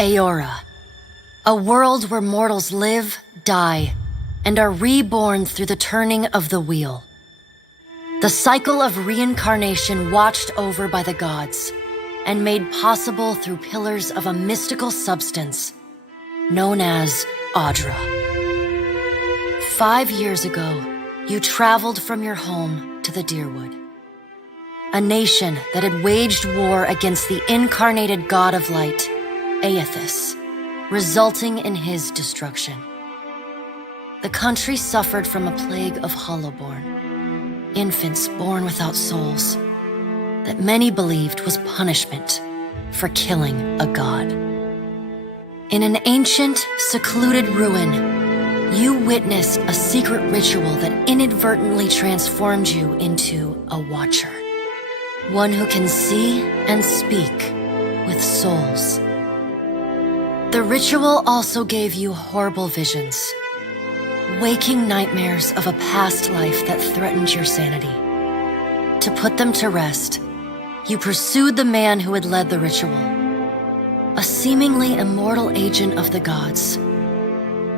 Aora, a world where mortals live, die, and are reborn through the turning of the wheel. The cycle of reincarnation watched over by the gods and made possible through pillars of a mystical substance known as Audra. 5 years ago, you traveled from your home to the Deerwood, a nation that had waged war against the incarnated god of light, Aethys, resulting in his destruction. The country suffered from a plague of hollowborn, infants born without souls, that many believed was punishment for killing a god. In an ancient, secluded ruin, you witnessed a secret ritual that inadvertently transformed you into a watcher, one who can see and speak with souls. The ritual also gave you horrible visions, waking nightmares of a past life that threatened your sanity. To put them to rest, you pursued the man who had led the ritual, a seemingly immortal agent of the gods,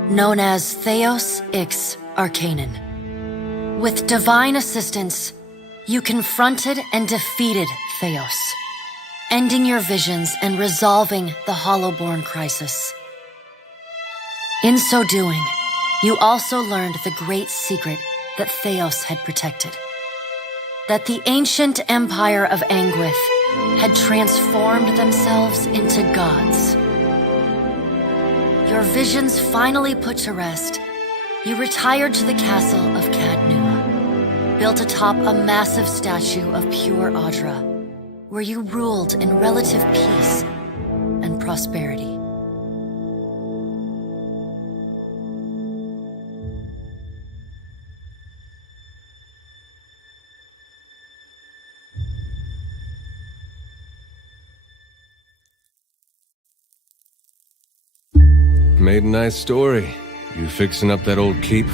known as Theos Ix Arcanon. With divine assistance, you confronted and defeated Theos, ending your visions and resolving the Hollowborn crisis. In so doing, you also learned the great secret that Theos had protected, that the ancient empire of Anguith had transformed themselves into gods. Your visions finally put to rest, you retired to the castle of Cadnua, built atop a massive statue of pure Audra, where you ruled in relative peace and prosperity. Made a nice story. You fixing up that old keep?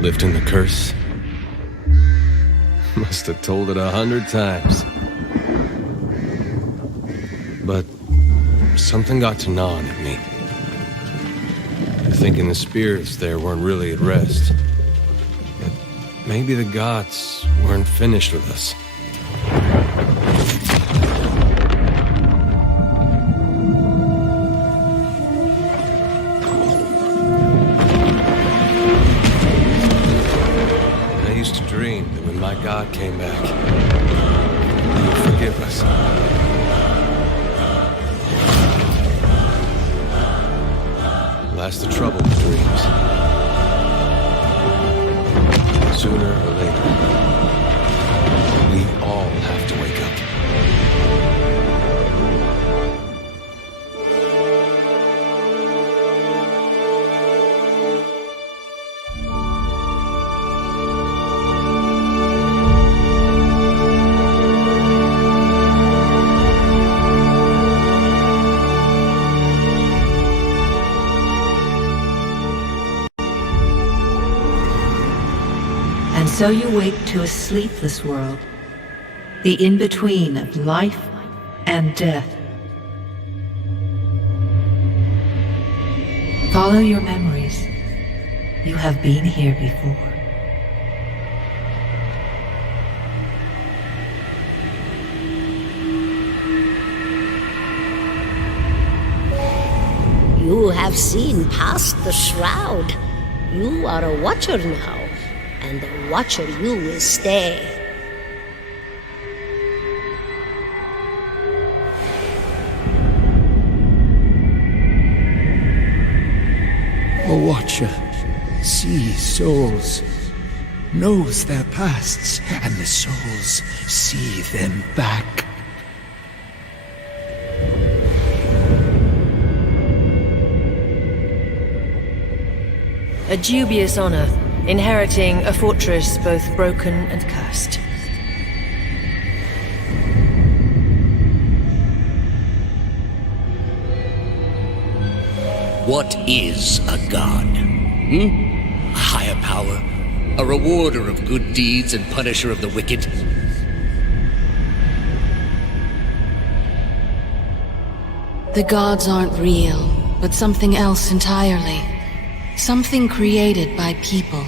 Lifting the curse? Must have told it 100 times. But something got to gnawing at me. Thinking the spirits there weren't really at rest. That maybe the gods weren't finished with us. My God came back. He would forgive us. Last the trouble with dreams. Sooner or later, we all have to wake up. So you wake to a sleepless world, the in-between of life and death. Follow your memories. You have been here before. You have seen past the shroud. You are a watcher now. And the watcher you will stay. A watcher sees souls, knows their pasts, and the souls see them back. A dubious honor, inheriting a fortress both broken and cursed. What is a god? A higher power? A rewarder of good deeds and punisher of the wicked? The gods aren't real, but something else entirely. Something created by people.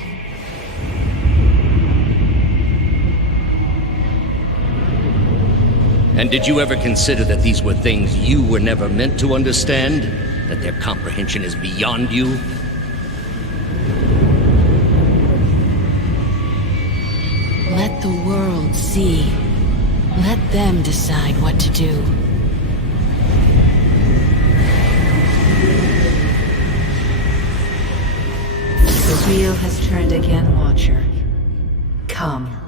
And did you ever consider that these were things you were never meant to understand? That their comprehension is beyond you? Let the world see. Let them decide what to do. The wheel has turned again, Watcher. Come.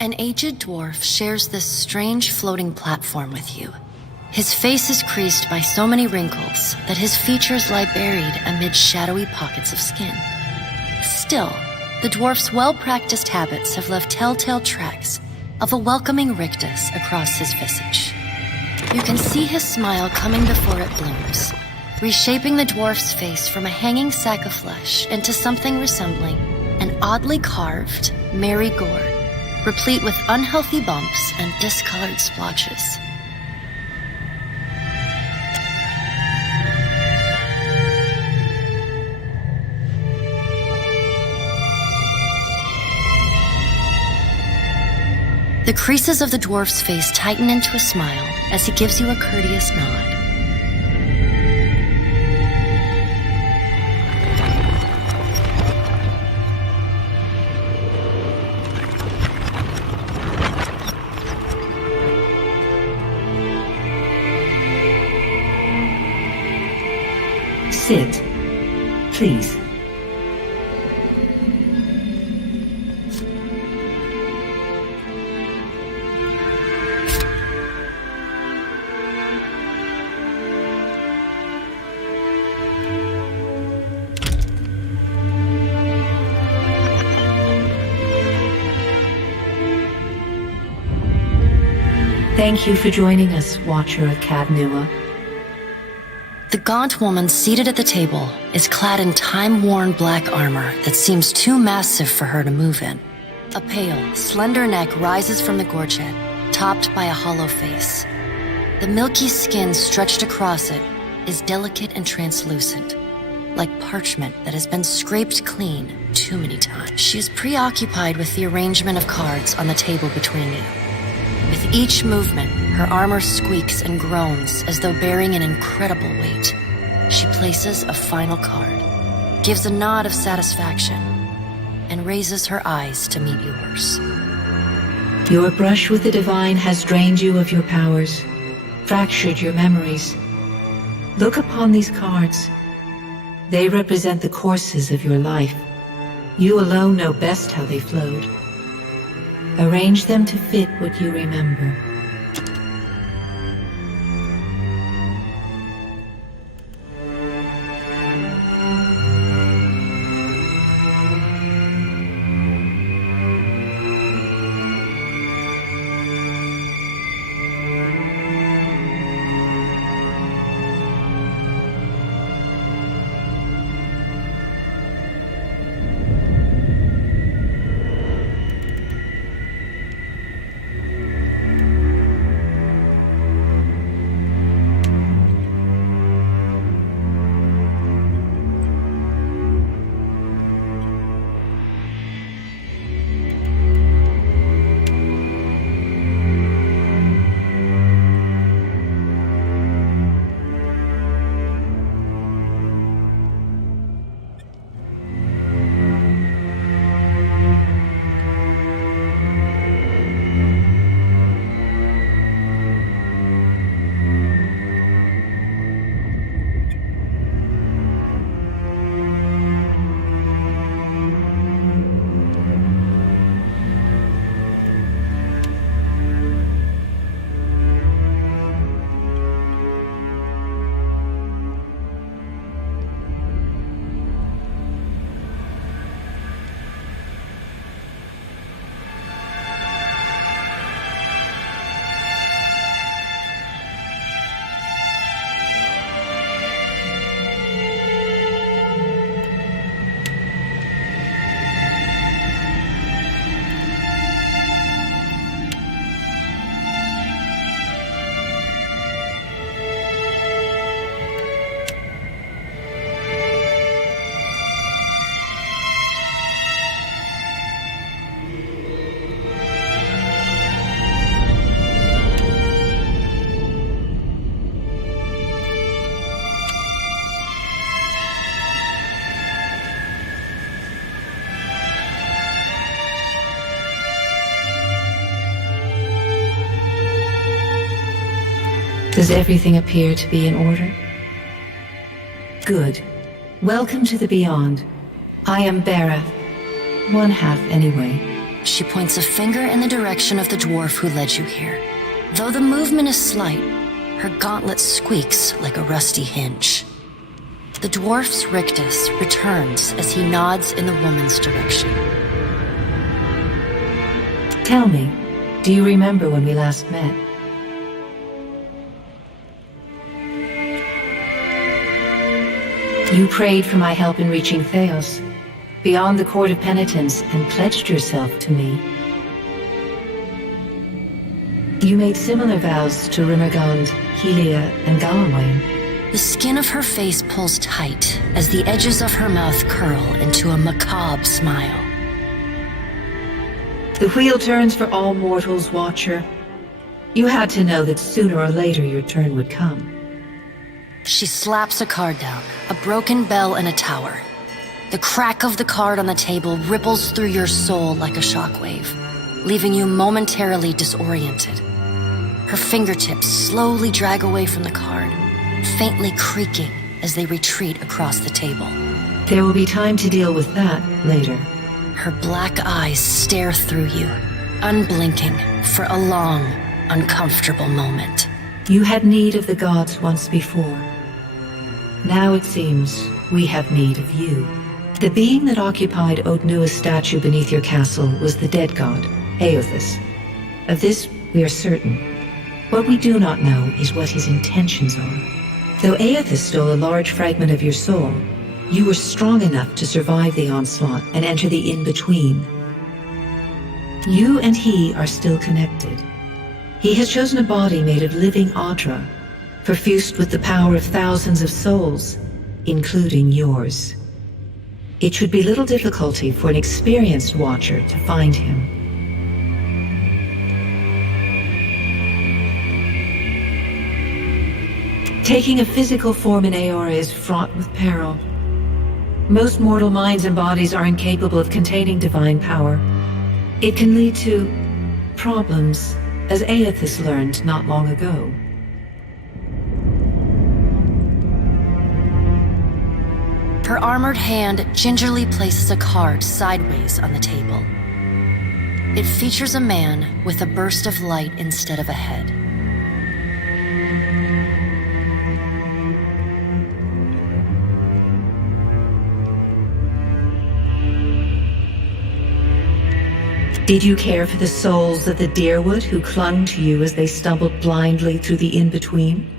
An aged dwarf shares this strange floating platform with you. His face is creased by so many wrinkles that his features lie buried amid shadowy pockets of skin. Still, the dwarf's well-practiced habits have left telltale tracks of a welcoming rictus across his visage. You can see his smile coming before it blooms, reshaping the dwarf's face from a hanging sack of flesh into something resembling an oddly carved, merry gourd, replete with unhealthy bumps and discolored splotches. The creases of the dwarf's face tighten into a smile as he gives you a courteous nod. Sit, please. Thank you for joining us, Watcher of Cadnua. The gaunt woman seated at the table is clad in time-worn black armor that seems too massive for her to move in. A pale, slender neck rises from the gorget, topped by a hollow face. The milky skin stretched across it is delicate and translucent, like parchment that has been scraped clean too many times. She is preoccupied with the arrangement of cards on the table between you. With each movement, her armor squeaks and groans as though bearing an incredible weight. She places a final card, gives a nod of satisfaction, and raises her eyes to meet yours. Your brush with the divine has drained you of your powers, fractured your memories. Look upon these cards. They represent the courses of your life. You alone know best how they flowed. Arrange them to fit what you remember. Does everything appear to be in order? Good. Welcome to the Beyond. I am Bera. One half, anyway. She points a finger in the direction of the dwarf who led you here. Though the movement is slight, her gauntlet squeaks like a rusty hinge. The dwarf's rictus returns as he nods in the woman's direction. Tell me, do you remember when we last met? You prayed for my help in reaching Theos, beyond the Court of Penitence, and pledged yourself to me. You made similar vows to Rimergond, Helia, and Galawain. The skin of her face pulls tight as the edges of her mouth curl into a macabre smile. The wheel turns for all mortals, Watcher. You had to know that sooner or later your turn would come. She slaps a card down, a broken bell in a tower. The crack of the card on the table ripples through your soul like a shockwave, leaving you momentarily disoriented. Her fingertips slowly drag away from the card, faintly creaking as they retreat across the table. There will be time to deal with that later. Her black eyes stare through you, unblinking, for a long, uncomfortable moment. You had need of the gods once before. Now it seems we have need of you. The being that occupied Odnua's statue beneath your castle was the dead god, Aothus. Of this we are certain. What we do not know is what his intentions are. Though Aothus stole a large fragment of your soul, you were strong enough to survive the onslaught and enter the in-between. You and he are still connected. He has chosen a body made of living Audra, perfused with the power of thousands of souls, including yours. It should be little difficulty for an experienced Watcher to find him. Taking a physical form in Aora is fraught with peril. Most mortal minds and bodies are incapable of containing divine power. It can lead to problems, as Aothus learned not long ago. Her armored hand gingerly places a card sideways on the table. It features a man with a burst of light instead of a head. Did you care for the souls of the Deerwood who clung to you as they stumbled blindly through the in-between?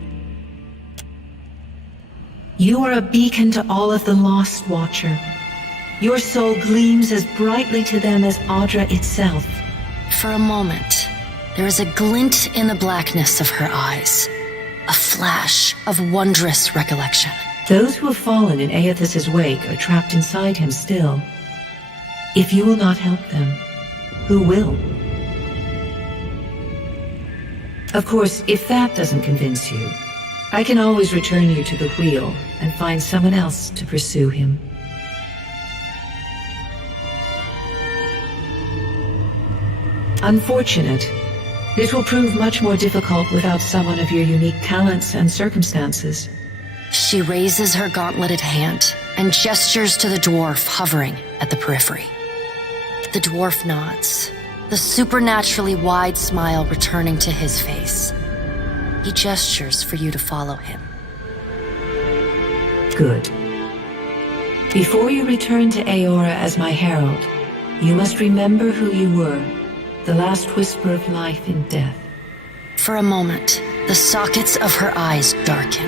You are a beacon to all of the lost, Watcher. Your soul gleams as brightly to them as Audra itself. For a moment, there is a glint in the blackness of her eyes, a flash of wondrous recollection. Those who have fallen in Aothus's wake are trapped inside him still. If you will not help them, who will? Of course, if that doesn't convince you, I can always return you to the wheel and find someone else to pursue him. Unfortunate. It will prove much more difficult without someone of your unique talents and circumstances. She raises her gauntleted hand and gestures to the dwarf hovering at the periphery. The dwarf nods, the supernaturally wide smile returning to his face. He gestures for you to follow him. Good. Before you return to Aora as my herald, you must remember who you were, the last whisper of life in death. For a moment, the sockets of her eyes darken,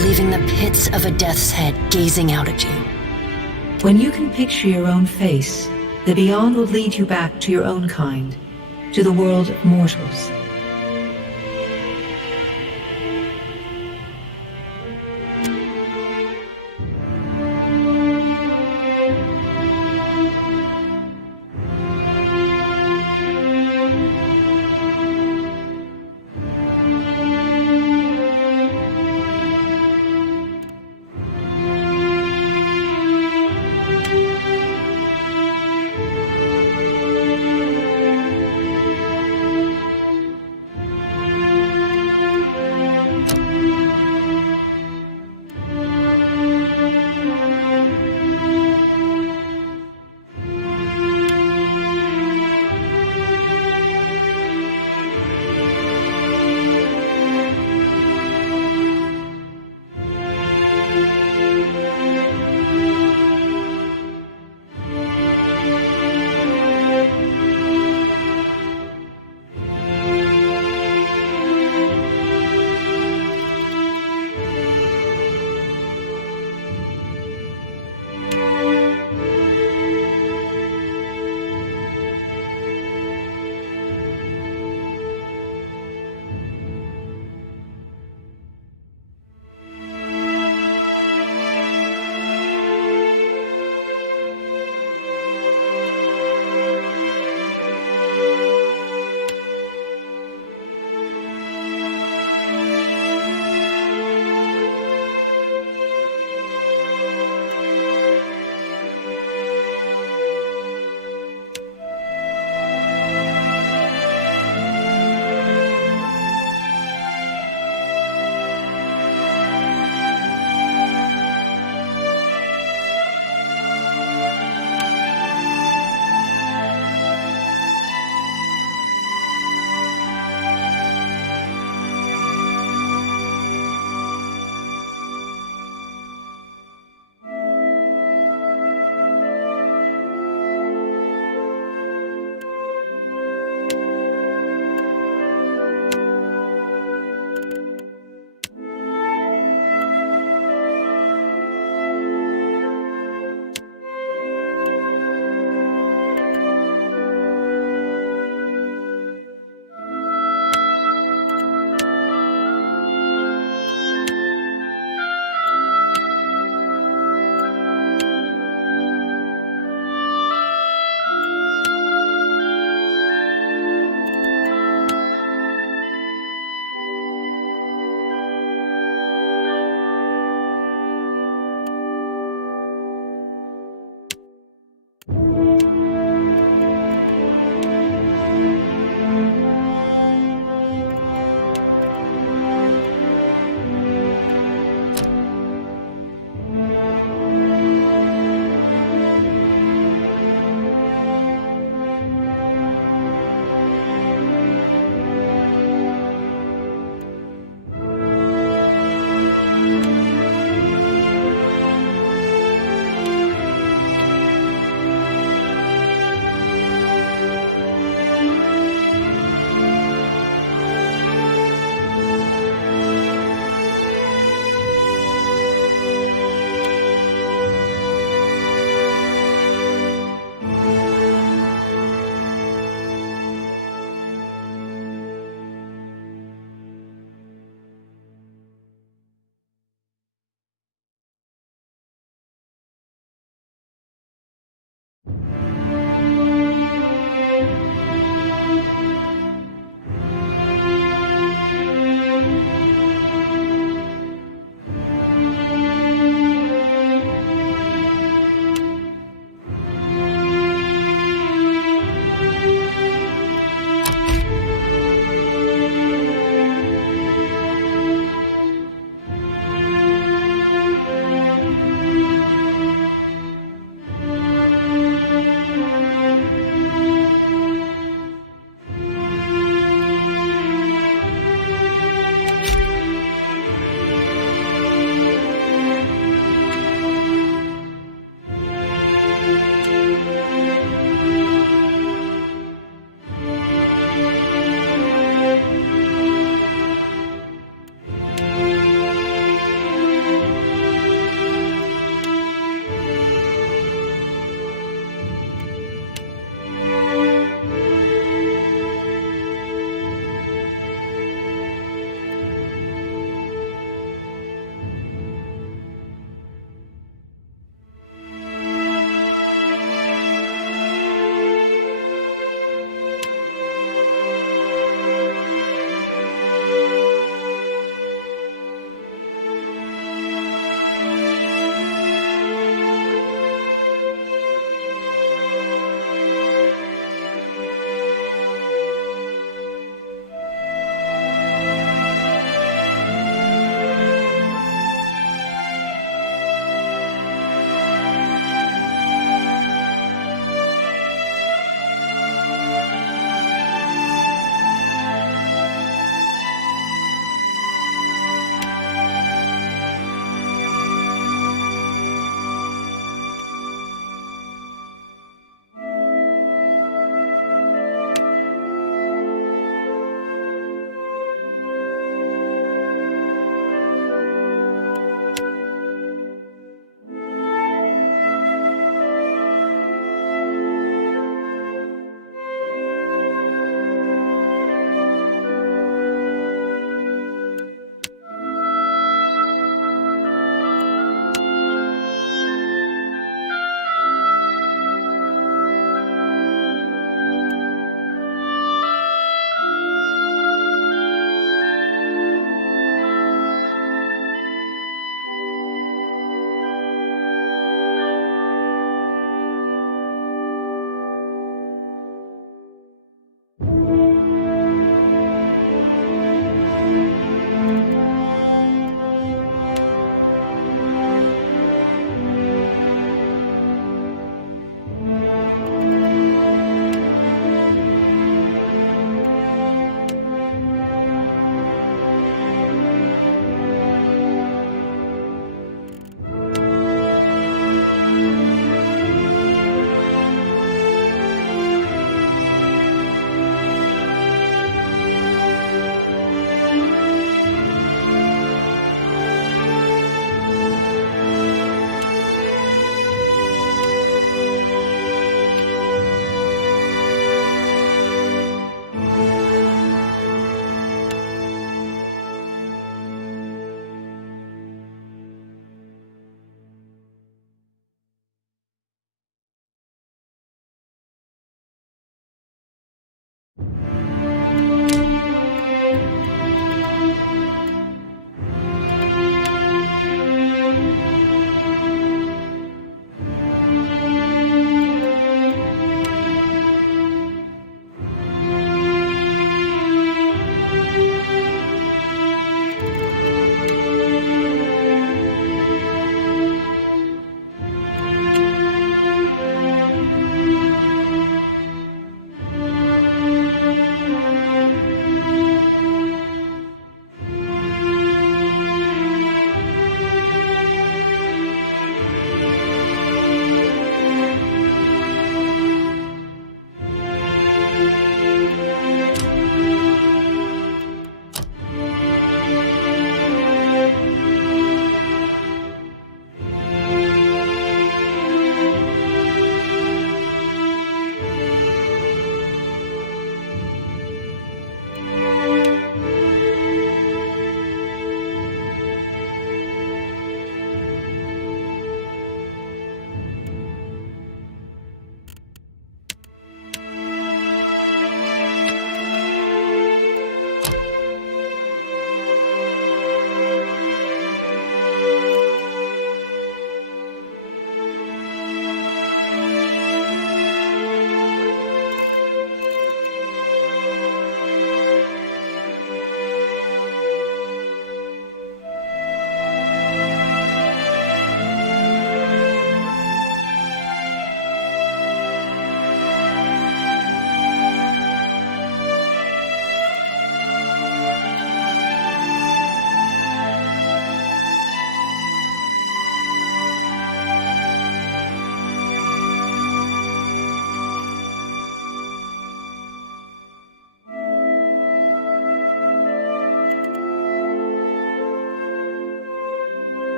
leaving the pits of a death's head gazing out at you. When you can picture your own face, the Beyond will lead you back to your own kind, to the world of mortals.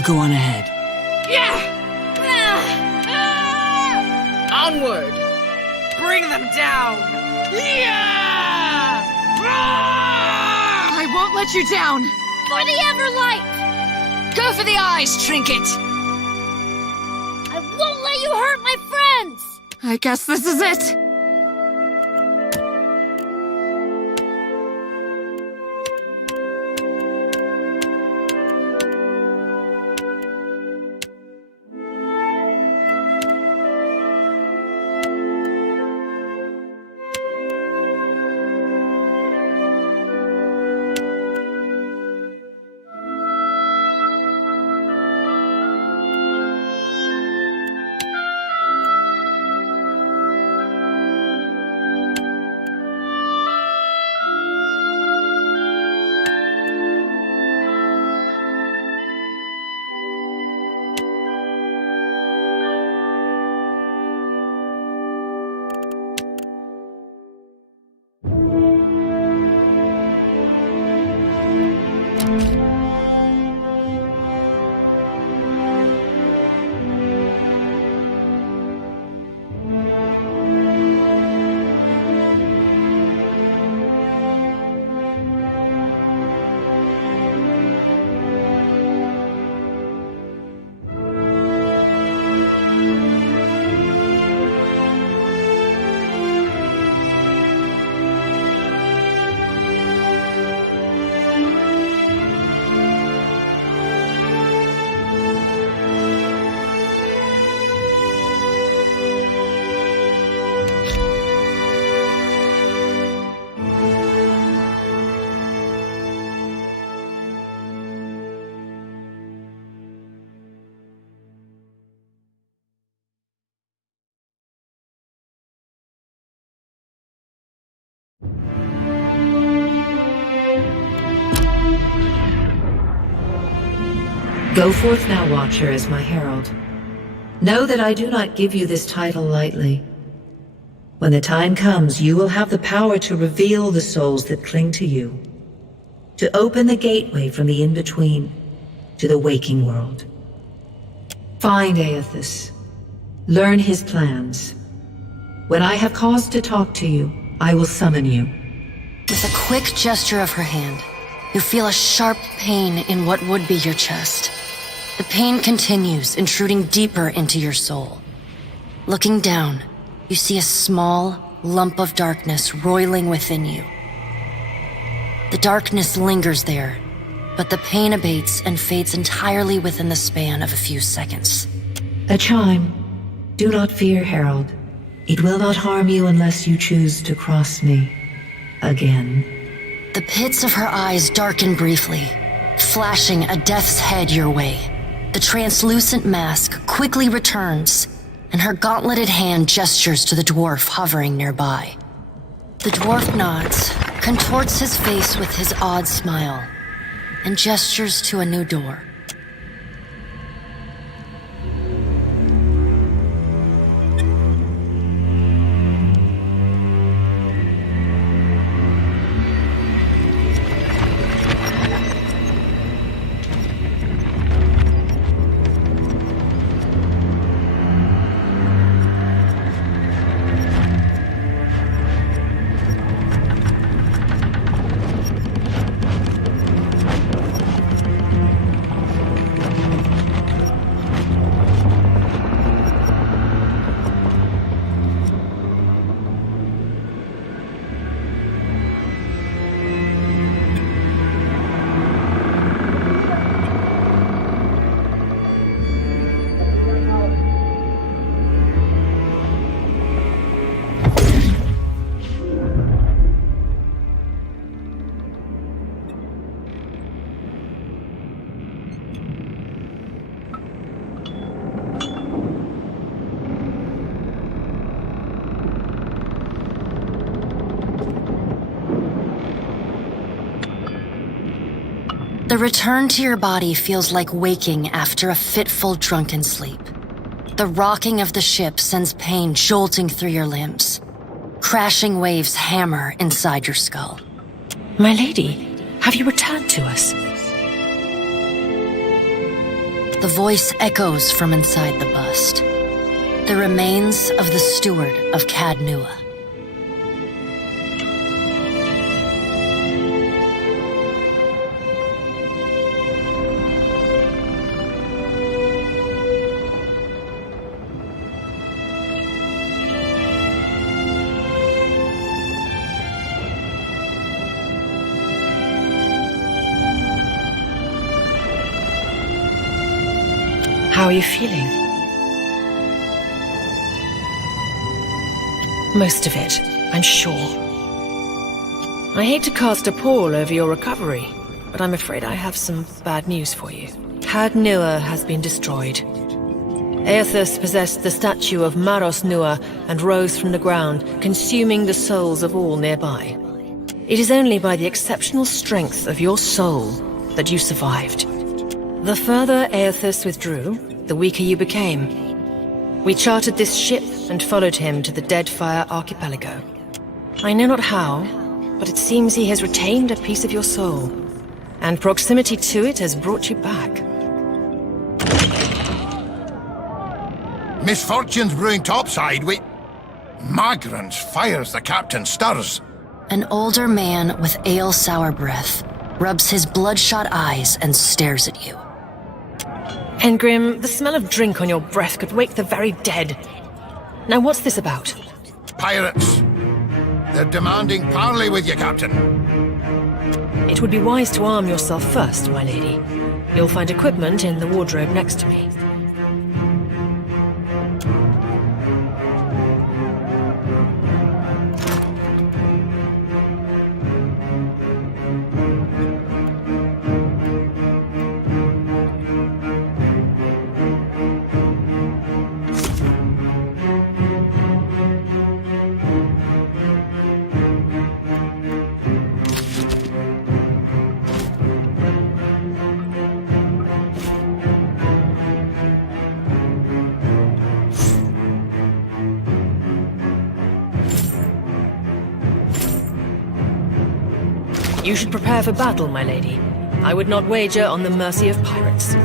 I'll go on ahead. Onward! Bring them down! I won't let you down! For the Everlight! Go for the eyes, Trinket! I won't let you hurt my friends! I guess this is it! Go forth now, Watcher, as my herald. Know that I do not give you this title lightly. When the time comes, you will have the power to reveal the souls that cling to you, to open the gateway from the in-between to the waking world. Find Aethys. Learn his plans. When I have cause to talk to you, I will summon you. With a quick gesture of her hand, you feel a sharp pain in what would be your chest. The pain continues, intruding deeper into your soul. Looking down, you see a small lump of darkness roiling within you. The darkness lingers there, but the pain abates and fades entirely within the span of a few seconds. A chime. Do not fear, Herald. It will not harm you unless you choose to cross me again. The pits of her eyes darken briefly, flashing a death's head your way. The translucent mask quickly returns, and her gauntleted hand gestures to the dwarf hovering nearby. The dwarf nods, contorts his face with his odd smile, and gestures to a new door. The return to your body feels like waking after a fitful drunken sleep. The rocking of the ship sends pain jolting through your limbs. Crashing waves hammer inside your skull. My lady, have you returned to us? the voice echoes from inside the bust. The remains of the steward of Cad Nua. How are you feeling? Most of it, I'm sure. I hate to cast a pall over your recovery, but I'm afraid I have some bad news for you. Cad Nua has been destroyed. Aethys possessed the statue of Maros Nua and rose from the ground, consuming the souls of all nearby. It is only by the exceptional strength of your soul that you survived. The further Aethys withdrew, the weaker you became. We chartered this ship and followed him to the Deadfire archipelago. I know not how, but it seems he has retained a piece of your soul, and proximity to it has brought you back. Misfortune's brewing topside. Magrans fires, the captain stirs. An older man with ale-sour breath rubs his bloodshot eyes and stares at you. Engrim, the smell of drink on your breath could wake the very dead. Now what's this about? Pirates. They're demanding parley with you, Captain. It would be wise to arm yourself first, my lady. You'll find equipment in the wardrobe next to me. You should prepare for battle, my lady. I would not wager on the mercy of pirates.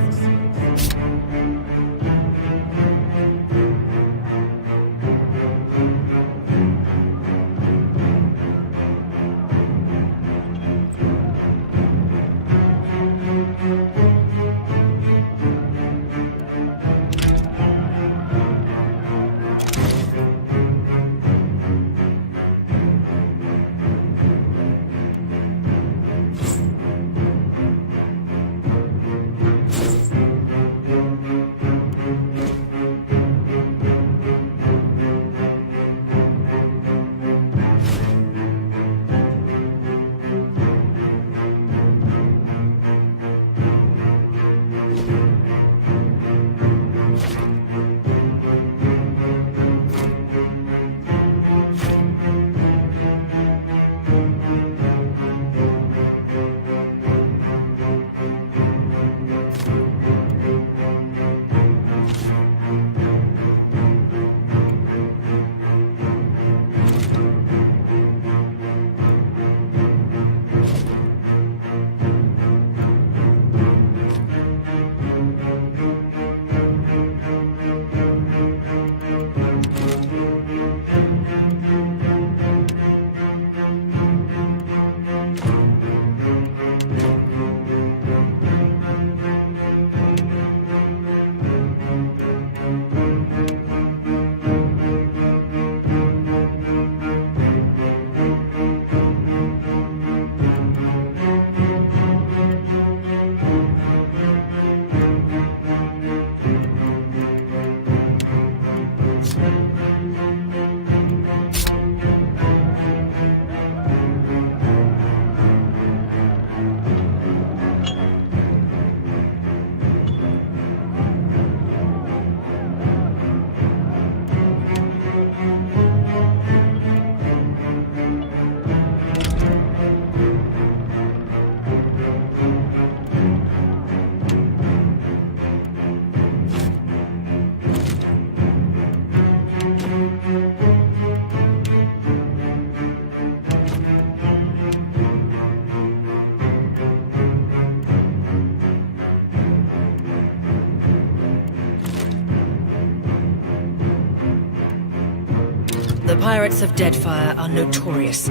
The pirates of Deadfire are notorious.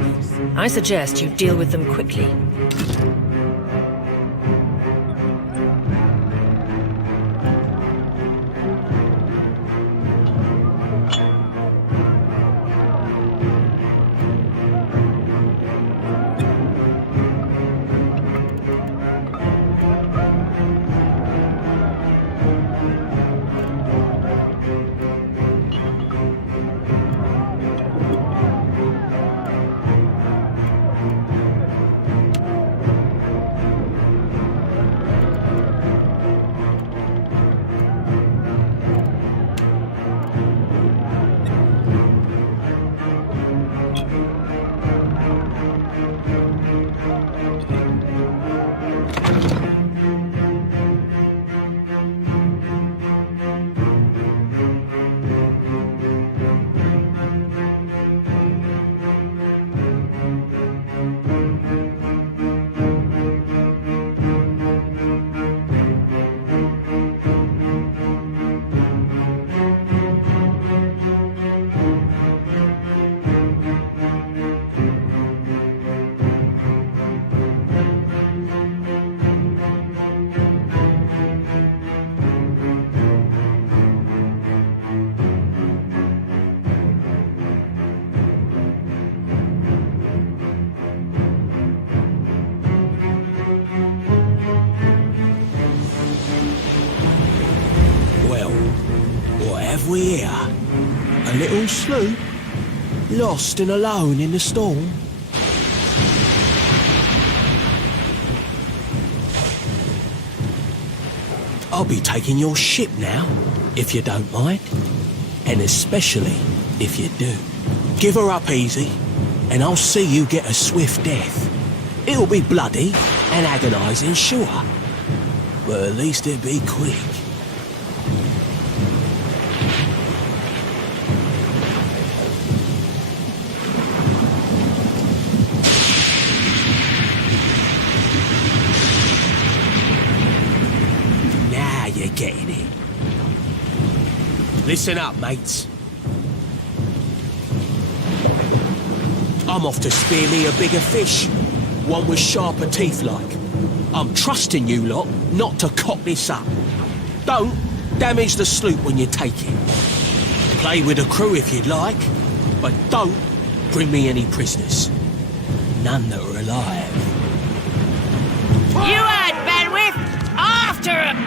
I suggest you deal with them quickly. We here? A little sloop? Lost and alone in the storm? I'll be taking your ship now, if you don't mind. And especially if you do. Give her up easy, and I'll see you get a swift death. It'll be bloody and agonising, sure. But at least it'll be quick. Getting it. Listen up, mates. I'm off to spear me a bigger fish. One with sharper teeth like. I'm trusting you lot not to cock this up. Don't damage the sloop when you take it. Play with the crew if you'd like, but don't bring me any prisoners. None that are alive. You heard, Benwith! After him!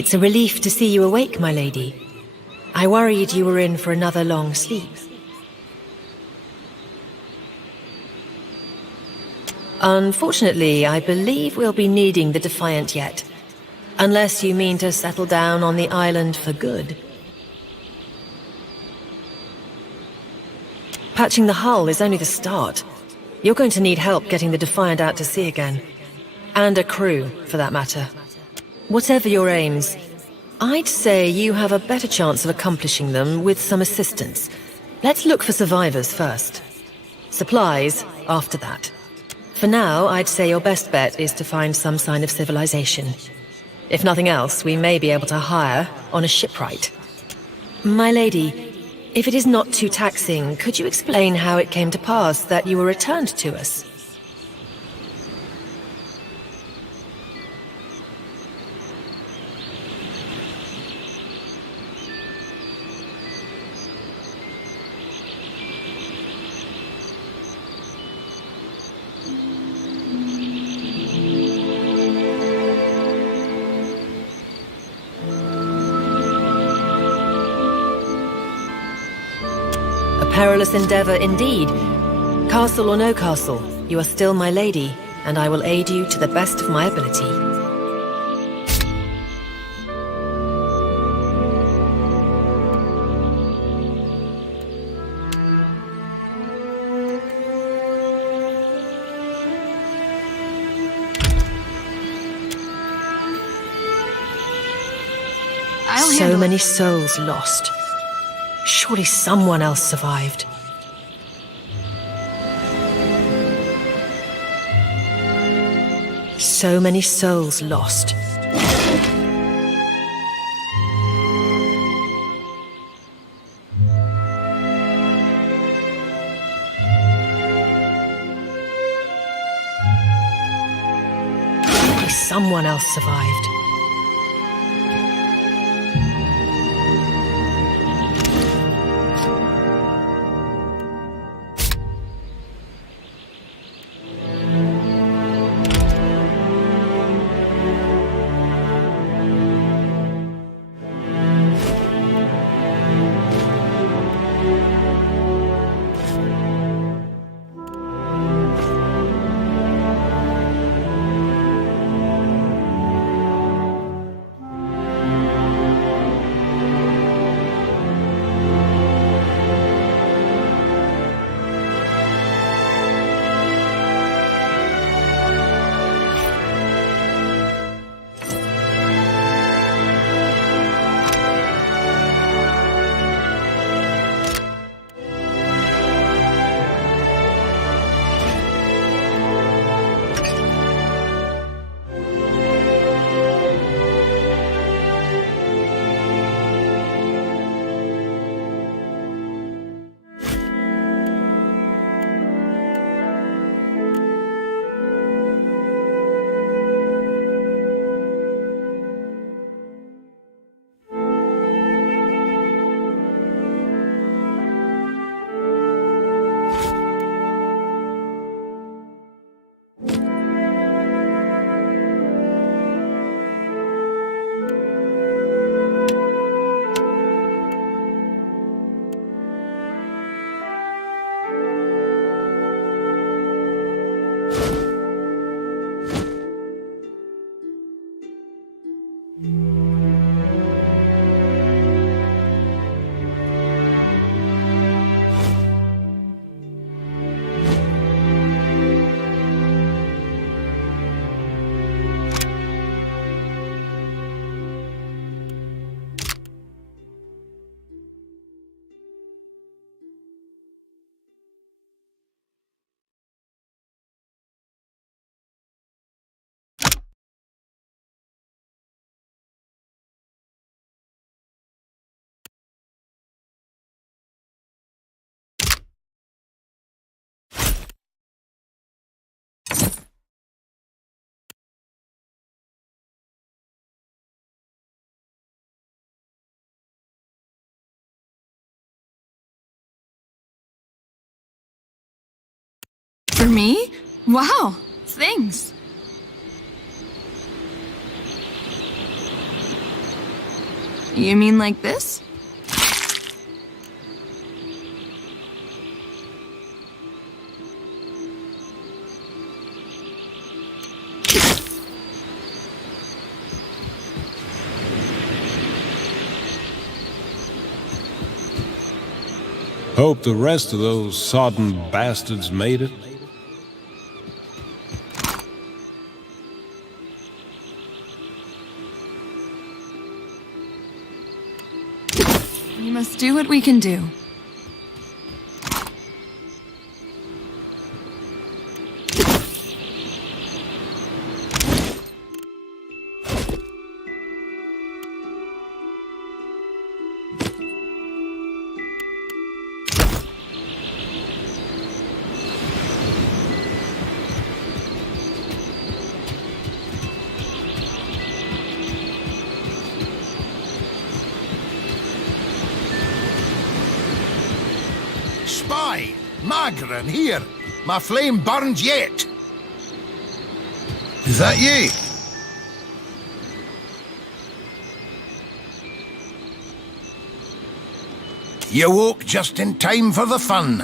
It's a relief to see you awake, my lady. I worried you were in for another long sleep. Unfortunately, I believe we'll be needing the Defiant yet. Unless you mean to settle down on the island for good. Patching the hull is only the start. You're going to need help getting the Defiant out to sea again. And a crew, for that matter. Whatever your aims, I'd say you have a better chance of accomplishing them with some assistance. Let's look for survivors first. Supplies after that. For now, I'd say your best bet is to find some sign of civilization. If nothing else, we may be able to hire on a shipwright. My lady, if it is not too taxing, could you explain how it came to pass that you were returned to us? Perilous endeavor indeed. Castle or no castle, you are still my lady, and I will aid you to the best of my ability. So many souls lost. Surely someone else survived. So many souls lost. Surely someone else survived. For me? Wow, thanks. You mean like this? Hope the rest of those sodden bastards made it. We must do what we can do. Spy! Magran, here! My flame burns yet! Is that ye? You woke just in time for the fun.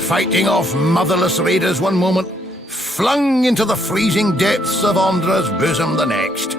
Fighting off motherless raiders one moment, flung into the freezing depths of Ondra's bosom the next.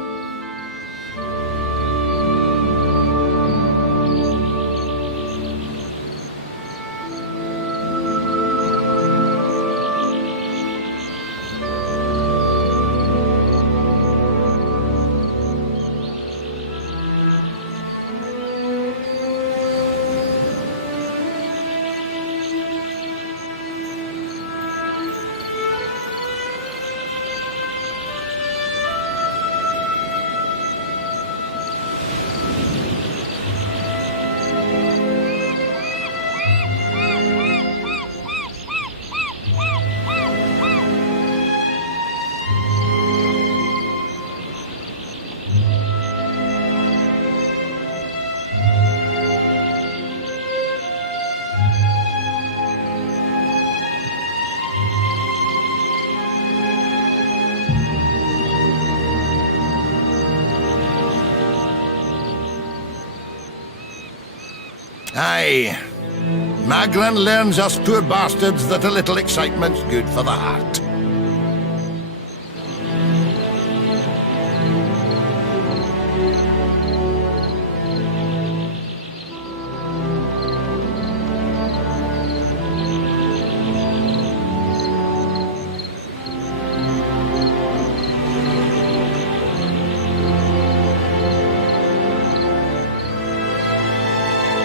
Aye. Magran learns us poor bastards that a little excitement's good for the heart.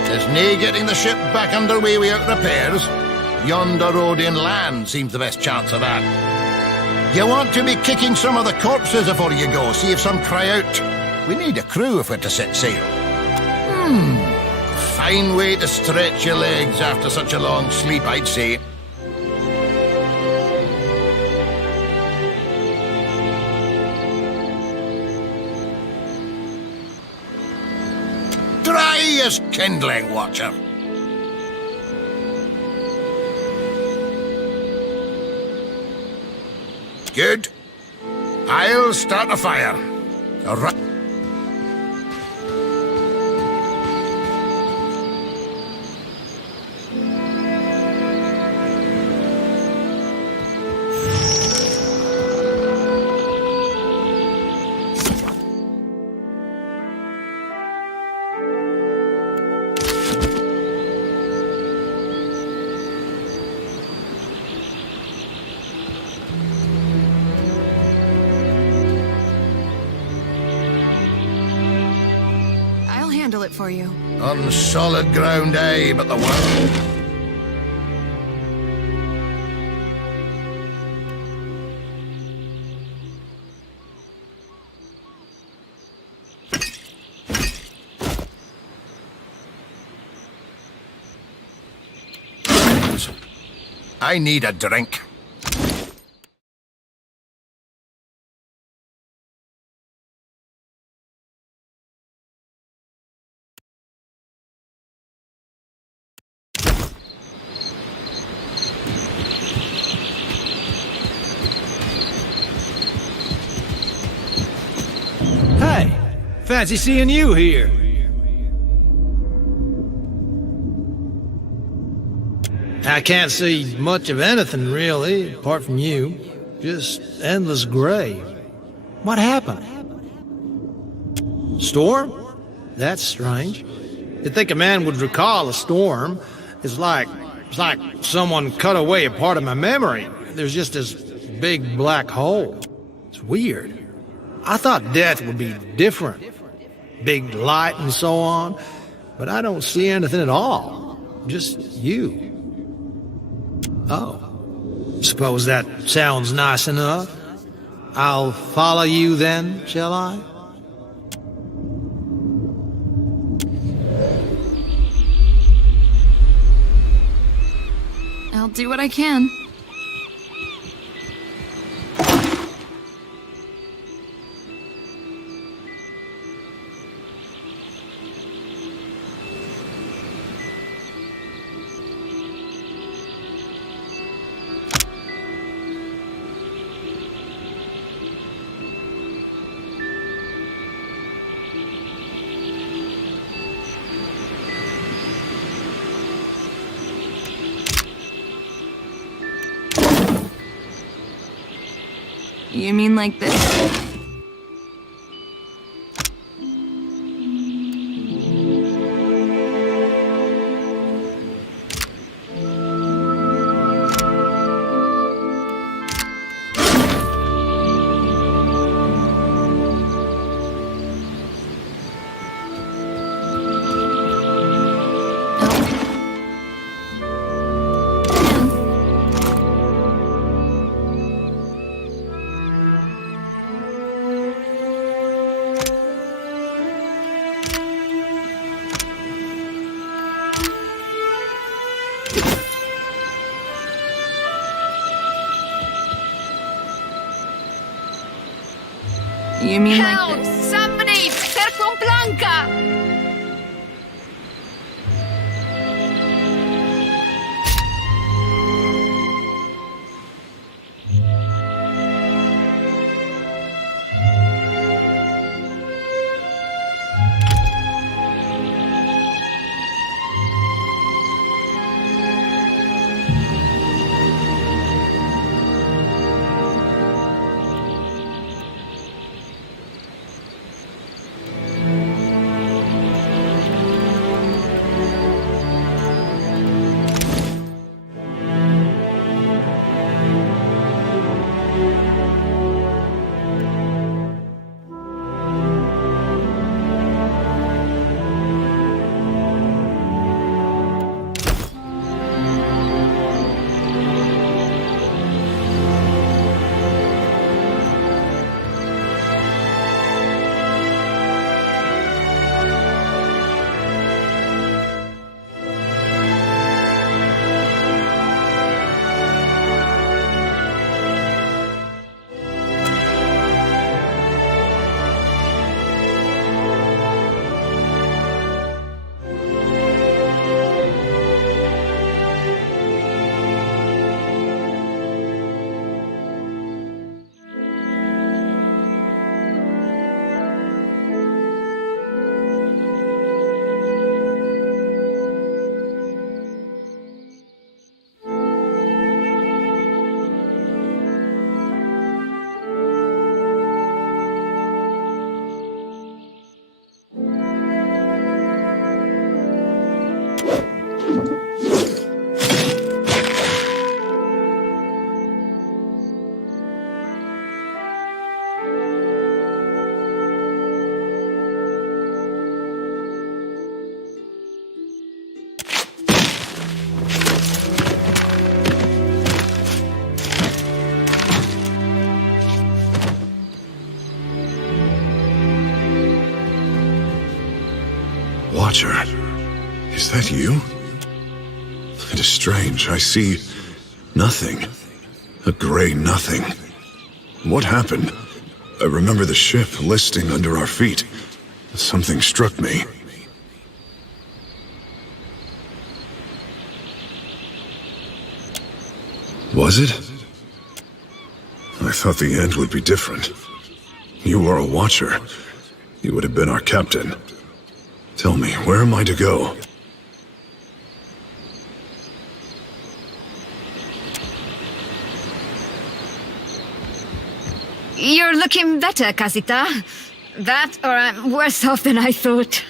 There's nae getting the ship back underway without repairs. Yonder road inland seems the best chance of that. You want to be kicking some of the corpses before you go, see if some cry out. We need a crew if we're to set sail. Fine way to stretch your legs after such a long sleep, I'd say. Dry as kindling, Watcher. Good. I'll start a fire. All right. It for you. On solid ground, aye, but the world. I need a drink. Fancy seeing you here. I can't see much of anything, really, apart from you. Just endless gray. What happened? Storm? That's strange. You'd think a man would recall a storm. It's like someone cut away a part of my memory. There's just this big black hole. It's weird. I thought death would be different. Big light and so on. But I don't see anything at all. Just you. Oh. Suppose that sounds nice enough. I'll follow you then, shall I? I'll do what I can. You mean like this? You mean Help! like this? Somebody! Cerco Blanca! Watcher, is that you? It is strange. I see nothing. A gray nothing. What happened? I remember the ship listing under our feet. Something struck me. Was it? I thought the end would be different. You were a Watcher. You would have been our captain. Tell me, where am I to go? You're looking better, Casita. That, or I'm worse off than I thought.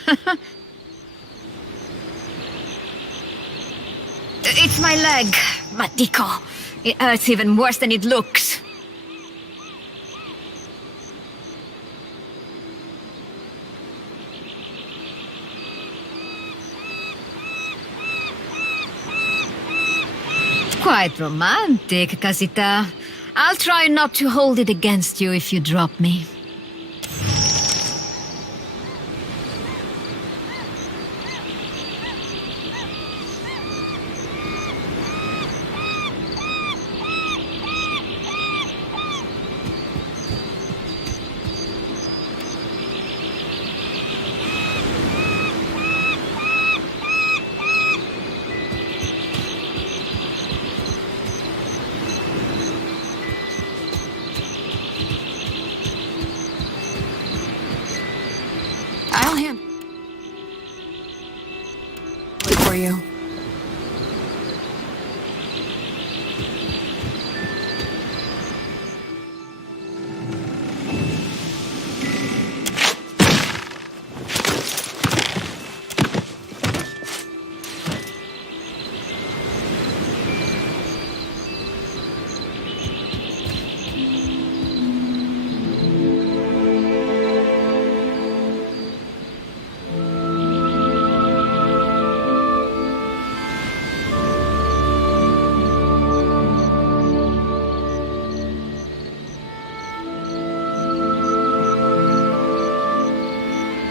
It's my leg, Matico. It hurts even worse than it looks. Quite romantic, Casita. I'll try not to hold it against you if you drop me. I'll hand... Wait for you.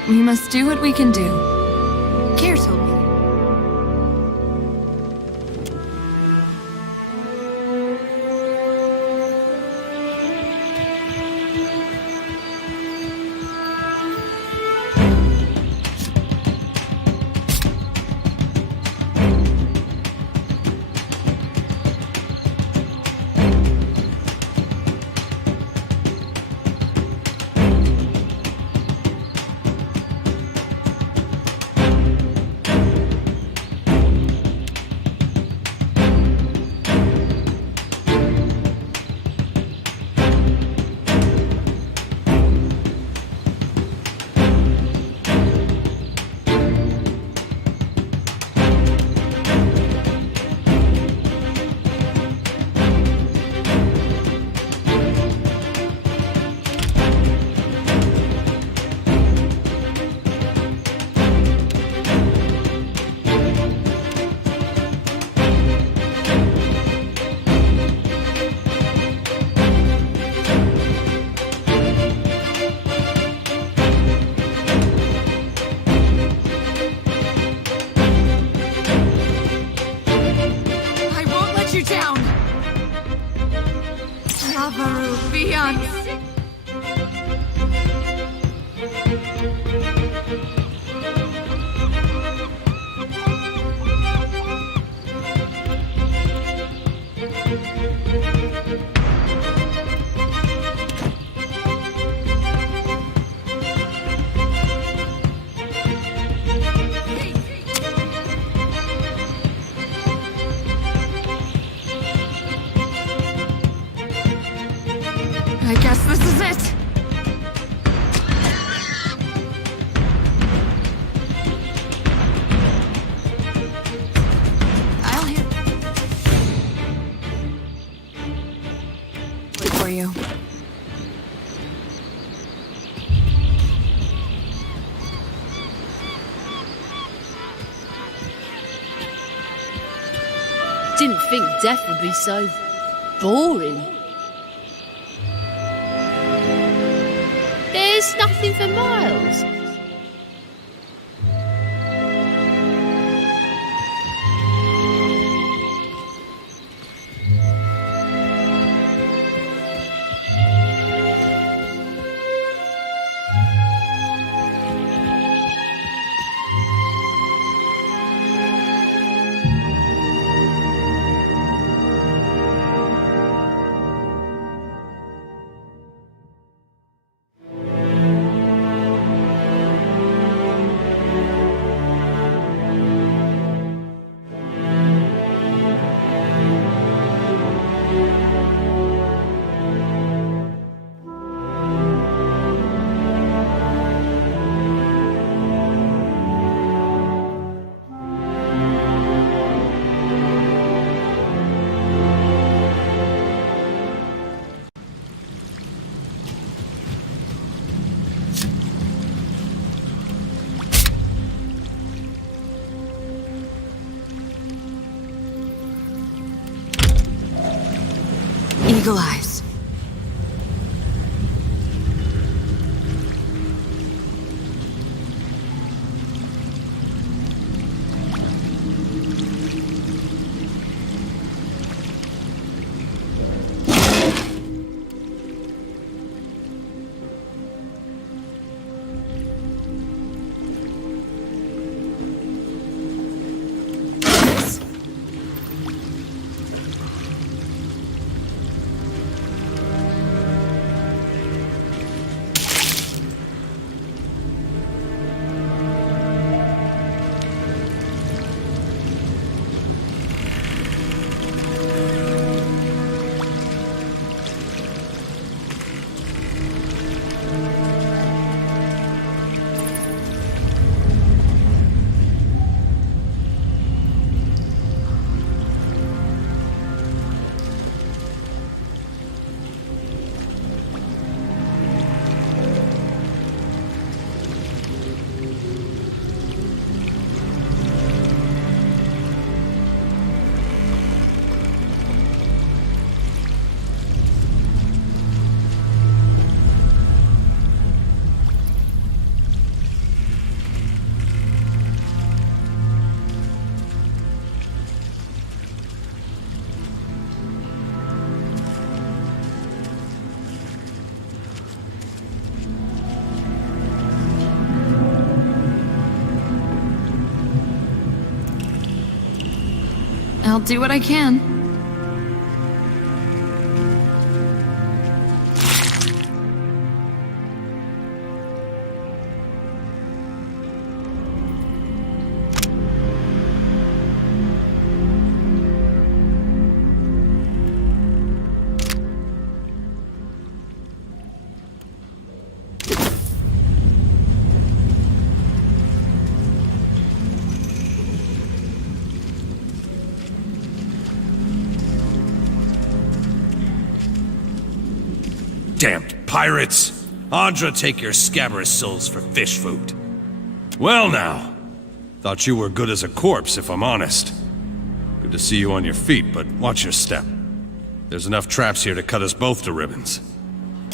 We must do what we can do. Care told me. You down! Lavaru, beyond! I guess this is it! I'll hit... Wait for you. Didn't think death would be so boring. There's nothing for miles. Eagle eyes. I'll do what I can. Damned pirates! Andra, take your scabrous souls for fish food. Well now, thought you were good as a corpse, if I'm honest. Good to see you on your feet, but watch your step. There's enough traps here to cut us both to ribbons.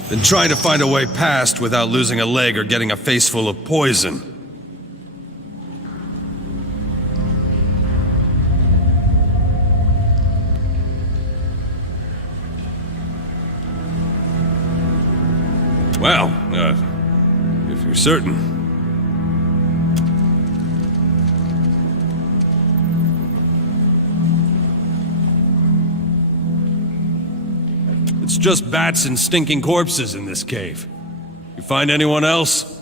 Been trying to find a way past without losing a leg or getting a face full of poison. Well, if you're certain. It's just bats and stinking corpses in this cave. You find anyone else?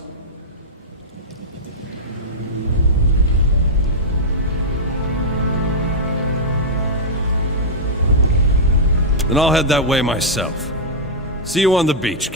Then I'll head that way myself. See you on the beach.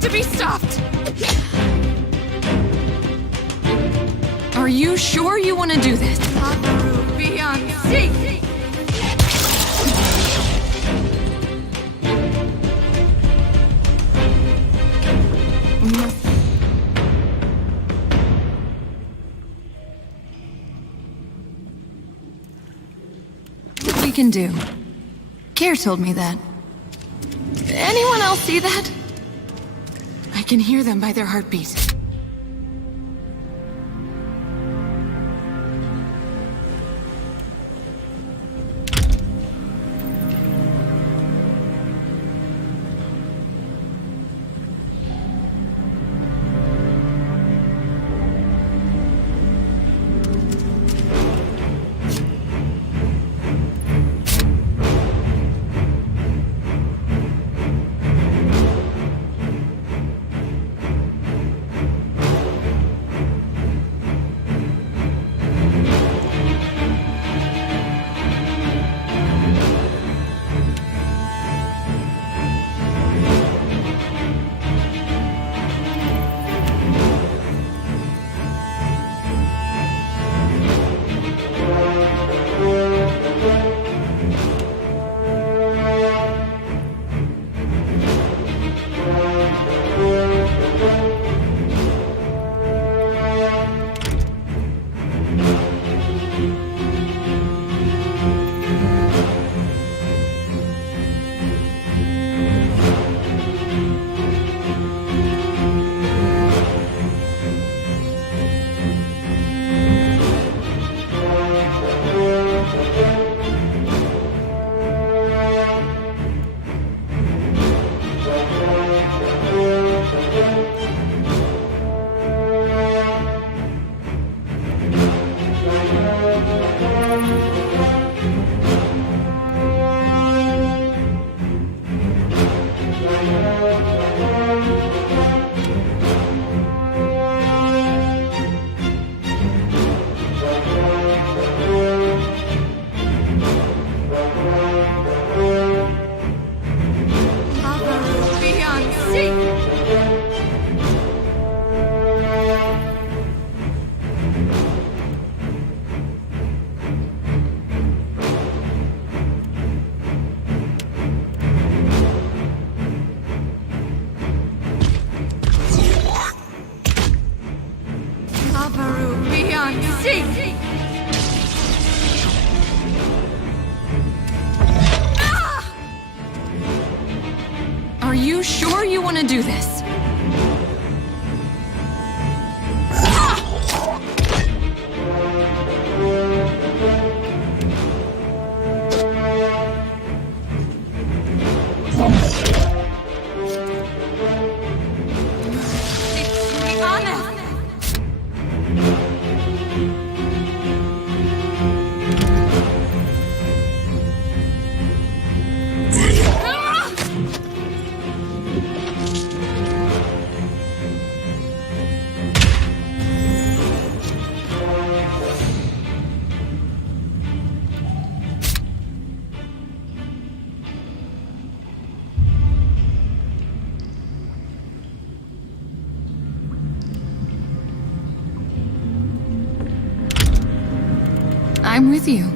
To be stopped! Are you sure you want to do this? Beyond sea! What we can do. Care told me that. Anyone else see that? I can hear them by their heartbeat. Are you sure you want to do this? I'm with you.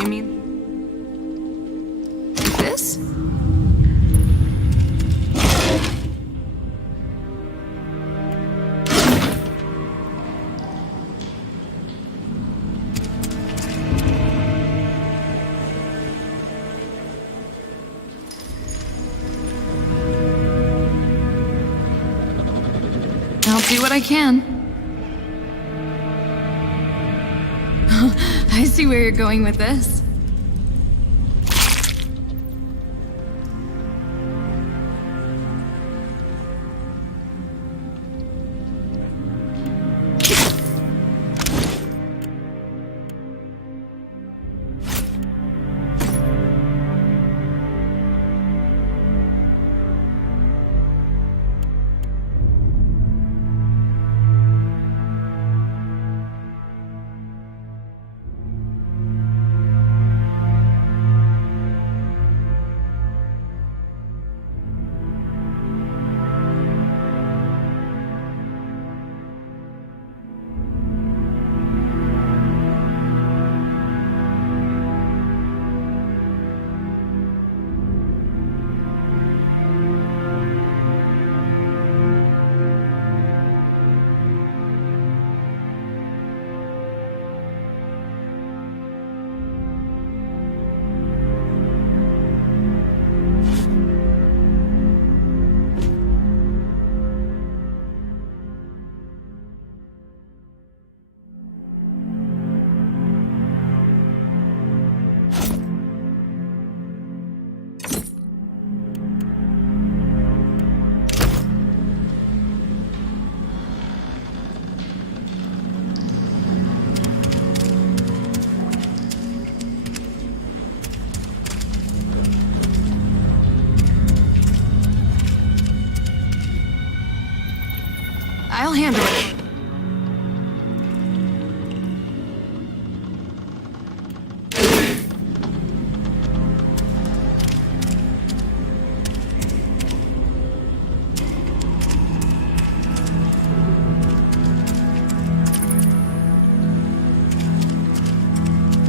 you mean this? I'll do what I can. I see where you're going with this. I'll handle it.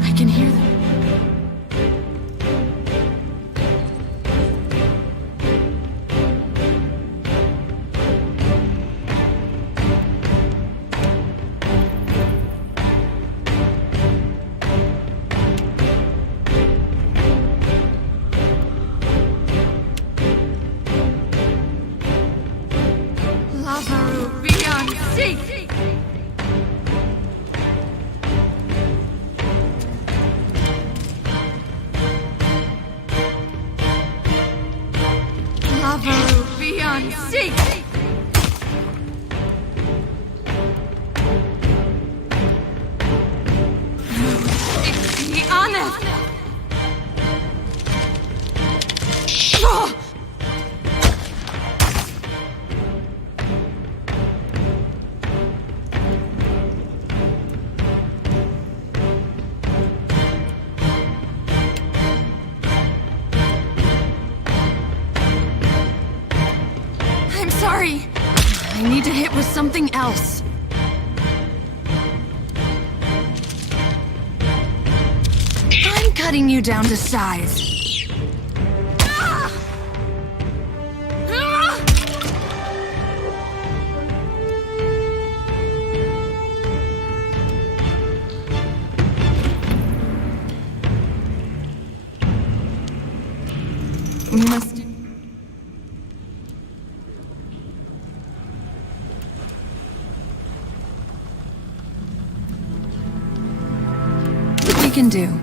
I can hear them. Sorry. I need to hit with something else. I'm cutting you down to size. We must... can do.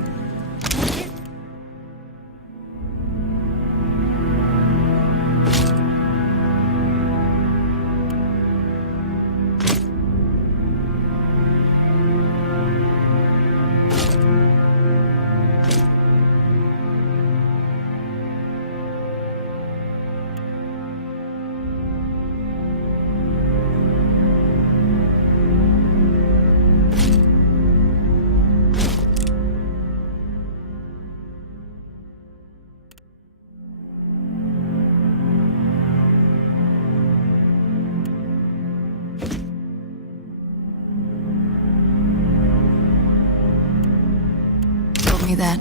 me that.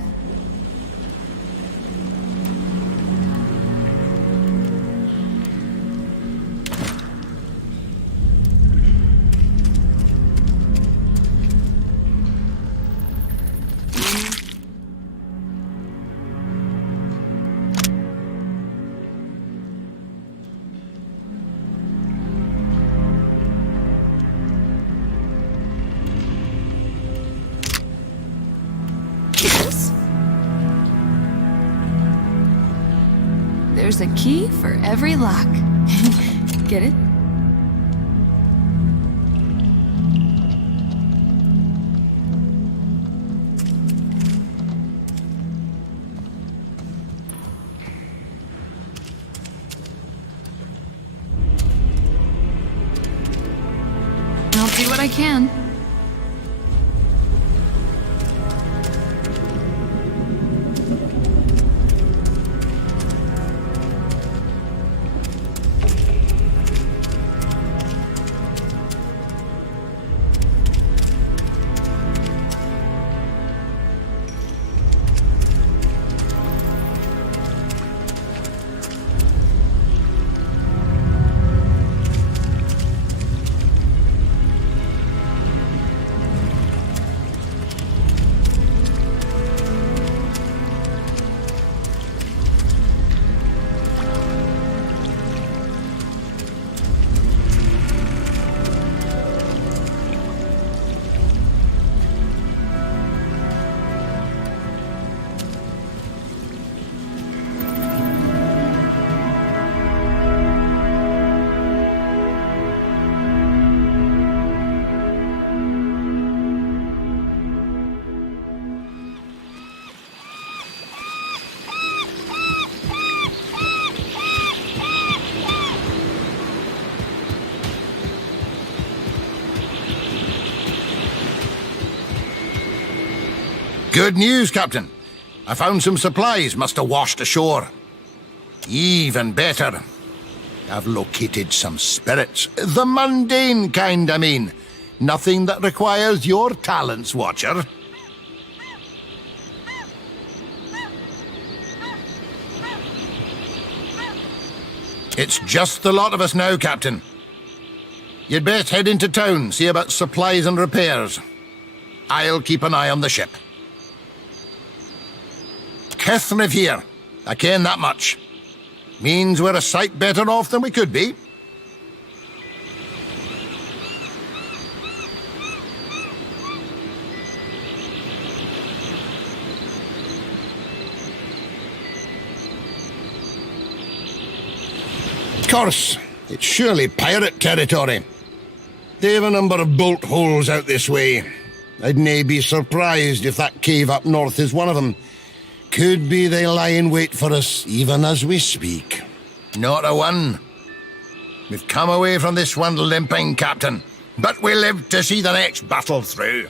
There's a key for every lock. Get it? I'll do what I can. Good news, Captain. I found some supplies must have washed ashore. Even better, I've located some spirits. The mundane kind, I mean. Nothing that requires your talents, Watcher. It's just the lot of us now, Captain. You'd best head into town, see about supplies and repairs. I'll keep an eye on the ship. Kithriv here. I ken that much. Means we're a sight better off than we could be. Course, it's surely pirate territory. They've a number of bolt holes out this way. I'd nae be surprised if that cave up north is one of them. Could be they lie in wait for us, even as we speak. Not a one. We've come away from this one limping, Captain, but we live to see the next battle through.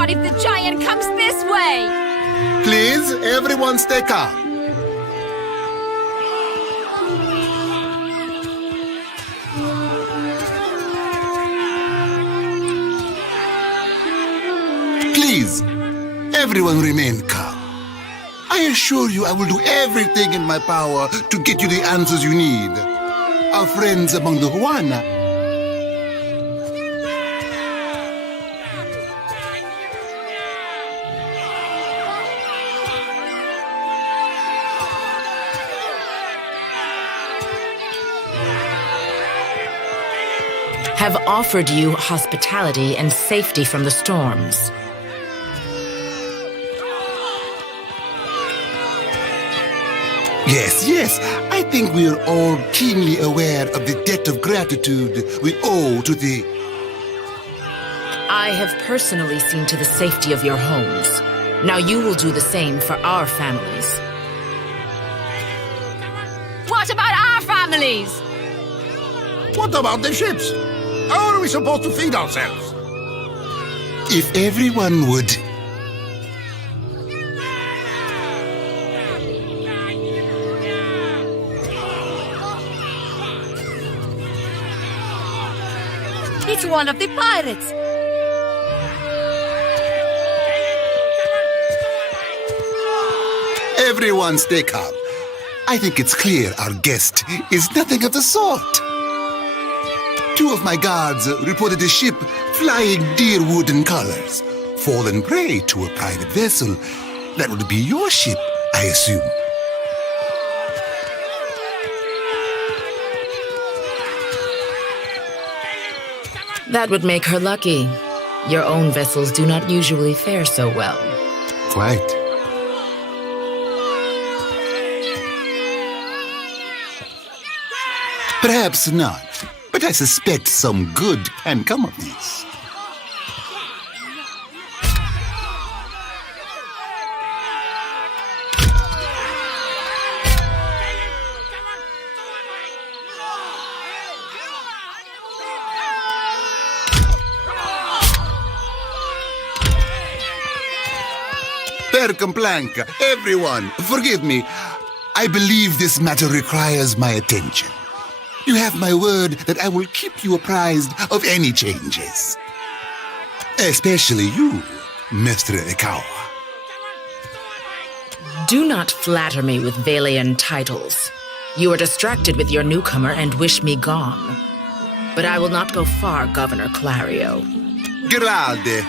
What if the giant comes this way? Please, everyone stay calm. Please, everyone remain calm. I assure you I will do everything in my power to get you the answers you need. Our friends among the Huana have offered you hospitality and safety from the storms. Yes, I think we are all keenly aware of the debt of gratitude we owe to the... I have personally seen to the safety of your homes. Now you will do the same for our families. What about our families? What about the ships? How are we supposed to feed ourselves? If everyone would... It's one of the pirates. Everyone stay calm. I think it's clear our guest is nothing of the sort. 2 of my guards reported a ship flying deer wooden colors, fallen prey to a private vessel. That would be your ship, I assume. That would make her lucky. Your own vessels do not usually fare so well. Quite. Perhaps not, but I suspect some good can come of this. Percomplanca, everyone, forgive me. I believe this matter requires my attention. You have my word that I will keep you apprised of any changes. Especially you, Mr. Ikawa. Do not flatter me with Valian titles. You are distracted with your newcomer and wish me gone. But I will not go far, Governor Clario. Grande.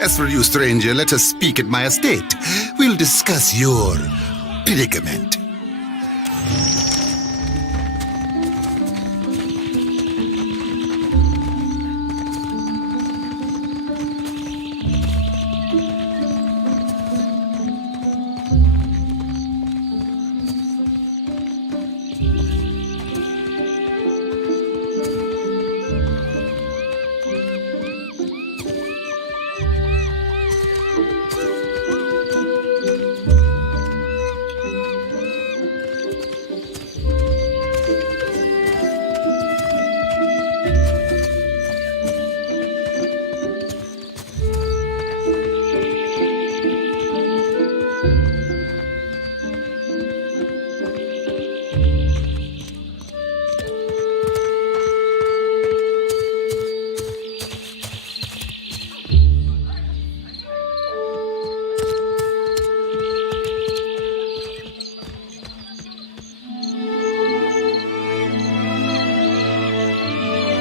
As for you, stranger, let us speak at my estate. We'll discuss your predicament.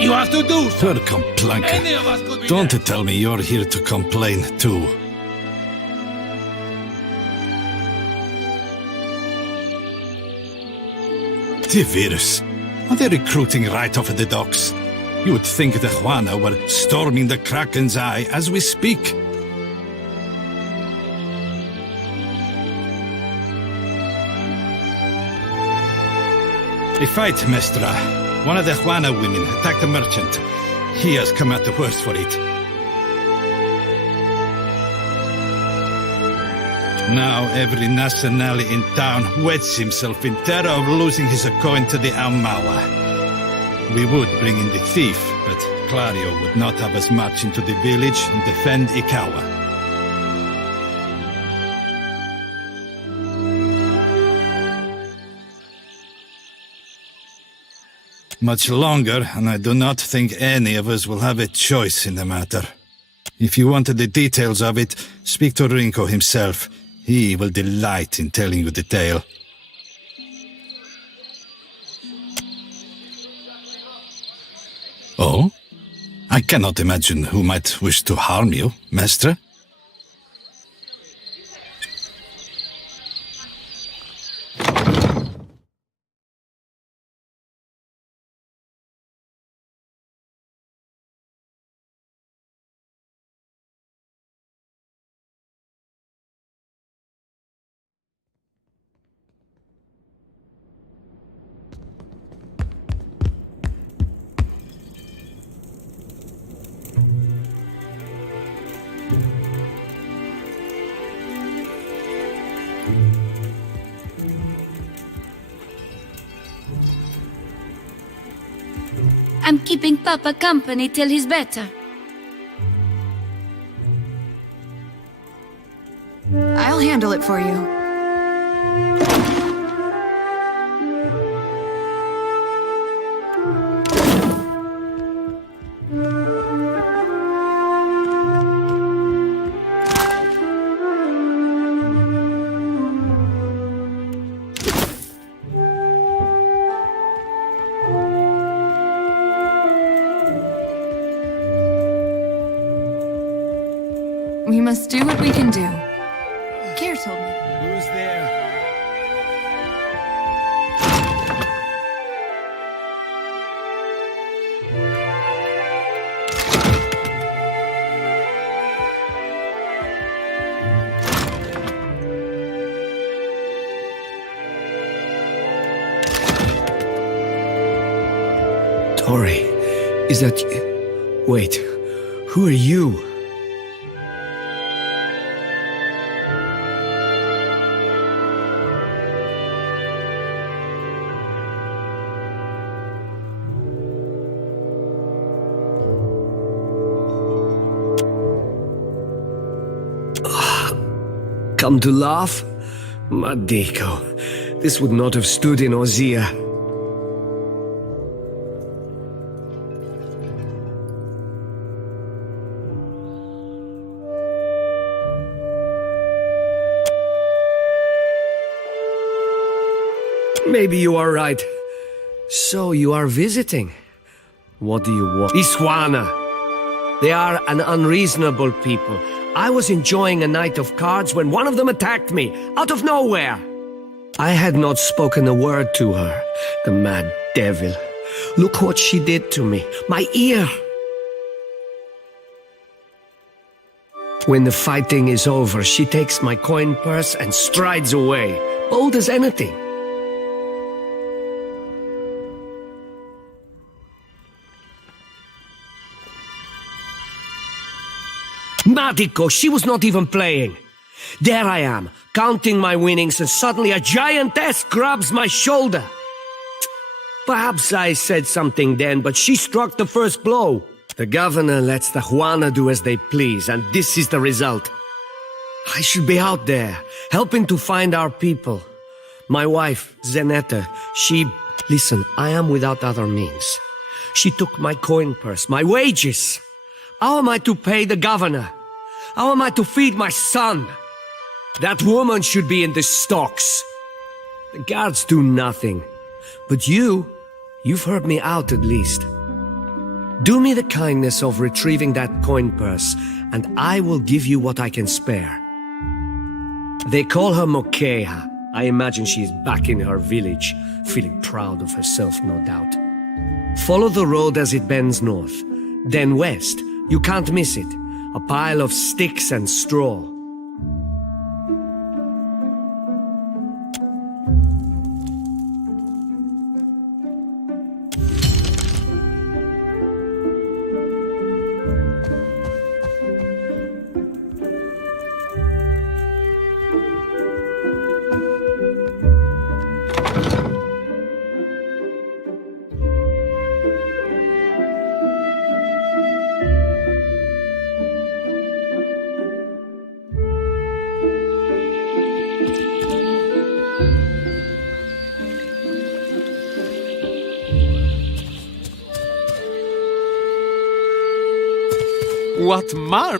You have to do so. Percomplanca. Don't tell me you're here to complain, too. The virus. Are they recruiting right off at the docks? You would think the Juana were storming the Kraken's Eye as we speak. A fight, Mestra. One of the Juana women attacked a merchant. He has come out the worst for it. Now every nationale in town wets himself in terror of losing his coin to the Aumaua. We would bring in the thief, but Clario would not have us march into the village and defend Ikawa. much longer, and I do not think any of us will have a choice in the matter. If you wanted the details of it, speak to Rinko himself. He will delight in telling you the tale. Oh? I cannot imagine who might wish to harm you, Mestre. I'm keeping Papa company till he's better. I'll handle it for you. We must do what we can do. Kier told me. Who's there? Tori, is that you? Wait, who are you? Come to laugh? Madiko, this would not have stood in Ozia. Maybe you are right. So you are visiting? What do you want? Iswana! They are an unreasonable people. I was enjoying a night of cards when one of them attacked me, out of nowhere. I had not spoken a word to her, the mad devil. Look what she did to me, my ear. When the fighting is over, she takes my coin purse and strides away, bold as anything. Madiko, she was not even playing. There I am, counting my winnings, and suddenly a giantess grabs my shoulder. Perhaps I said something then, but she struck the first blow. The governor lets the Juana do as they please, and this is the result. I should be out there, helping to find our people. My wife, Zenetta, she... Listen, I am without other means. She took my coin purse, my wages. How am I to pay the governor? How am I to feed my son? That woman should be in the stocks. The guards do nothing. But you've heard me out at least. Do me the kindness of retrieving that coin purse, and I will give you what I can spare. They call her Mokeha. I imagine she is back in her village, feeling proud of herself, no doubt. Follow the road as it bends north, then west. You can't miss it. A pile of sticks and straw. What mar...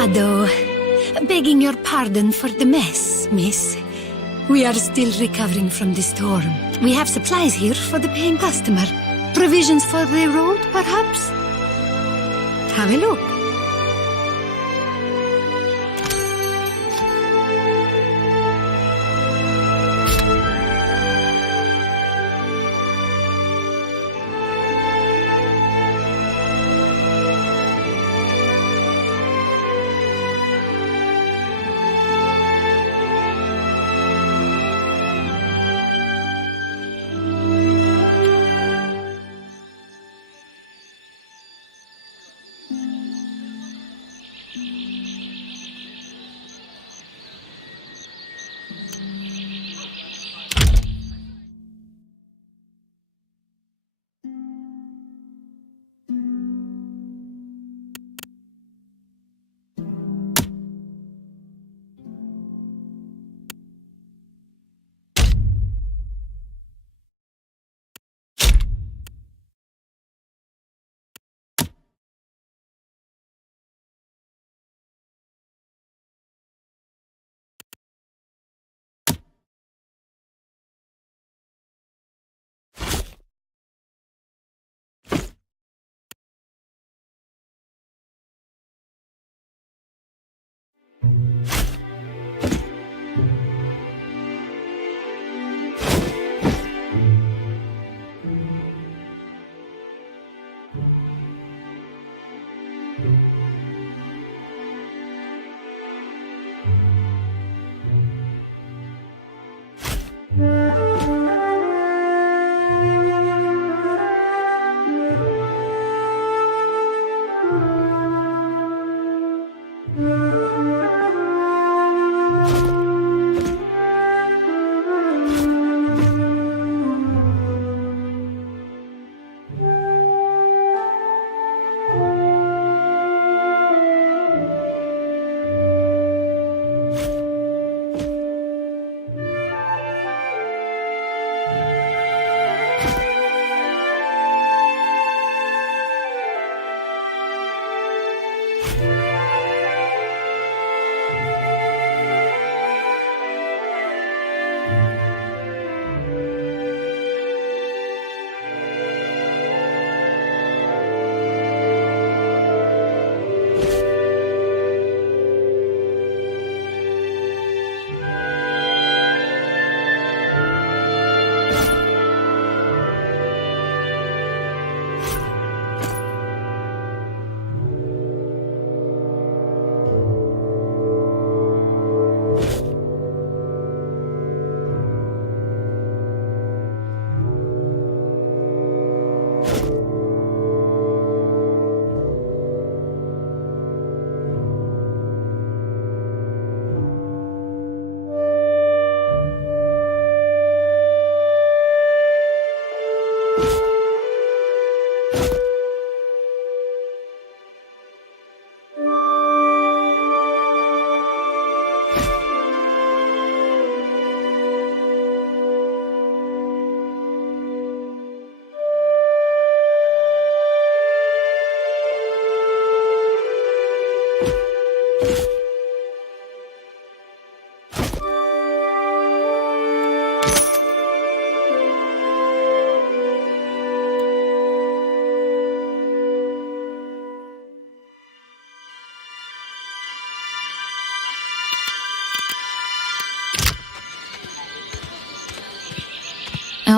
Ado, begging your pardon for the mess, miss. We are still recovering from the storm. We have supplies here for the paying customer. Provisions for the road, perhaps? Have a look.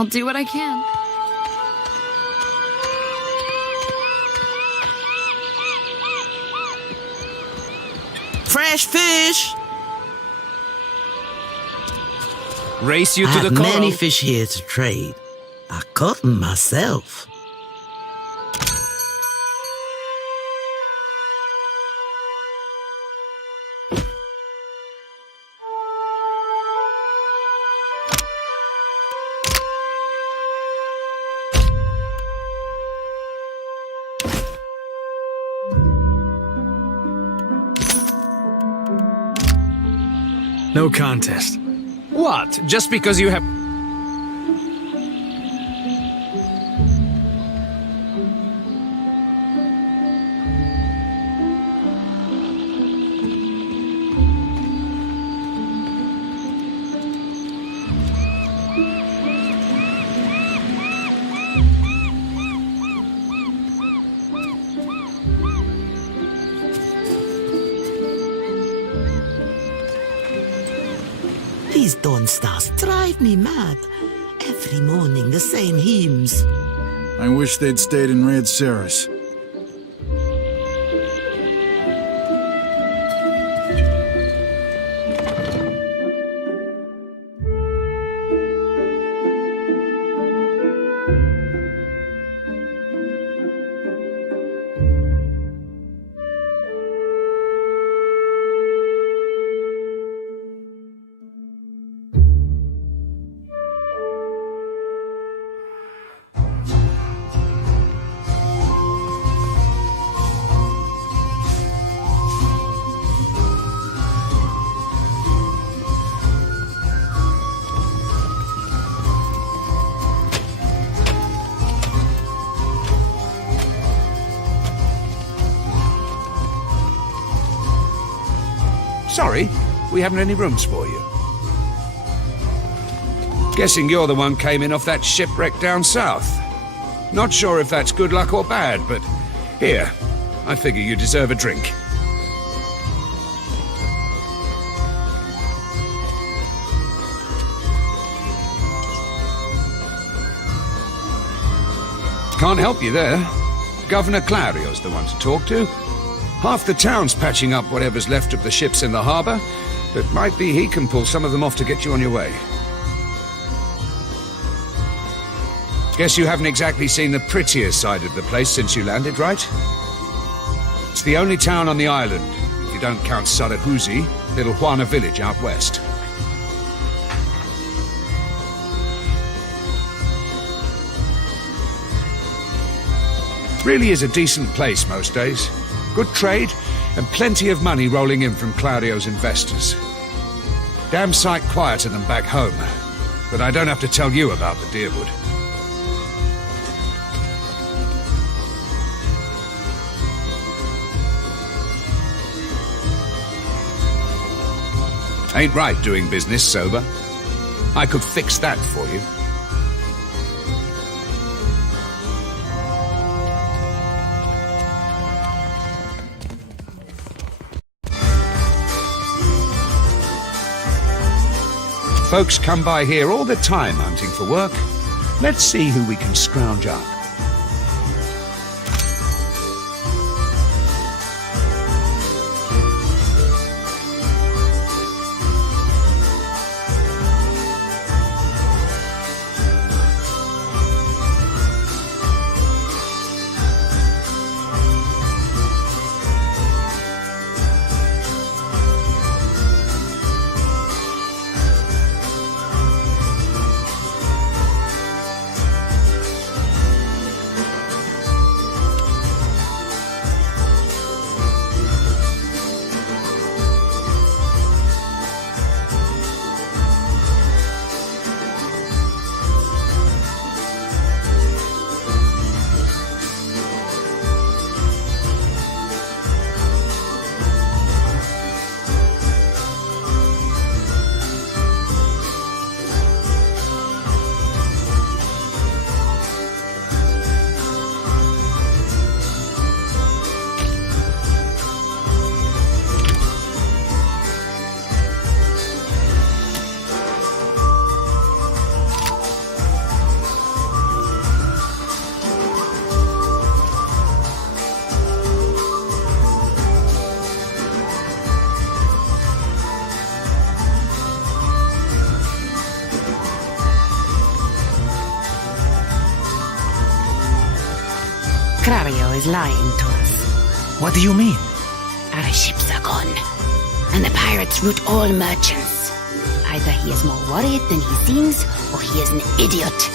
I'll do what I can. Fresh fish! Race you I to have the coral. many fish here to trade. I caught them myself. No contest. What? Just because you have... These dawn stars drive me mad. Every morning, the same hymns. I wish they'd stayed in Red Ceres. Sorry, we haven't any rooms for you. Guessing you're the one came in off that shipwreck down south. Not sure if that's good luck or bad, but here, I figure you deserve a drink. Can't help you there. Governor Clario's the one to talk to. Half the town's patching up whatever's left of the ships in the harbor, but might be he can pull some of them off to get you on your way. Guess you haven't exactly seen the prettier side of the place since you landed, right? It's the only town on the island, if you don't count Sarahuzi, little Juana village out west. Really is a decent place most days. Good trade, and plenty of money rolling in from Clario's investors. Damn sight quieter than back home, but I don't have to tell you about the Deerwood. Ain't right doing business sober. I could fix that for you. Folks come by here all the time hunting for work. Let's see who we can scrounge up. Clario is lying to us. What do you mean? Our ships are gone, and the pirates root all merchants. Either he is more worried than he seems, or he is an idiot.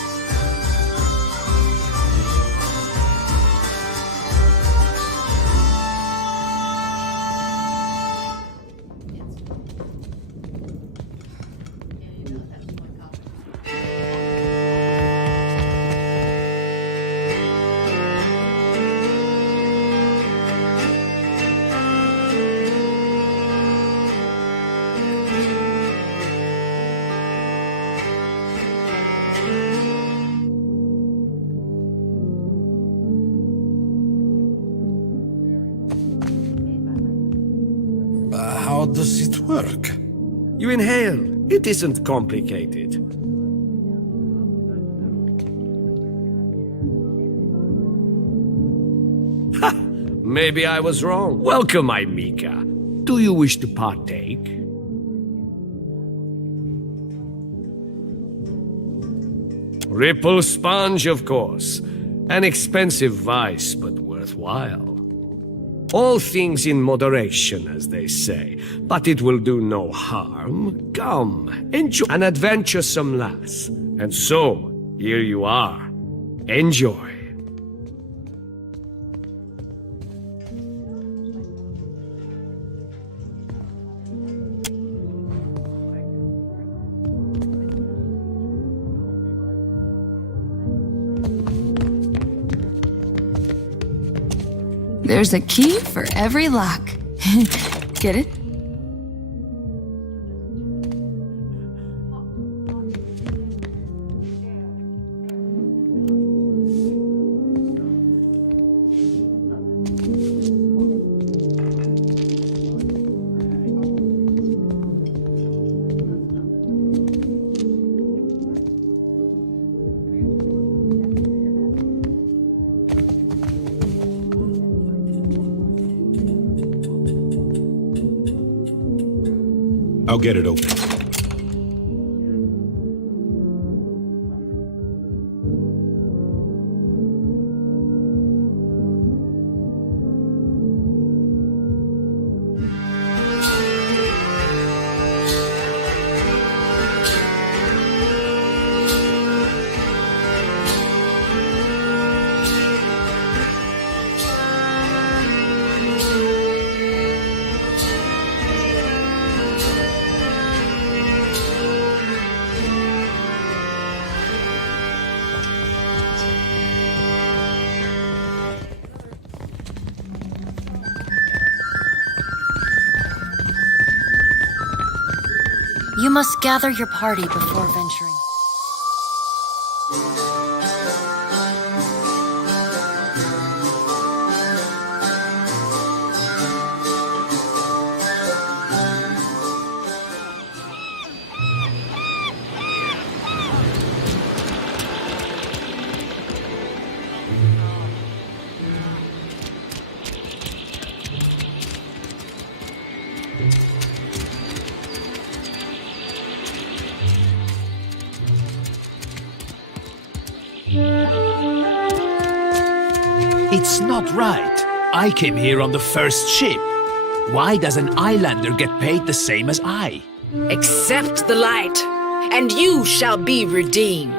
How does it work? You inhale. It isn't complicated. Ha! Maybe I was wrong. Welcome, my Mika. Do you wish to partake? Ripple sponge, of course. An expensive vice, but worthwhile. All things in moderation, as they say, but it will do no harm. Come, enjoy an adventuresome lass. And so, here you are. Enjoy. There's a key for every lock. Get it? I'll get it open. You must gather your party before venturing. It's not right. I came here on the first ship. Why does an islander get paid the same as I? Accept the light, and you shall be redeemed.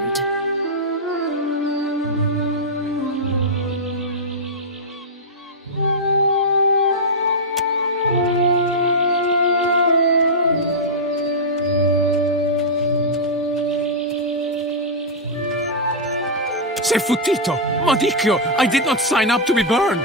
Sei futtito! Madicchio! I did not sign up to be burned!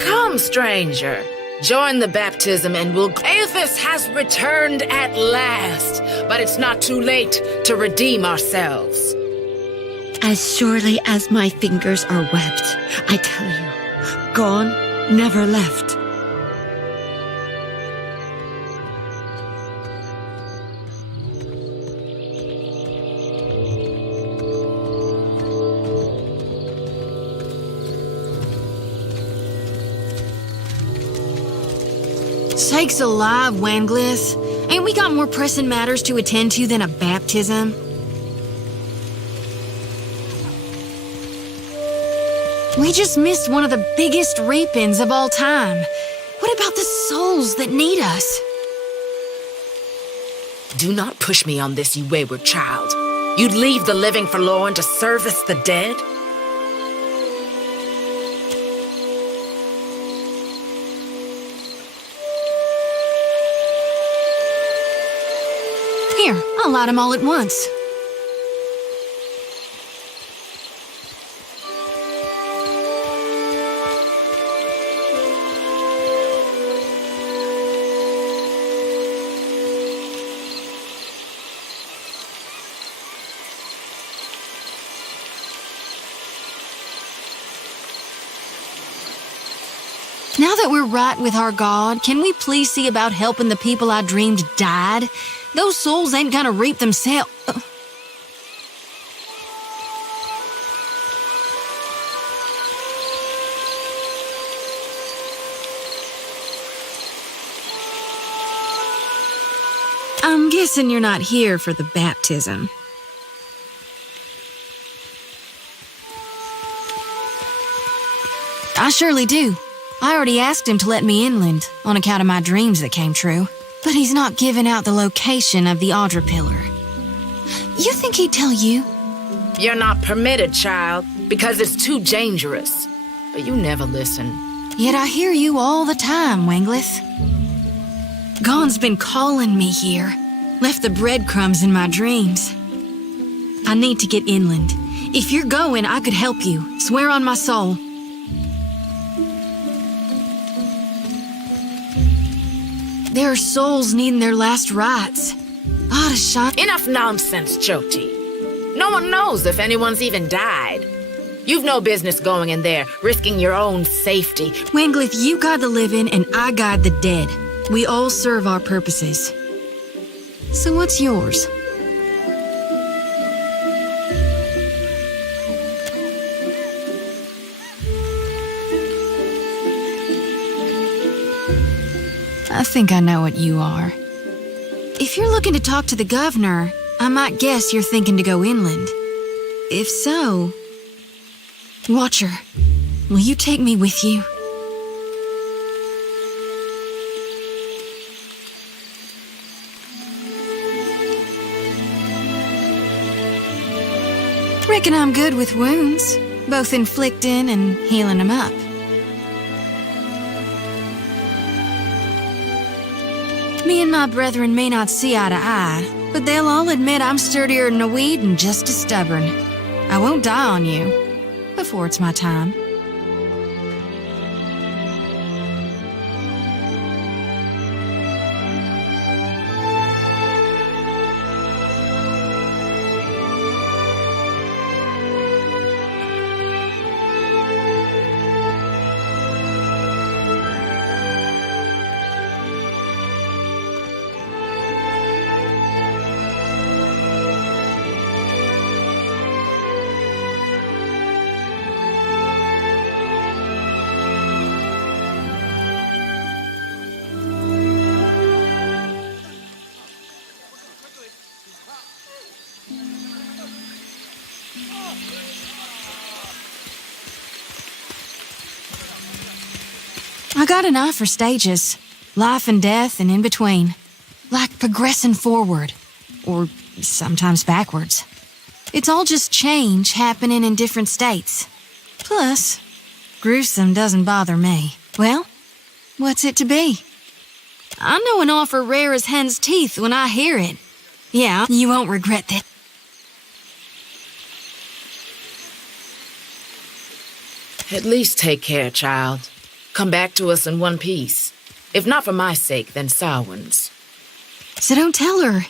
Come, stranger. Join the baptism and we'll... Aethys has returned at last, but it's not too late to redeem ourselves. As surely as my fingers are webbed, I tell you, gone, never left. Sakes alive, Wanglis. Ain't we got more pressing matters to attend to than a baptism? We just missed one of the biggest reap-ins of all time. What about the souls that need us? Do not push me on this, you wayward child. You'd leave the living forlorn to service the dead? Here, I'll light them all at once. that we're right with our God, can we please see about helping the people I dreamed died? Those souls ain't gonna reap themselves. I'm guessing you're not here for the baptism. I surely do. I already asked him to let me inland on account of my dreams that came true. But he's not giving out the location of the Audra Pillar. You think he'd tell you? You're not permitted, child, because it's too dangerous. But you never listen. Yet I hear you all the time, Wenglith. Gon's been calling me here. Left the breadcrumbs in my dreams. I need to get inland. If you're going, I could help you. Swear on my soul. There are souls needing their last rites. Enough nonsense, Jyoti. No one knows if anyone's even died. You've no business going in there, risking your own safety. Wenglith, you guide the living and I guide the dead. We all serve our purposes. So what's yours? I think I know what you are. If you're looking to talk to the governor, I might guess you're thinking to go inland. If so, Watcher, will you take me with you? Reckon I'm good with wounds, both inflicting and healing them up. Me and my brethren may not see eye to eye, but they'll all admit I'm sturdier than a weed and just as stubborn. I won't die on you before it's my time. I got an eye for stages, life and death and in between, like progressing forward, or sometimes backwards. It's all just change happening in different states. Plus, gruesome doesn't bother me. Well, what's it to be? I know an offer rare as hen's teeth when I hear it. Yeah, you won't regret this. At least take care, child. Come back to us in one piece. If not for my sake, then Samhain's. So don't tell her.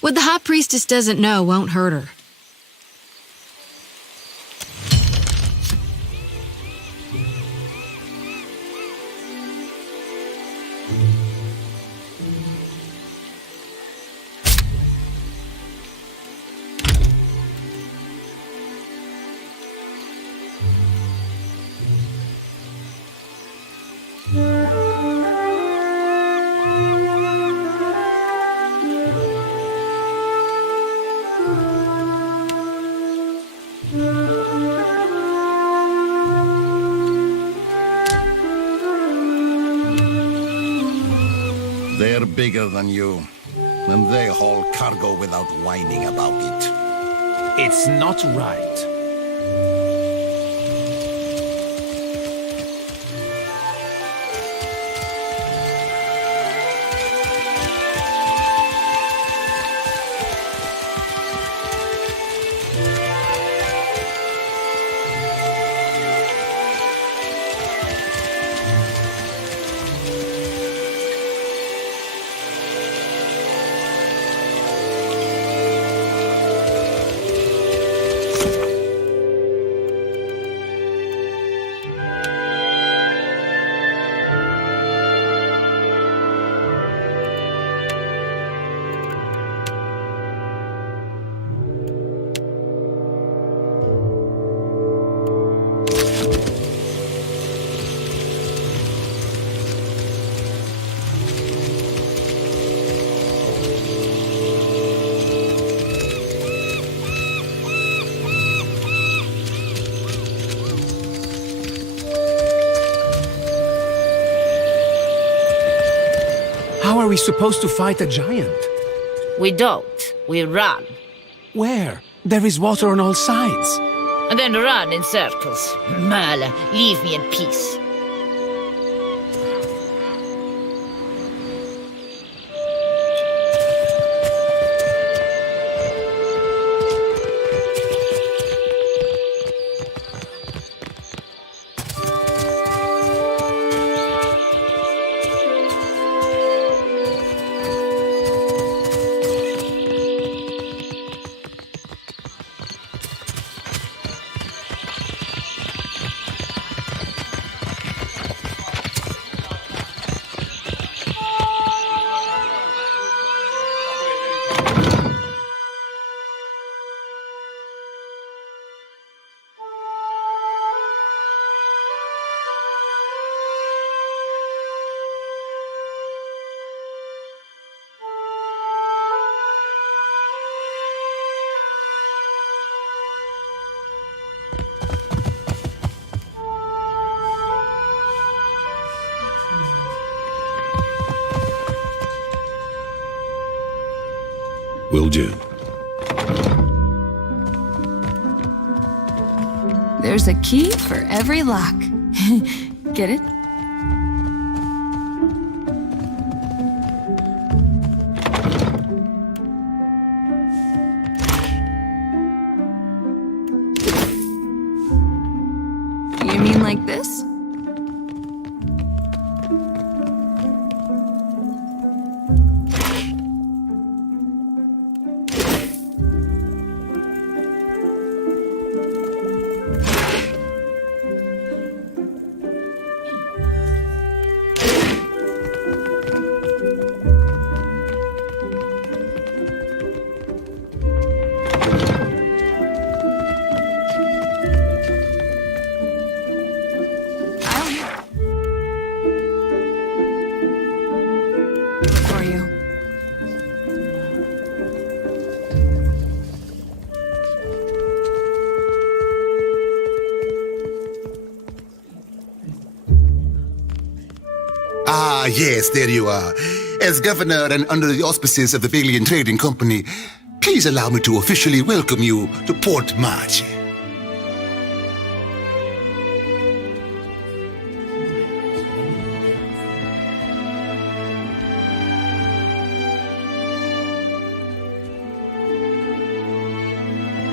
What the High Priestess doesn't know won't hurt her. They're bigger than you, and they haul cargo without whining about it. It's not right. are we supposed to fight a giant? We don't. We run. Where? There is water on all sides. And then run in circles. Merle, leave me in peace. Will do. There's a key for every lock. Get it? You mean like this? For you. Ah, yes, there you are. As governor and under the auspices of the Valian Trading Company, please allow me to officially welcome you to Port March.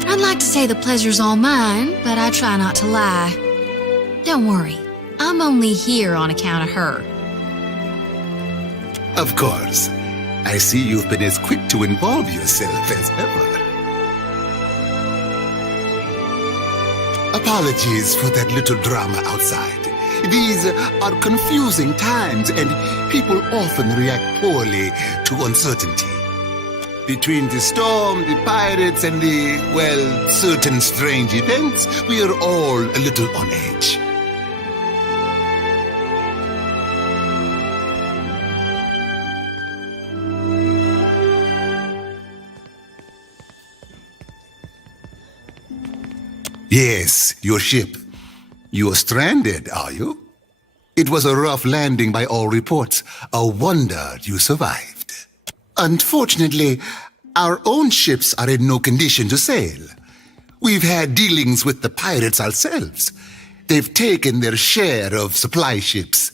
I'd like to say the pleasure's all mine, but I try not to lie. Don't worry, I'm only here on account of her. Of course. I see you've been as quick to involve yourself as ever. Apologies for that little drama outside. These are confusing times, and people often react poorly to uncertainty. Between the storm, the pirates, and the, well, certain strange events, we are all a little on edge. Yes, your ship. You're stranded, are you? It was a rough landing by all reports. A wonder you survived. Unfortunately, our own ships are in no condition to sail. We've had dealings with the pirates ourselves. They've taken their share of supply ships.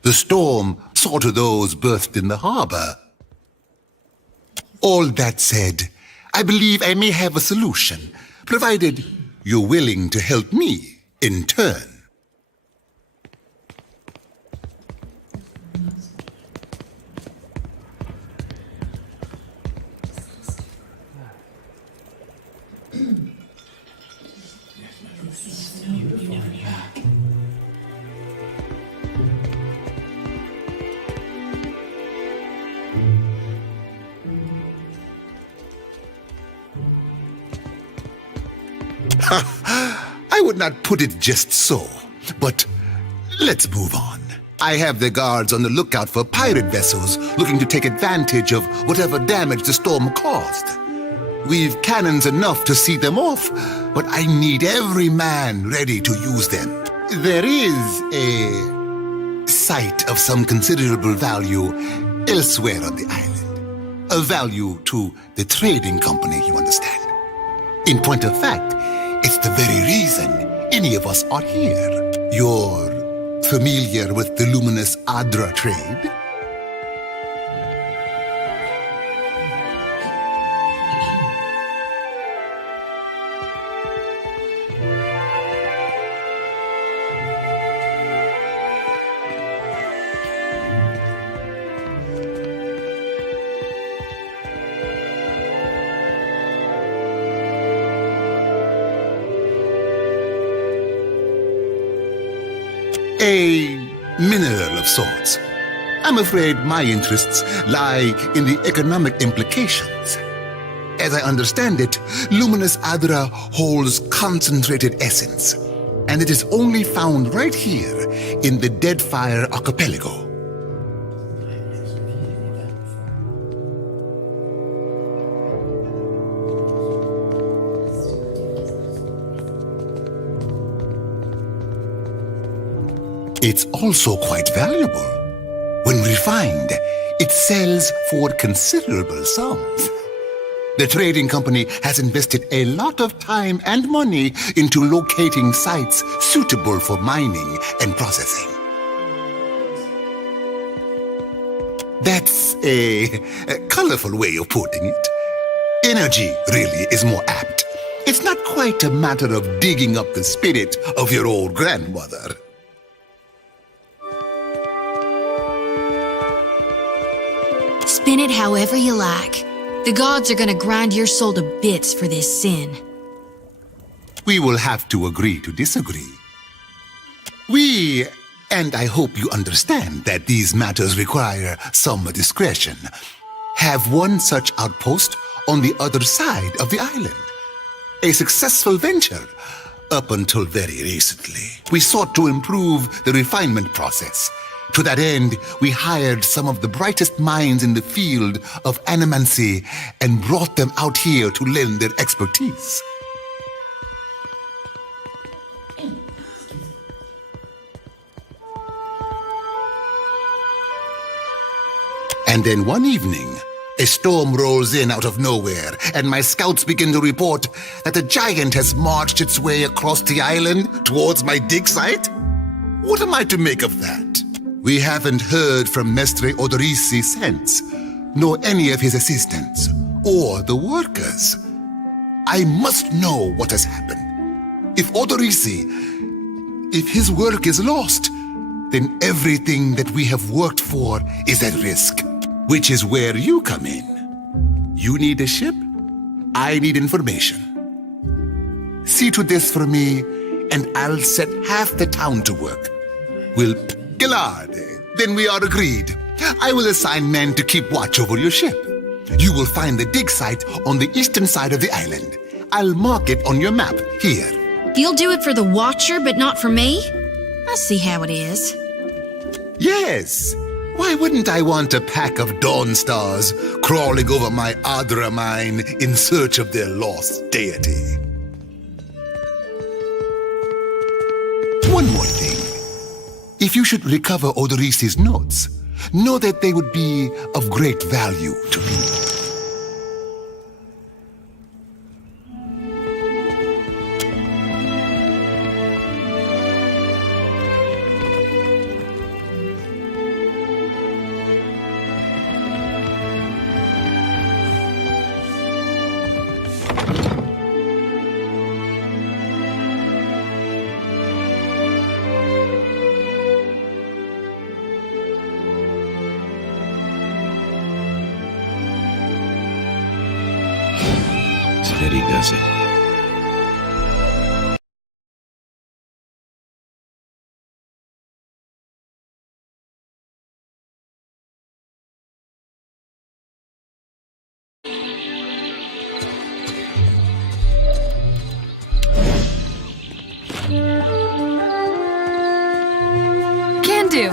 The storm saw to those berthed in the harbor. All that said, I believe I may have a solution, provided you're willing to help me in turn. I would not put it just so, but let's move on. I have the guards on the lookout for pirate vessels looking to take advantage of whatever damage the storm caused. We've cannons enough to see them off, but I need every man ready to use them. There is a site of some considerable value elsewhere on the island. A value to the trading company, you understand. In point of fact, it's the very reason any of us are here. You're familiar with the luminous Adra trade? A mineral of sorts. I'm afraid my interests lie in the economic implications. As I understand it, luminous Adra holds concentrated essence, and it is only found right here in the Deadfire archipelago. It's also quite valuable. When refined, it sells for considerable sums. The trading company has invested a lot of time and money into locating sites suitable for mining and processing. That's a colorful way of putting it. Energy, really, is more apt. It's not quite a matter of digging up the spirit of your old grandmother. Spin it however you like. The gods are gonna grind your soul to bits for this sin. We will have to agree to disagree. We, and I hope you understand that these matters require some discretion, have one such outpost on the other side of the island. A successful venture up until very recently. We sought to improve the refinement process. To that end, we hired some of the brightest minds in the field of animancy and brought them out here to lend their expertise. And then one evening, a storm rolls in out of nowhere, and my scouts begin to report that a giant has marched its way across the island towards my dig site. What am I to make of that? We haven't heard from Mestre Odorisi since, nor any of his assistants, or the workers. I must know what has happened. If if his work is lost, then everything that we have worked for is at risk, which is where you come in. You need a ship, I need information. See to this for me, and I'll set half the town to work. We'll Gilade, then we are agreed. I will assign men to keep watch over your ship. You will find the dig site on the eastern side of the island. I'll mark it on your map here. You'll do it for the Watcher, but not for me? I see how it is. Yes. Why wouldn't I want a pack of Dawn Stars crawling over my Adra mine in search of their lost deity? One more thing. If you should recover Odorisi's notes, know that they would be of great value to me. Steady does it. Can do.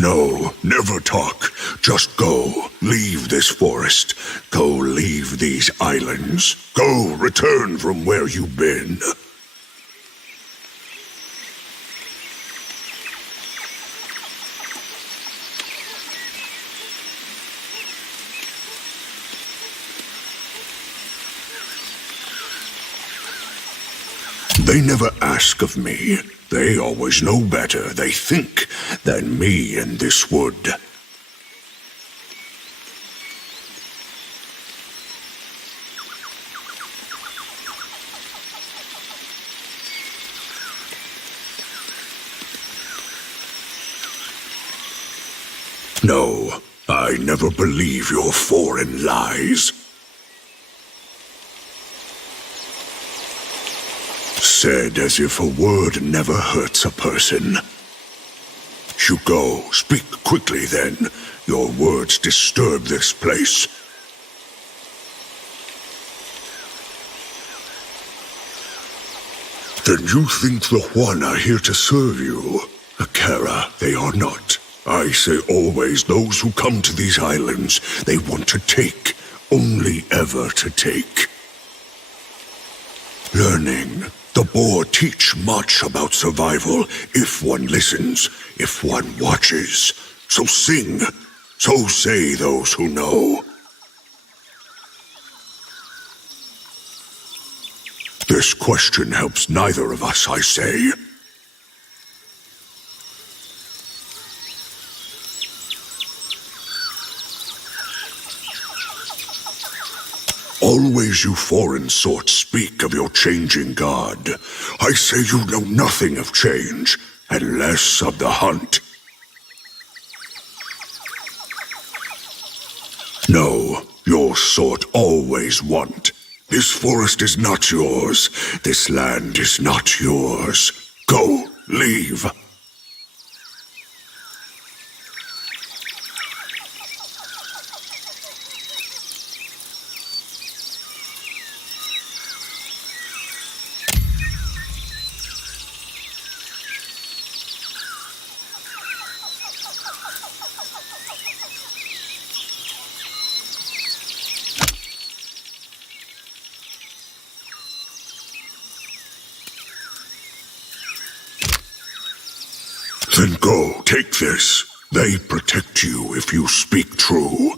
No, never talk. Just go. Leave this forest. Go leave these islands. Go return from where you've been. They never ask of me. They always know better, they think, than me in this wood. No, I never believe your foreign lies. Said as if a word never hurts a person. You go. Speak quickly, then. Your words disturb this place. Then you think the Huan are here to serve you? Akara, they are not. I say always those who come to these islands, they want to take. Only ever to take. Learning. The Boar teach much about survival if one listens, if one watches. So sing. So say those who know. This question helps neither of us, I say. Always you foreign sorts speak of your changing god. I say you know nothing of change, and less of the hunt. No, your sort always want. This forest is not yours. This land is not yours. Go, leave. Then go, take this. They protect you if you speak true.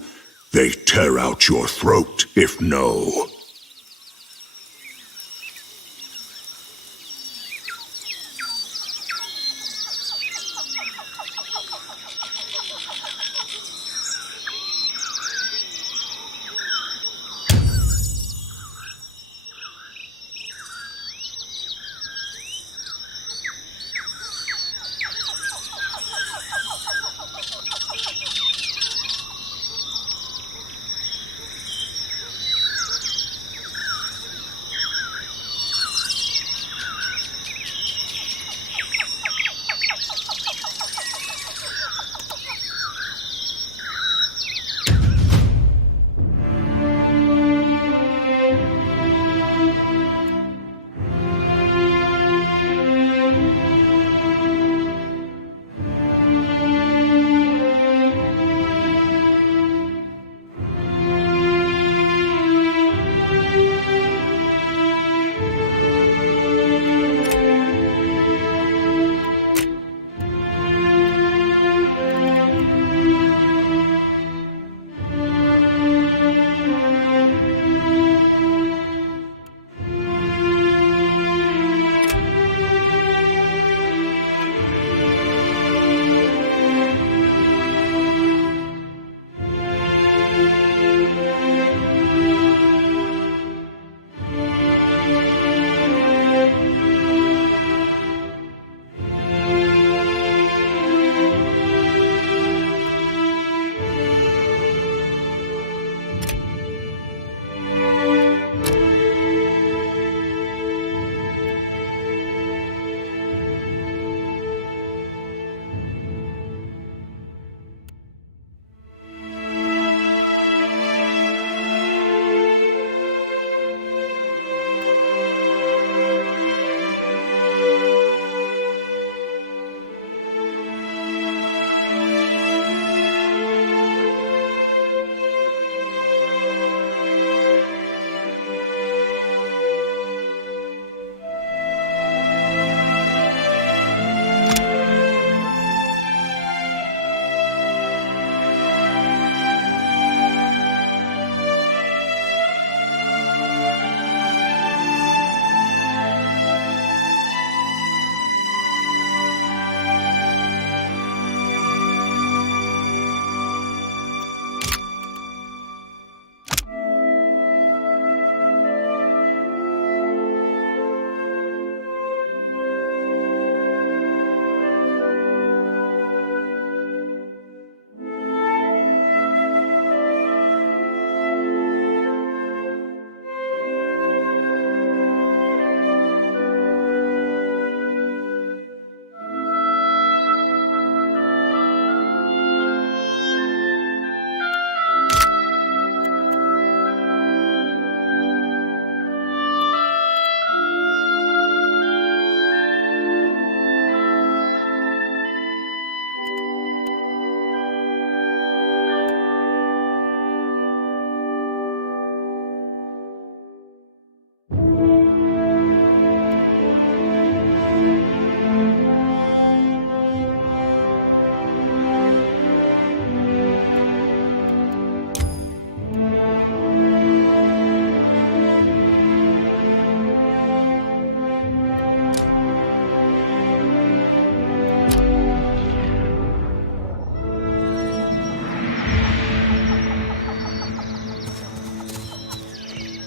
They tear out your throat if no.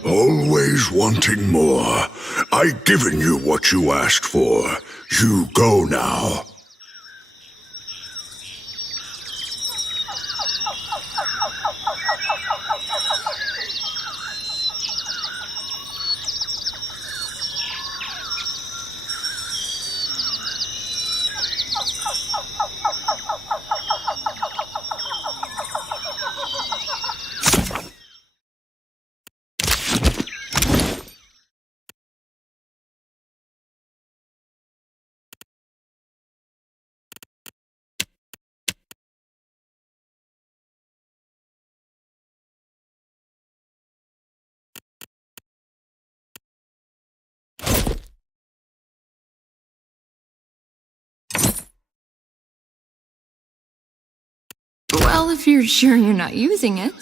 Always wanting more. I've given you what you asked for. You go now. Well, if you're sure you're not using it.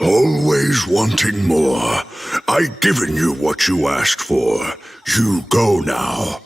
Always wanting more. I've given you what you asked for. You go now.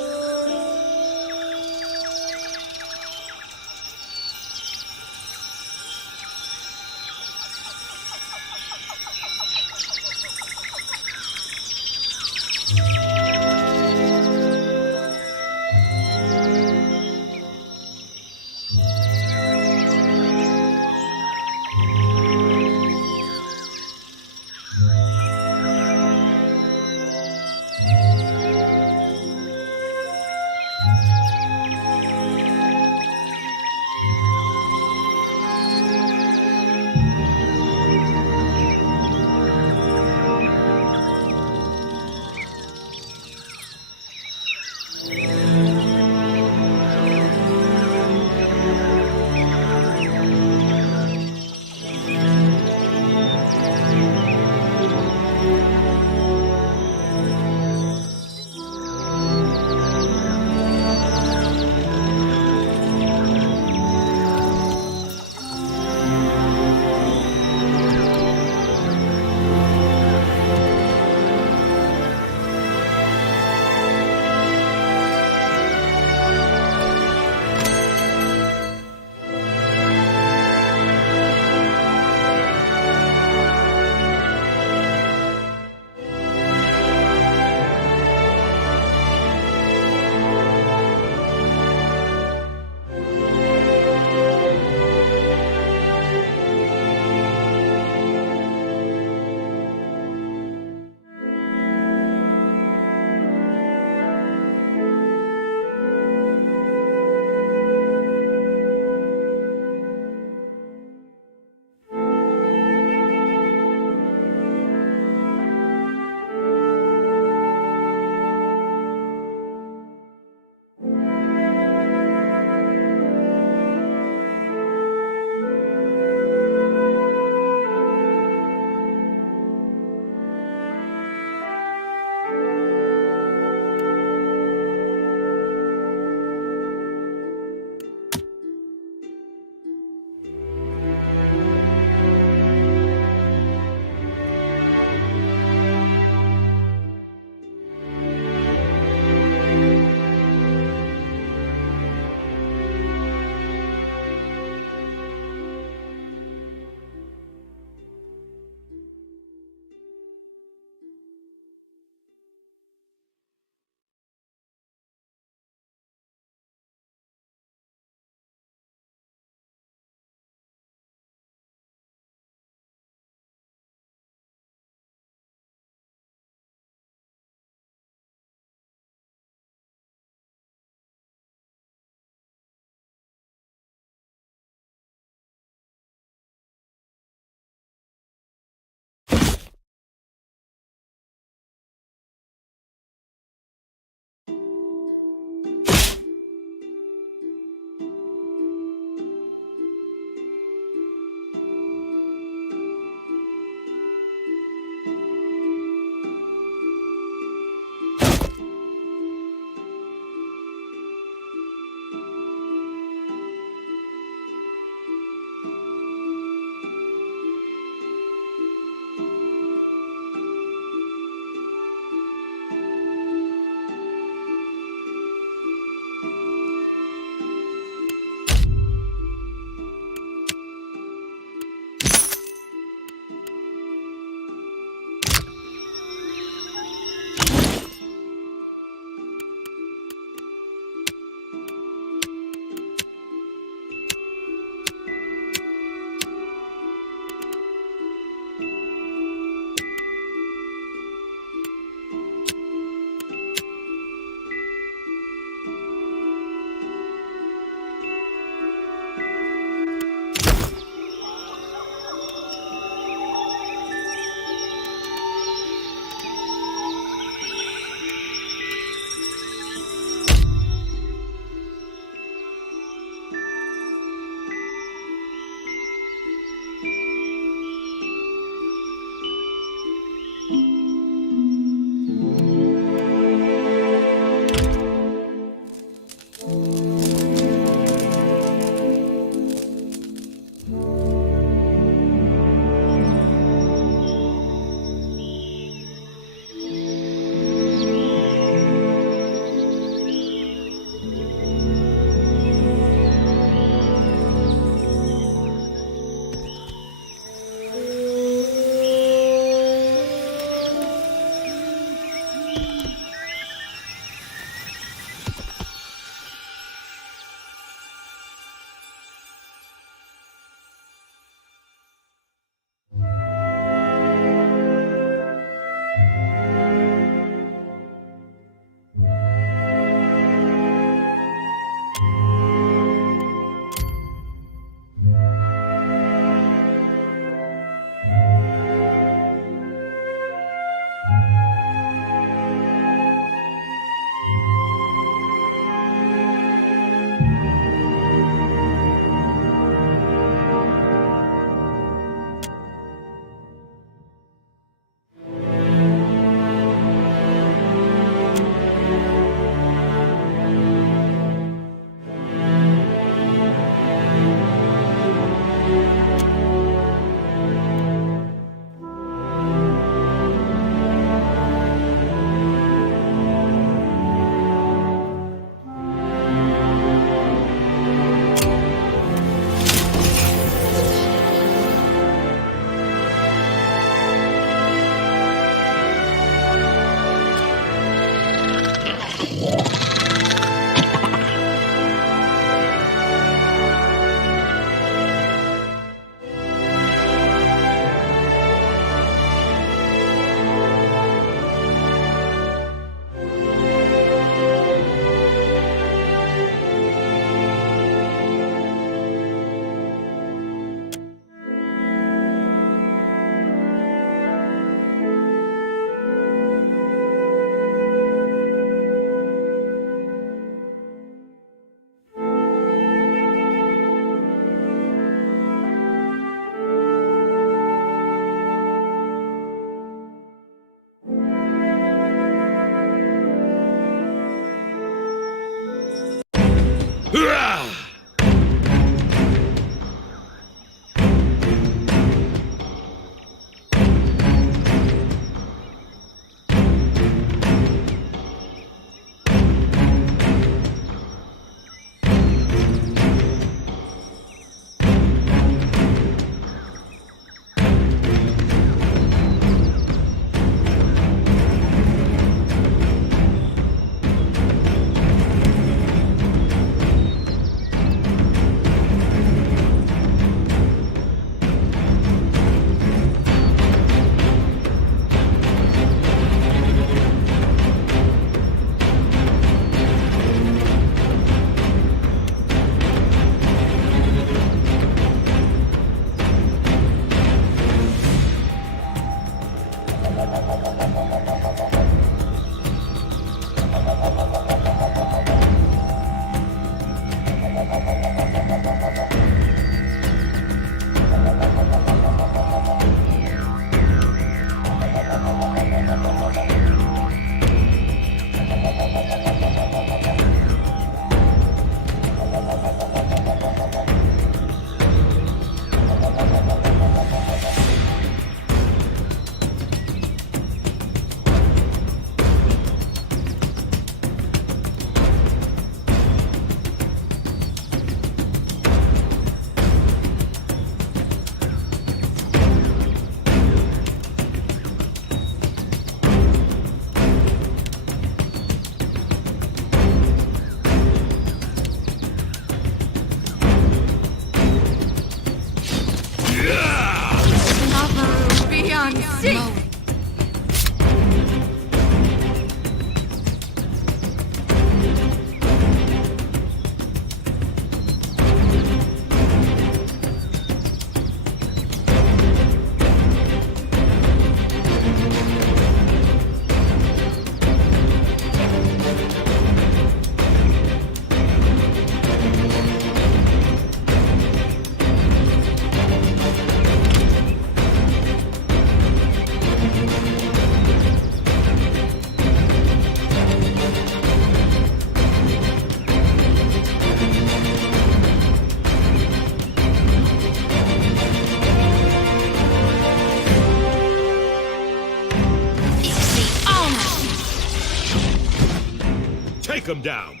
Take him down!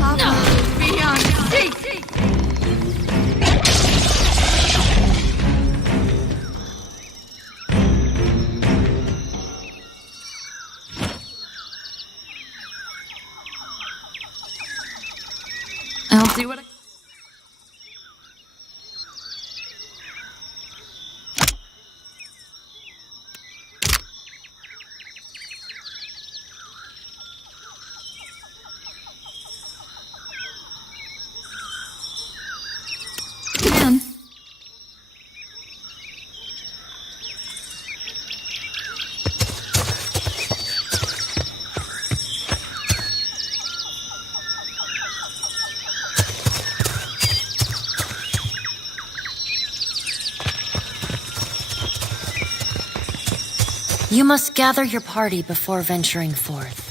Lava beyond sea! I'll do what I... Man. You must gather your party before venturing forth.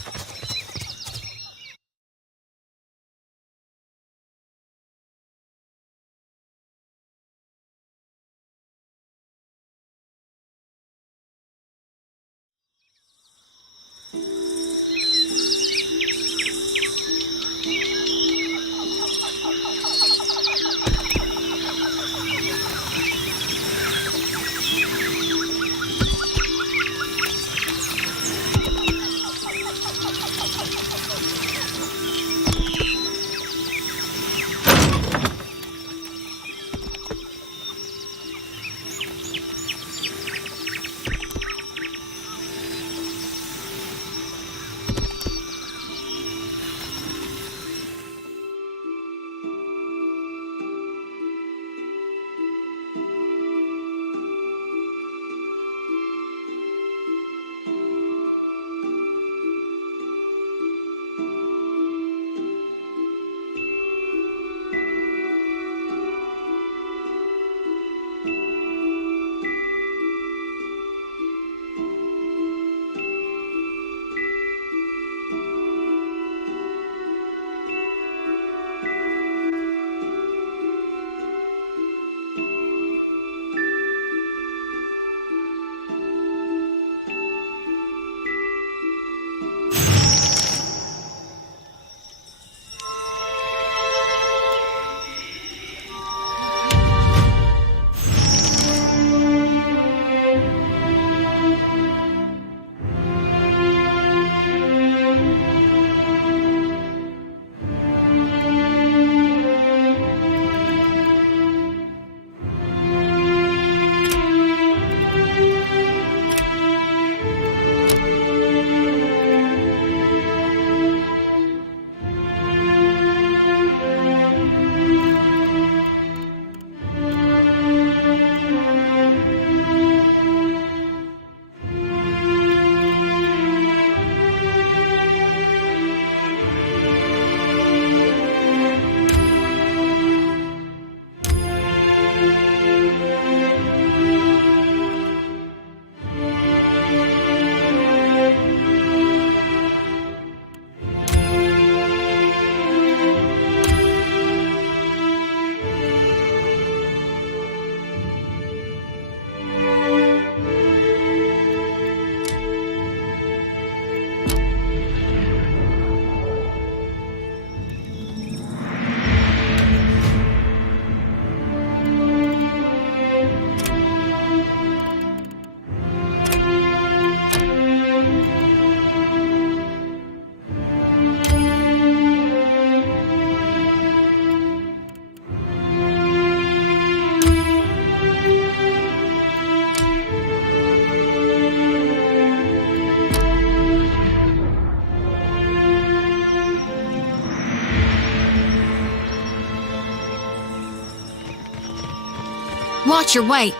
Watch your weight.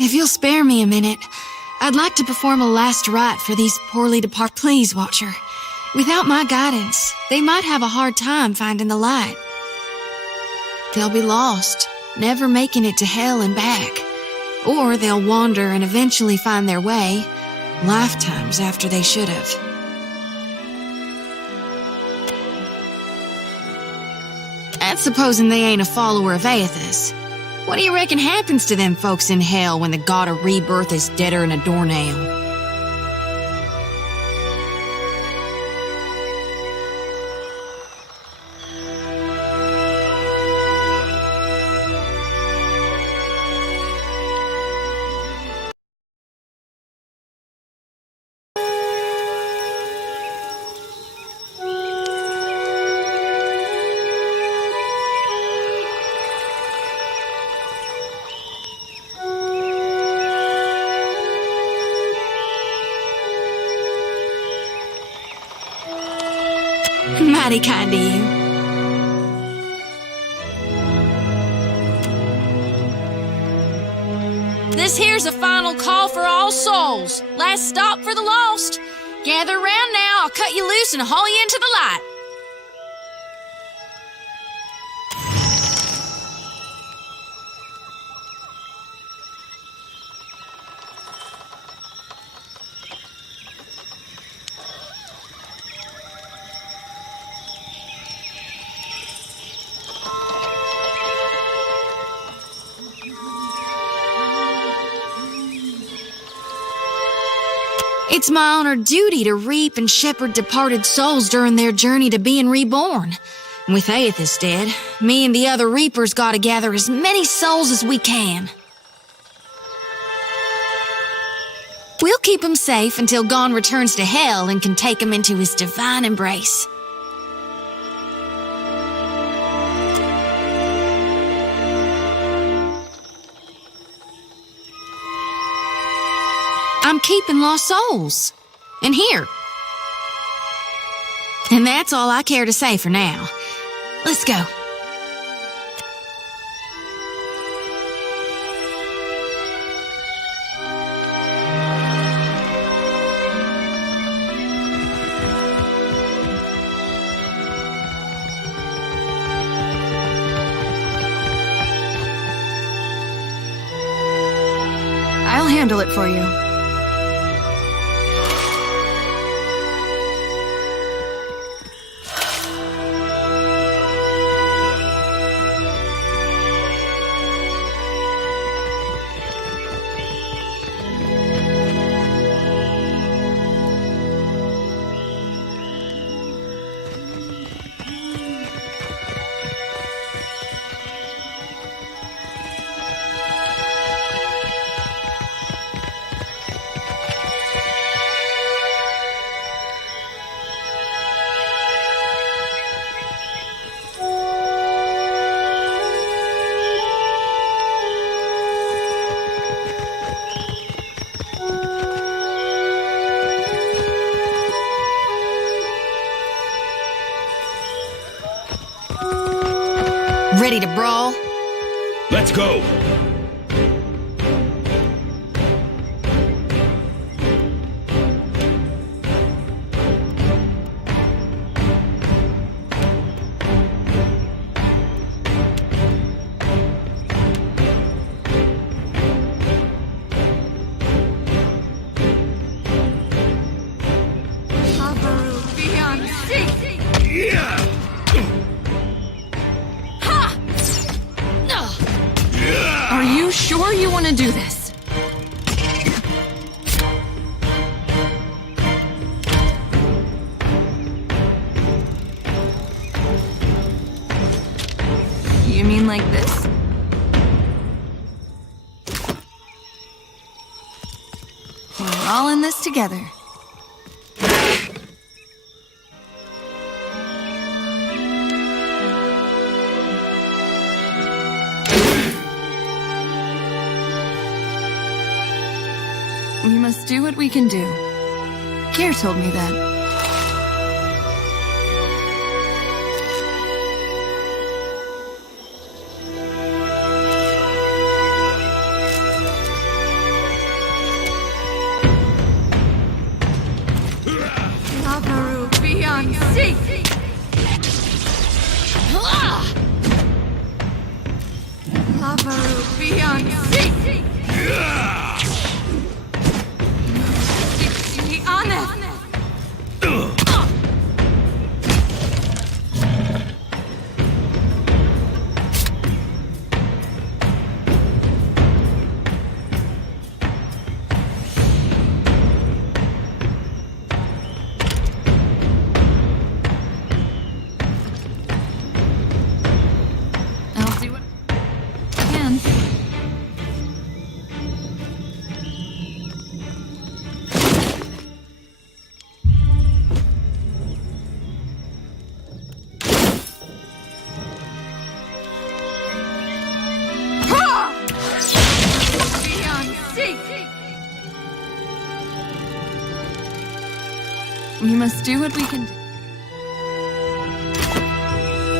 If you'll spare me a minute, I'd like to perform a last rite for these poorly departed. Please, Watcher. Without my guidance, they might have a hard time finding the light. They'll be lost, never making it to hell and back. Or they'll wander and eventually find their way, lifetimes after they should have. That's supposing they ain't a follower of Aethys. What do you reckon happens to them folks in hell when the god of rebirth is deader than a doornail? Mighty kind of you. This here's a final call for all souls. Last stop for the lost. Gather round now, I'll cut you loose and haul you into the light. It's my honored duty to reap and shepherd departed souls during their journey to being reborn. With Aethys dead, me and the other reapers gotta gather as many souls as we can. We'll keep him safe until Gon returns to Hell and can take him into his divine embrace. I'm keeping lost souls. And here. And that's all I care to say for now. Let's go. I'll handle it for you. Ready to brawl? Let's go! Are you sure you want to do this? You mean like this? We're all in this together. We must do what we can do. Kier told me that. Lavaru beyond sea! Lavaru beyond sea! I'll do what I can. We must do what we can do.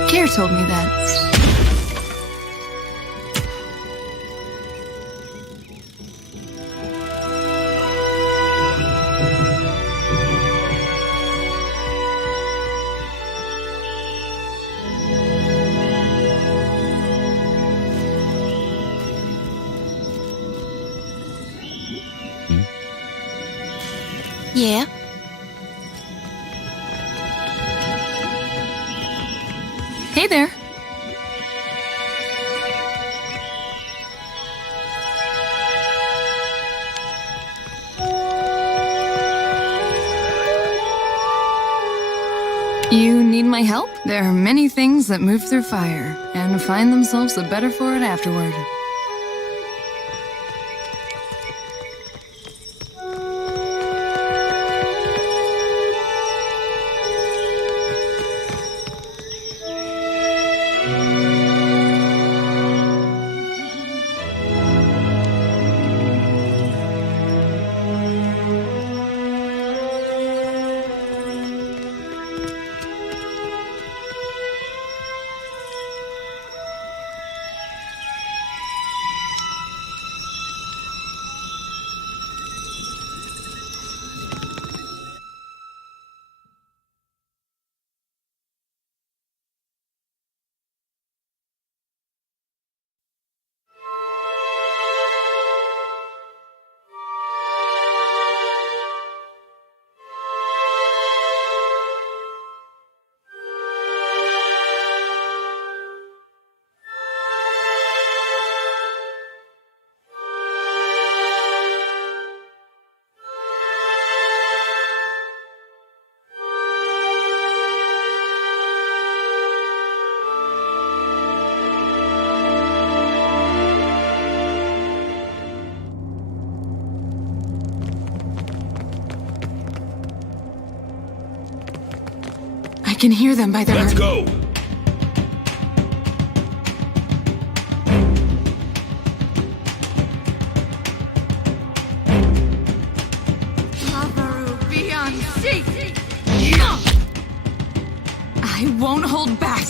Care told me that. Yeah? Hey there. You need my help? There are many things that move through fire and find themselves the better for it afterward. I can hear them by their... Let's go! I won't hold back.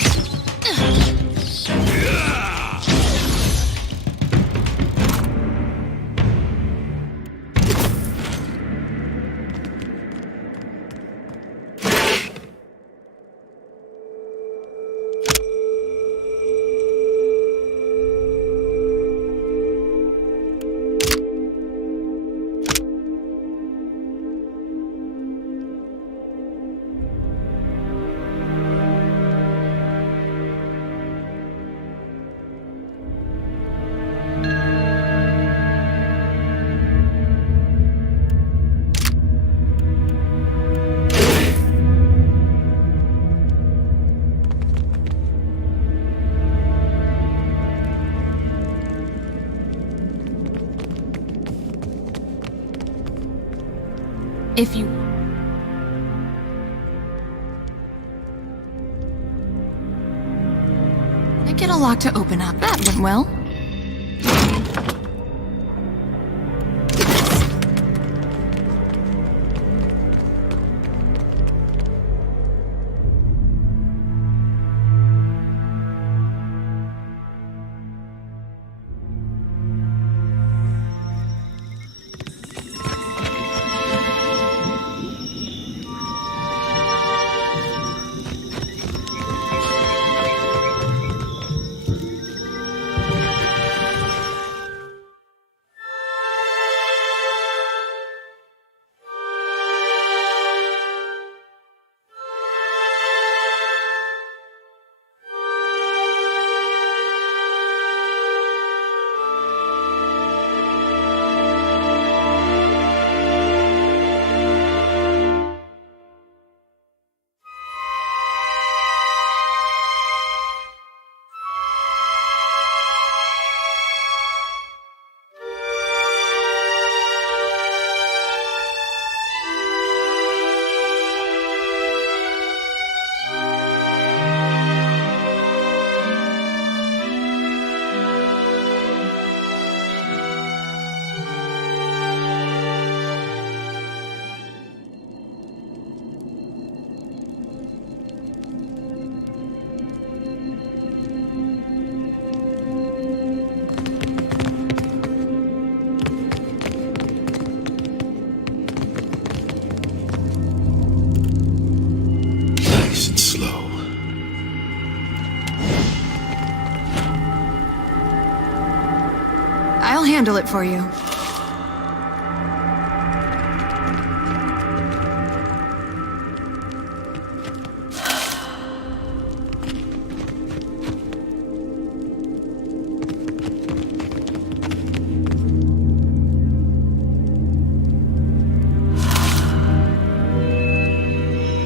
If you... I get a lock to open up. That went well. handle it for you.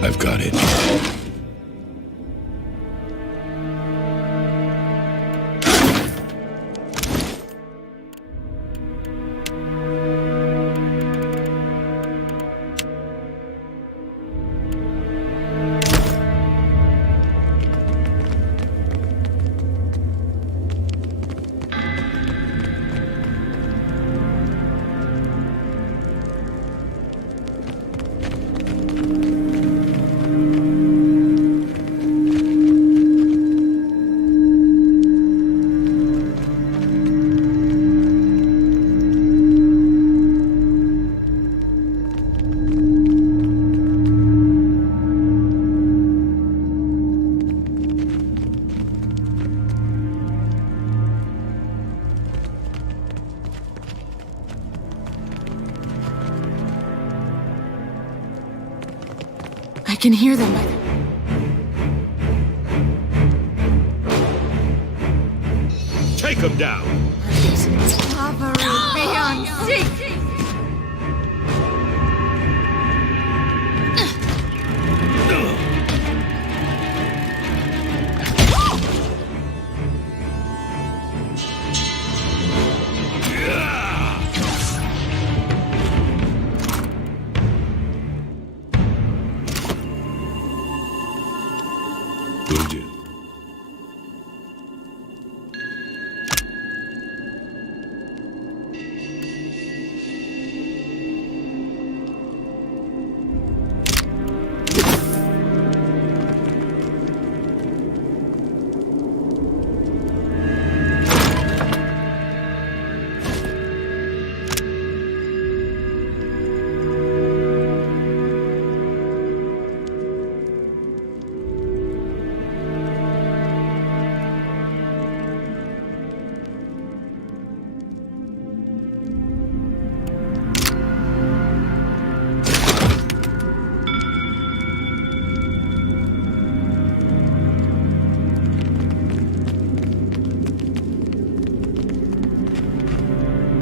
I've got it. I can hear them. Take him down! Beyond sea. Will do.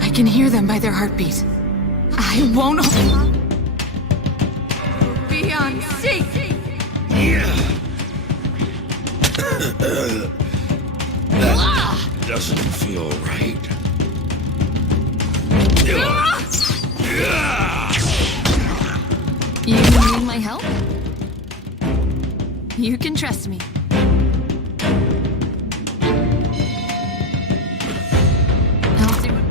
I can hear them by their heartbeat. I won't. Beyond sea. That doesn't feel right. You need my help? You can trust me. I'll do it.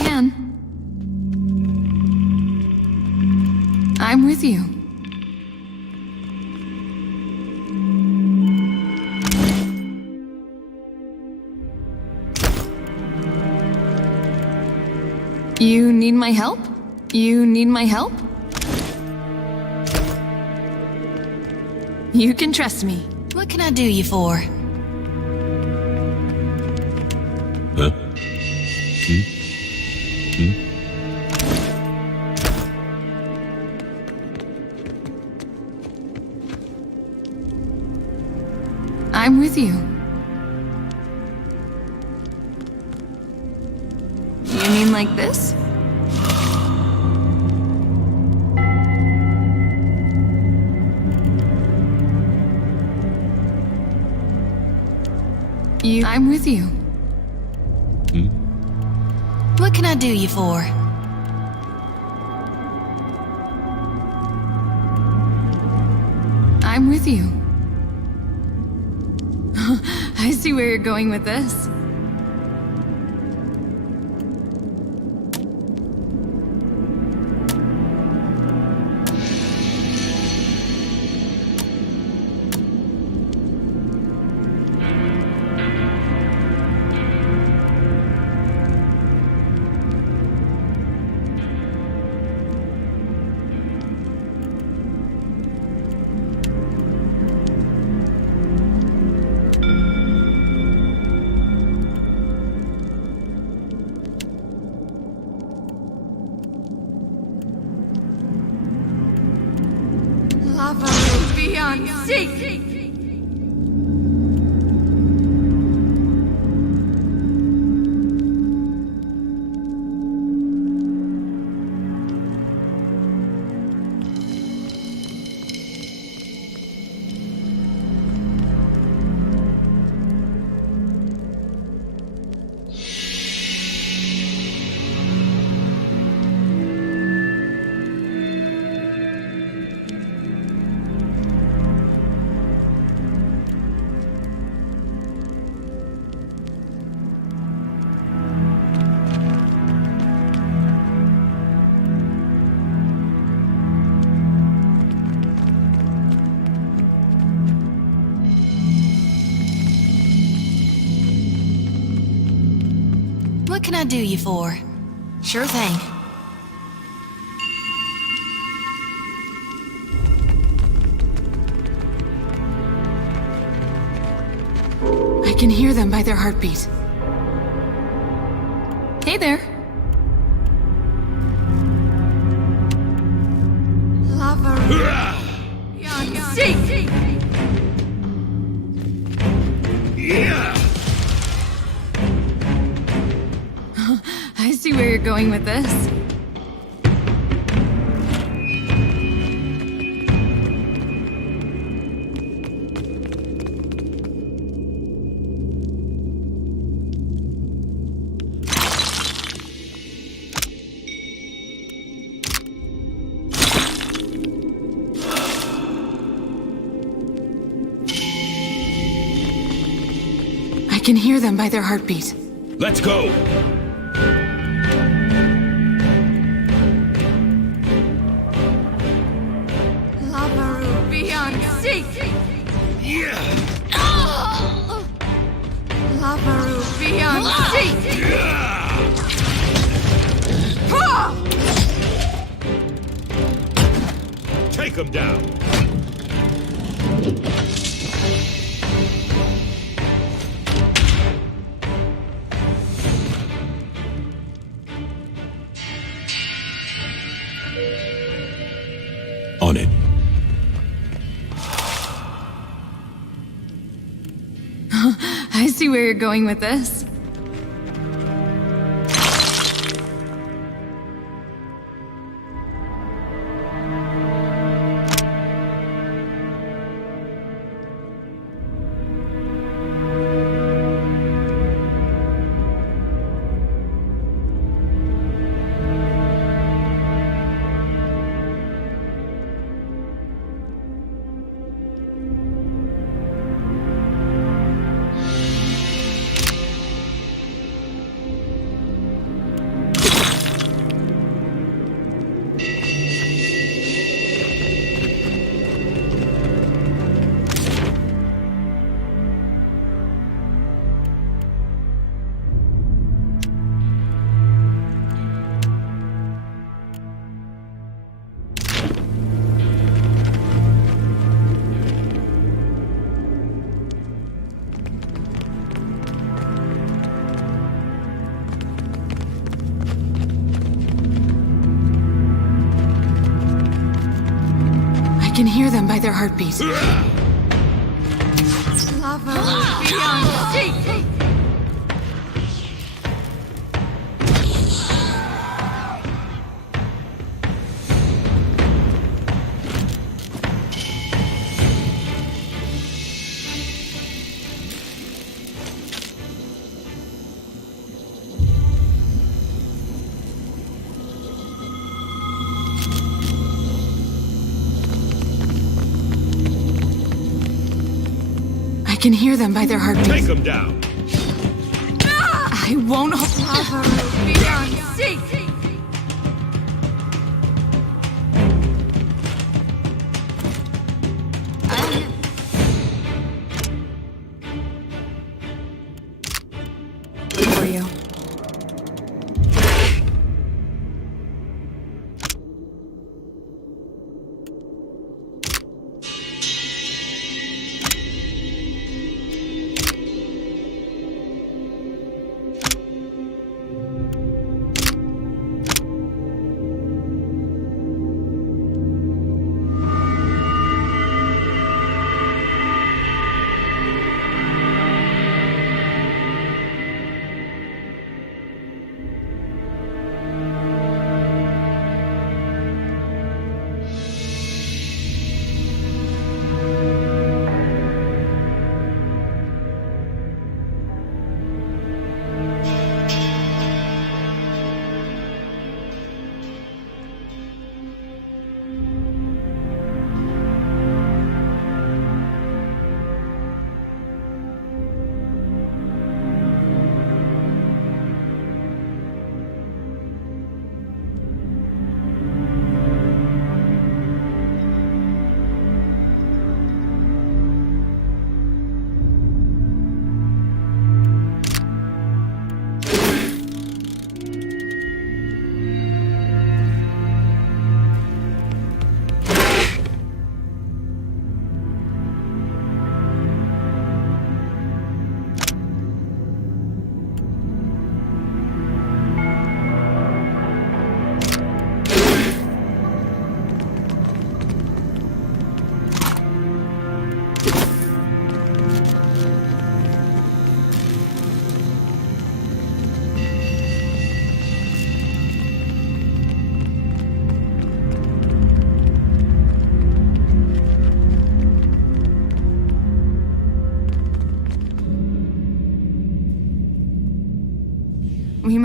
Again. I'm with you. You need my help? You need my help? You can trust me. What can I do you for? Huh? I'm with you. You mean like this? I'm with you. What can I do you for? I'm with you. I see where you're going with this. beyond seek. What can I do you for? Sure thing. I can hear them by their heartbeat. Hey there. Lover. Beyond seek. Yeah! I see where you're going with this. I can hear them by their heartbeat. Let's go! Lover beyond seek. Yeah! Lover beyond seek. Take him down! On it. I see where you're going with this. I can hear them by their heartbeat. Lover beyond seek. I can hear them by their heartbeat. Take him down! I won't. Lover beyond seek. For you.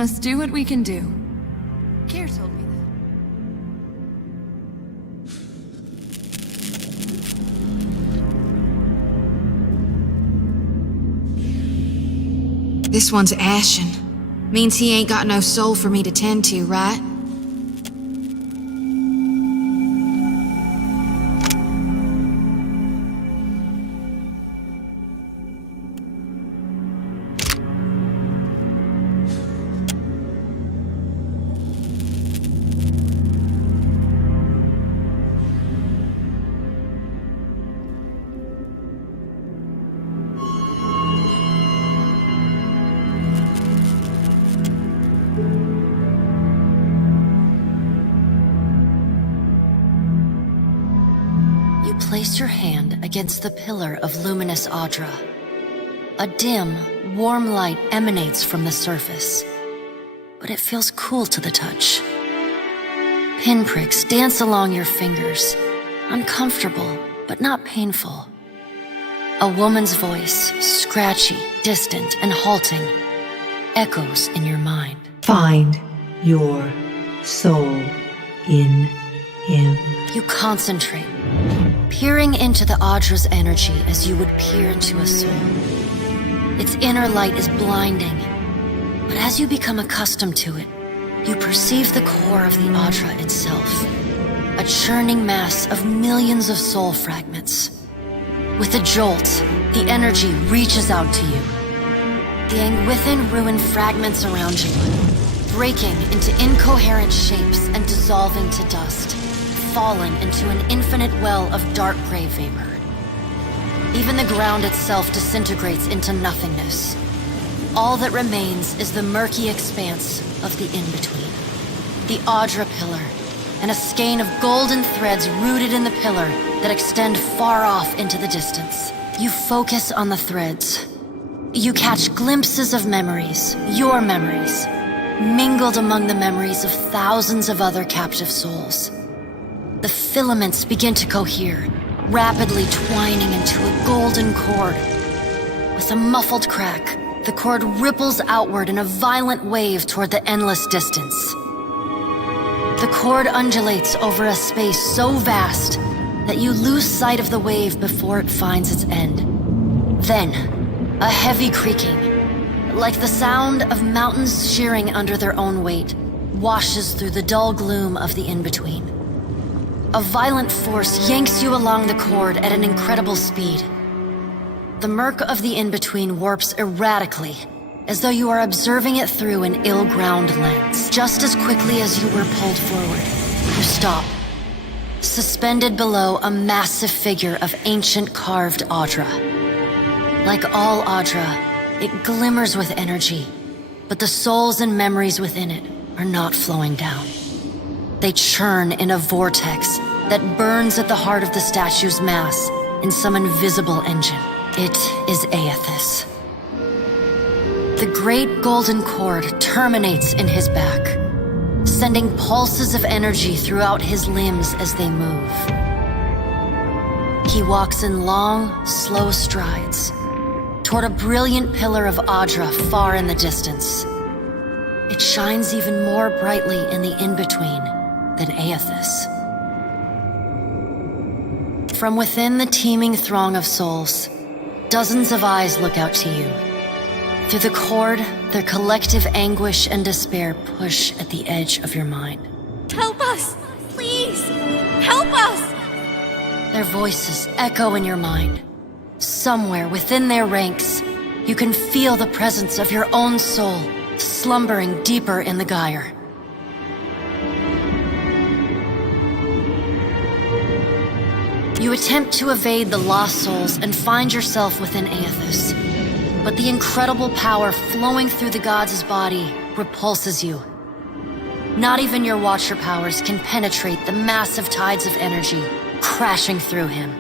must do what we can do. Kier told me that. This one's ashen. Means he ain't got no soul for me to tend to, right? Place your hand against the pillar of luminous Audra. A dim, warm light emanates from the surface, but it feels cool to the touch. Pinpricks dance along your fingers, uncomfortable but not painful. A woman's voice, scratchy, distant, and halting, echoes in your mind. Find your soul in him. You concentrate, peering into the Audra's energy as you would peer into a soul. Its inner light is blinding, but as you become accustomed to it, you perceive the core of the Audra itself, a churning mass of millions of soul fragments. With a jolt, the energy reaches out to you, laying within ruined fragments around you, breaking into incoherent shapes and dissolving to dust, fallen into an infinite well of dark gray vapor. Even the ground itself disintegrates into nothingness. All that remains is the murky expanse of the in-between. The Audra pillar, and a skein of golden threads rooted in the pillar that extend far off into the distance. You focus on the threads. You catch glimpses of memories, your memories, mingled among the memories of thousands of other captive souls. The filaments begin to cohere, rapidly twining into a golden cord. With a muffled crack, the cord ripples outward in a violent wave toward the endless distance. The cord undulates over a space so vast that you lose sight of the wave before it finds its end. Then, a heavy creaking, like the sound of mountains shearing under their own weight, washes through the dull gloom of the in-between. A violent force yanks you along the cord at an incredible speed. The murk of the in-between warps erratically, as though you are observing it through an ill-ground lens. Just as quickly as you were pulled forward, you stop, suspended below a massive figure of ancient carved Audra. Like all Audra, it glimmers with energy, but the souls and memories within it are not flowing down. They churn in a vortex that burns at the heart of the statue's mass in some invisible engine. It is Aethys. The great golden cord terminates in his back, sending pulses of energy throughout his limbs as they move. He walks in long, slow strides toward a brilliant pillar of Audra far in the distance. It shines even more brightly in the in-between than Aethys. From within the teeming throng of souls, dozens of eyes look out to you. Through the cord, their collective anguish and despair push at the edge of your mind. Help us! Please! Help us! Their voices echo in your mind. Somewhere within their ranks, you can feel the presence of your own soul slumbering deeper in the gyre. You attempt to evade the lost souls and find yourself within Aethys. But the incredible power flowing through the god's body repulses you. Not even your Watcher powers can penetrate the massive tides of energy crashing through him.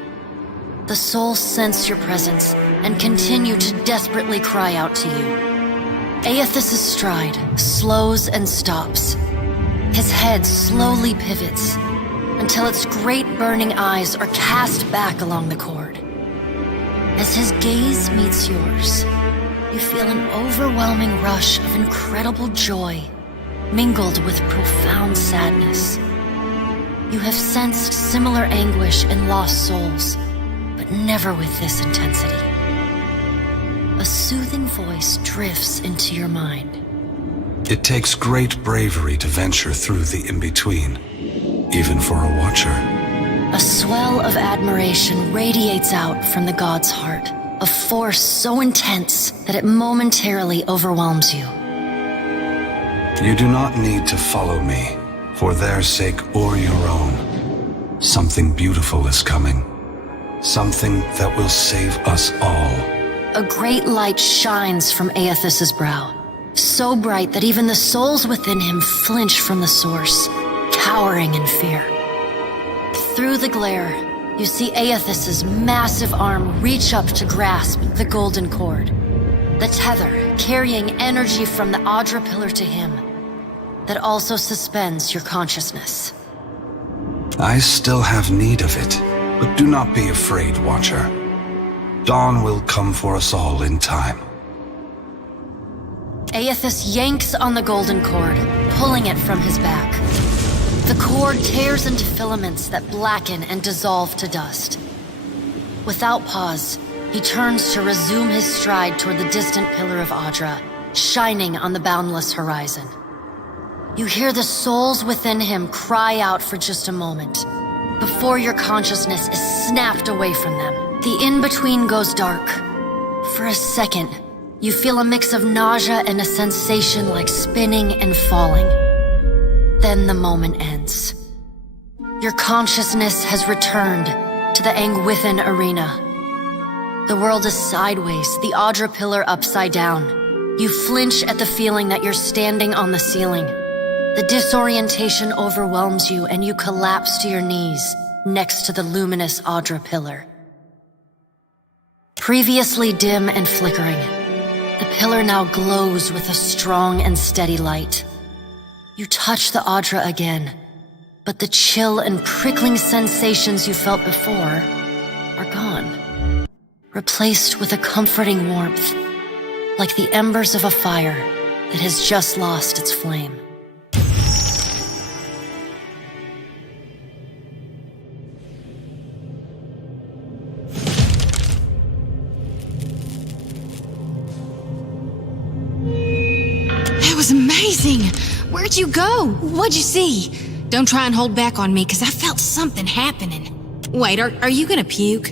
The souls sense your presence and continue to desperately cry out to you. Aethys' stride slows and stops. His head slowly pivots until its great burning eyes are cast back along the cord. As his gaze meets yours, you feel an overwhelming rush of incredible joy, mingled with profound sadness. You have sensed similar anguish in lost souls, but never with this intensity. A soothing voice drifts into your mind. It takes great bravery to venture through the in-between, even for a watcher. A swell of admiration radiates out from the god's heart, a force so intense that it momentarily overwhelms you. You do not need to follow me, for their sake or your own. Something beautiful is coming. Something that will save us all. A great light shines from Aethys's brow, so bright that even the souls within him flinch from the source, cowering in fear. Through the glare, you see Aethys's massive arm reach up to grasp the golden cord, the tether carrying energy from the Audra pillar to him, that also suspends your consciousness. I still have need of it, but do not be afraid, Watcher. Dawn will come for us all in time. Aethys yanks on the golden cord, pulling it from his back. The cord tears into filaments that blacken and dissolve to dust. Without pause, he turns to resume his stride toward the distant pillar of Audra, shining on the boundless horizon. You hear the souls within him cry out for just a moment, before your consciousness is snapped away from them. The in-between goes dark. For a second, you feel a mix of nausea and a sensation like spinning and falling. Then the moment ends. Your consciousness has returned to the Angwithan arena. The world is sideways, the Audra pillar upside down. You flinch at the feeling that you're standing on the ceiling. The disorientation overwhelms you and you collapse to your knees next to the luminous Audra pillar. Previously dim and flickering, the pillar now glows with a strong and steady light. You touch the Audra again, but the chill and prickling sensations you felt before are gone, replaced with a comforting warmth, like the embers of a fire that has just lost its flame. That was amazing! Where'd you go? What'd you see? Don't try and hold back on me, because I felt something happening. Wait, are you gonna puke?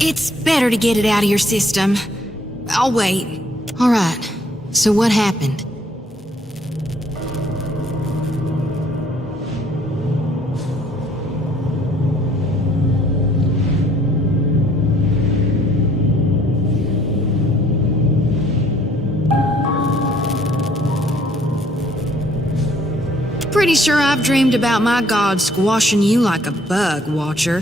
It's better to get it out of your system. I'll wait. Alright, so what happened? Pretty sure I've dreamed about my god squashing you like a bug, Watcher.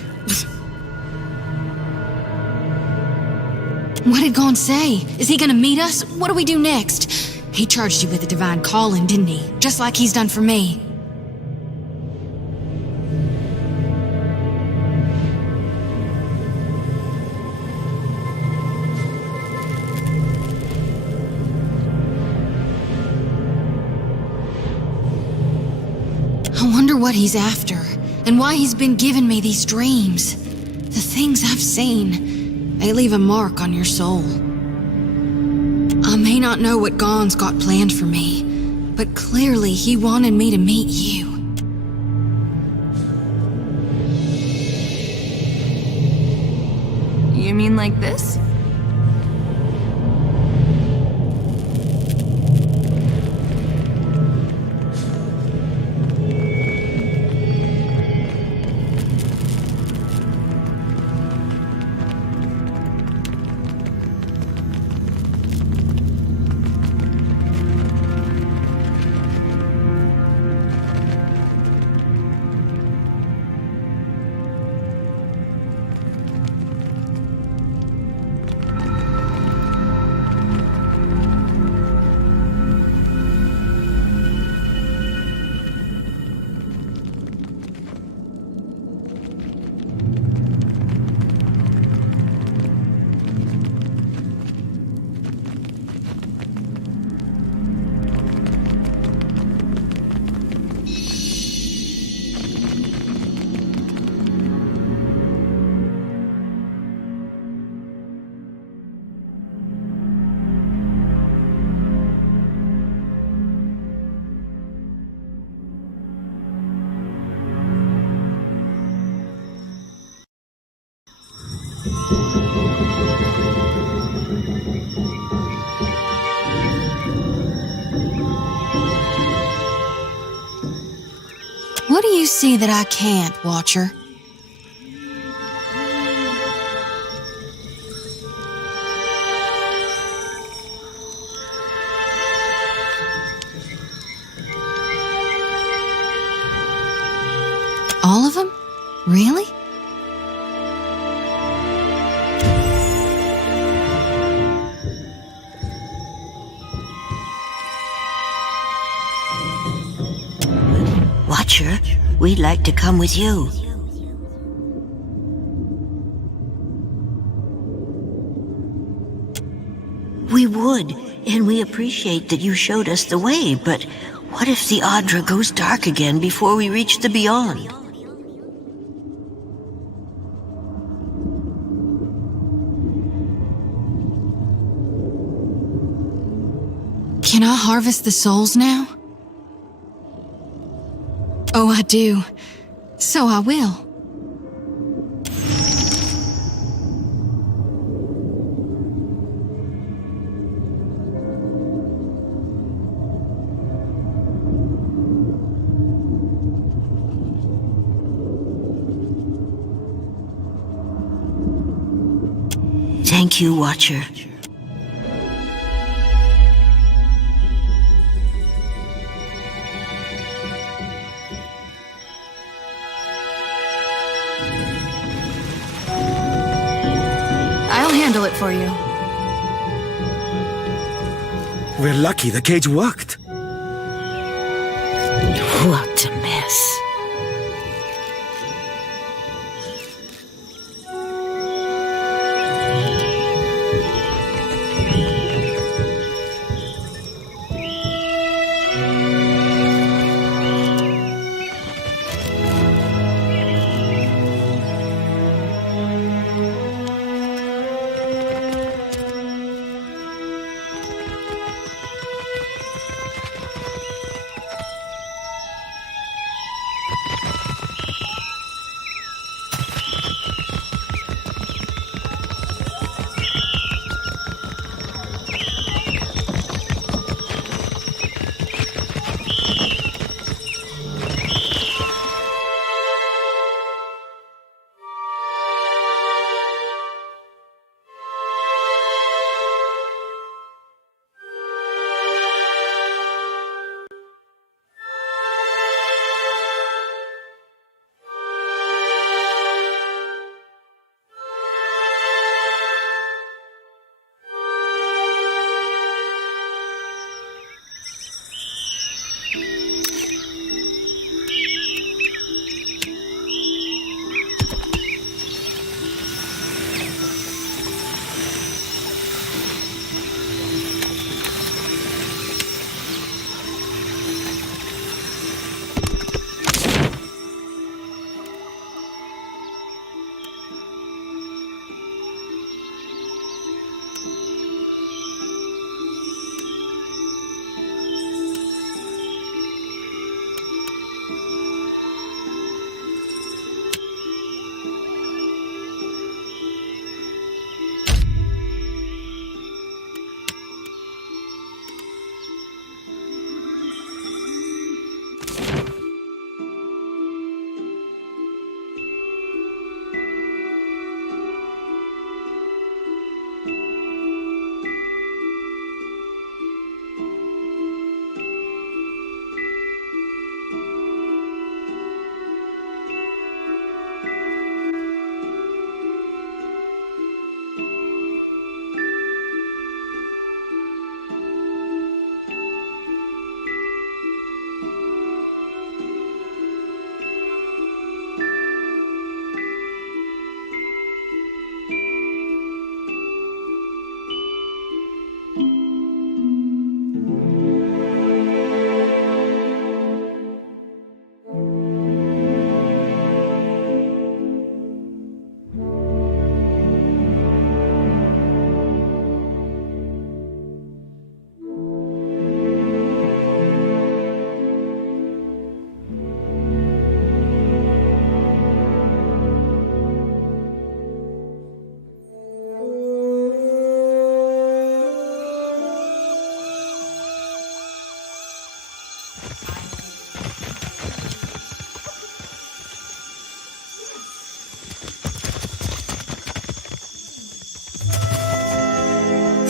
What did Gon say? Is he gonna meet us? What do we do next? He charged you with a divine calling, didn't he? Just like he's done for me. I wonder what he's after, and why he's been giving me these dreams. The things I've seen, they leave a mark on your soul. I may not know what Gon's got planned for me, but clearly he wanted me to meet you. You mean like this? What do you see that I can't, Watcher? All of them? Really? Watcher, we'd like to come with you. We would, and we appreciate that you showed us the way, but what if the Audra goes dark again before we reach the Beyond? Can I harvest the souls now? Oh, I do. So I will. Thank you, Watcher. I'll handle it for you. We're lucky the cage worked. What a mess.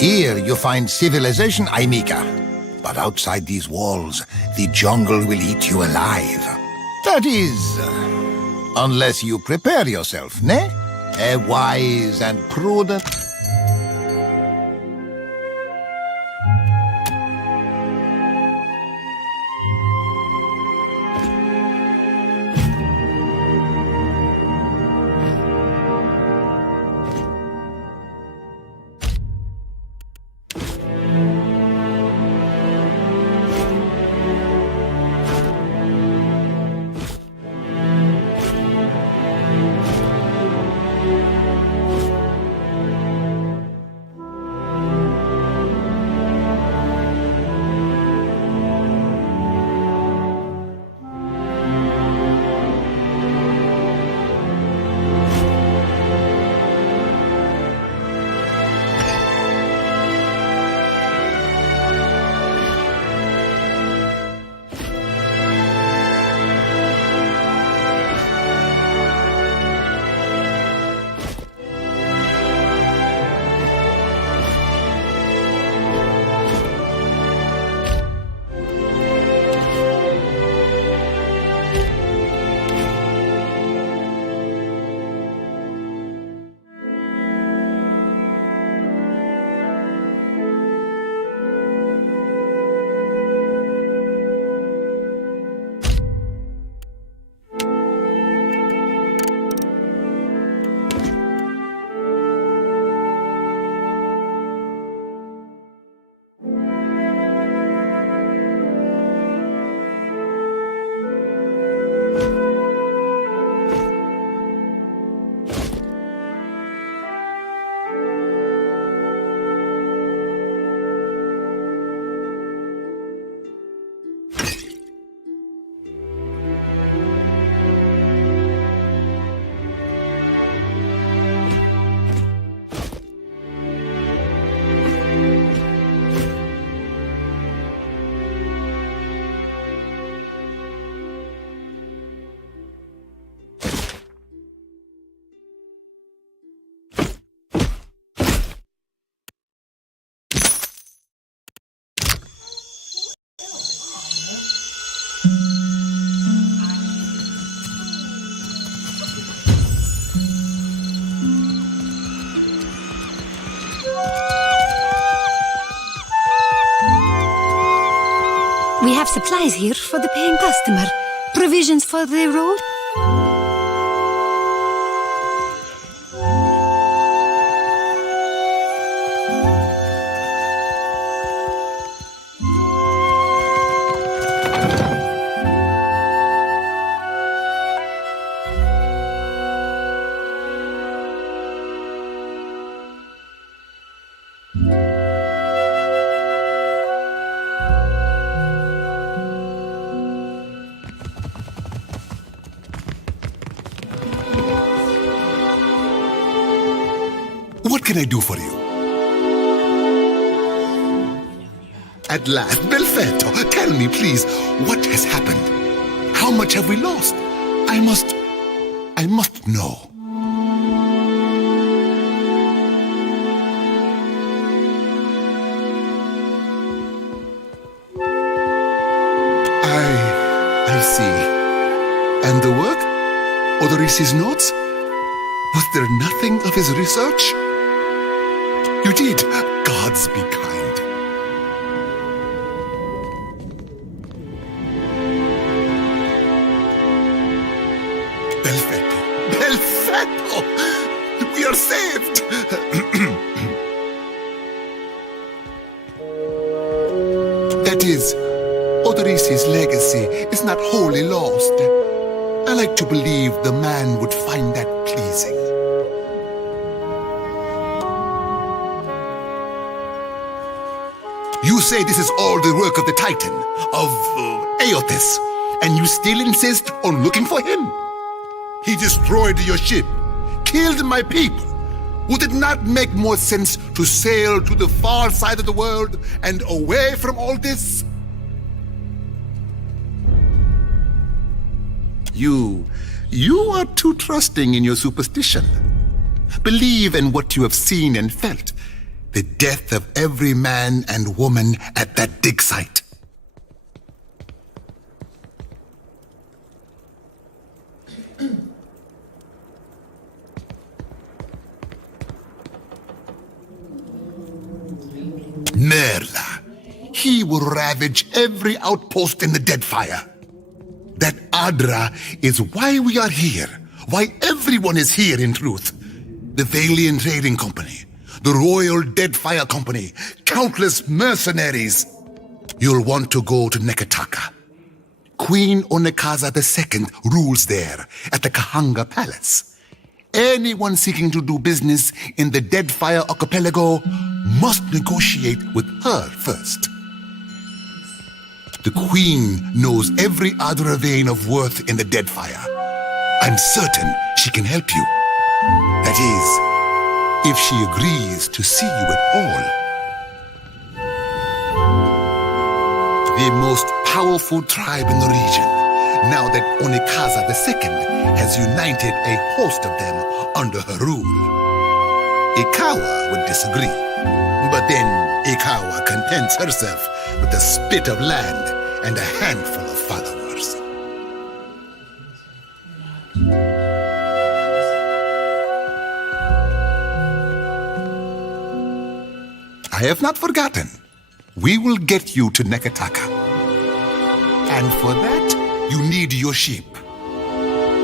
Here you find civilization, Aimika. But outside these walls, the jungle will eat you alive. That is, unless you prepare yourself, ne? A wise and prudent... We have supplies here for the paying customer. Provisions for the road? What can I do for you? At last, Belfetto, tell me, please, what has happened? How much have we lost? I must know. I see. And the work? Odoris's notes? Was there nothing of his research? You did. Gods be kind. Belfetto! Belfetto! We are saved! That is, Odoris's legacy is not wholly lost. I like to believe the man would find that pleasing. You say this is all the work of the Titan, of Aothis, and you still insist on looking for him? He destroyed your ship, killed my people. Would it not make more sense to sail to the far side of the world and away from all this? You are too trusting in your superstition. Believe in what you have seen and felt. the death of every man and woman at that dig site. Merla. He will ravage every outpost in the Deadfire. That Adra is why we are here. Why everyone is here, in truth. The Valiant Trading Company, the Royal Deadfire Company, countless mercenaries. You'll want to go to Nekataka. Queen Onekaza II rules there at the Kahanga Palace. Anyone seeking to do business in the Deadfire Archipelago must negotiate with her first. The Queen knows every Adra vein of worth in the Deadfire. I'm certain she can help you. That is, if she agrees to see you at all. The most powerful tribe in the region, now that Onekaza II has united a host of them under her rule. Ikawa would disagree, but then Ikawa contents herself with a spit of land and a handful of followers. I have not forgotten. We will get you to Nekataka. And for that, you need your sheep.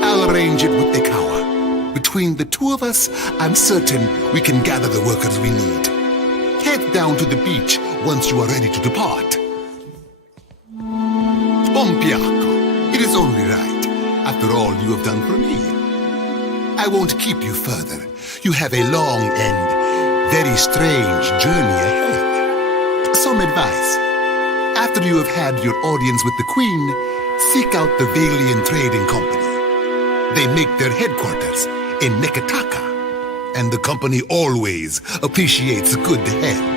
I'll arrange it with Ikawa. Between the two of us, I'm certain we can gather the workers we need. Head down to the beach once you are ready to depart. Pompiaco, it is only right, after all you have done for me. I won't keep you further. You have a long and very strange journey ahead. Some advice. After you have had your audience with the Queen, seek out the Valiant Trading Company. They make their headquarters in Nekataka, and the company always appreciates a good head.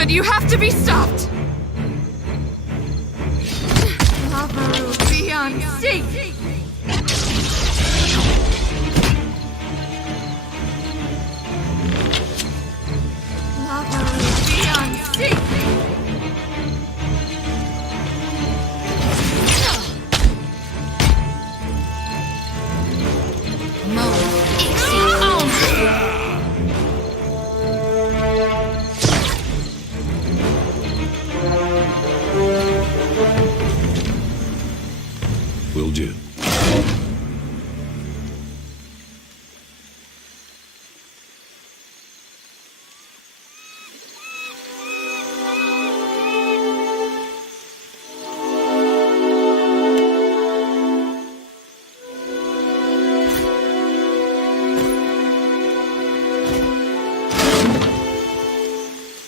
but you have to be stopped! Lavaru beyond sea! Lavaru beyond sea! Will do.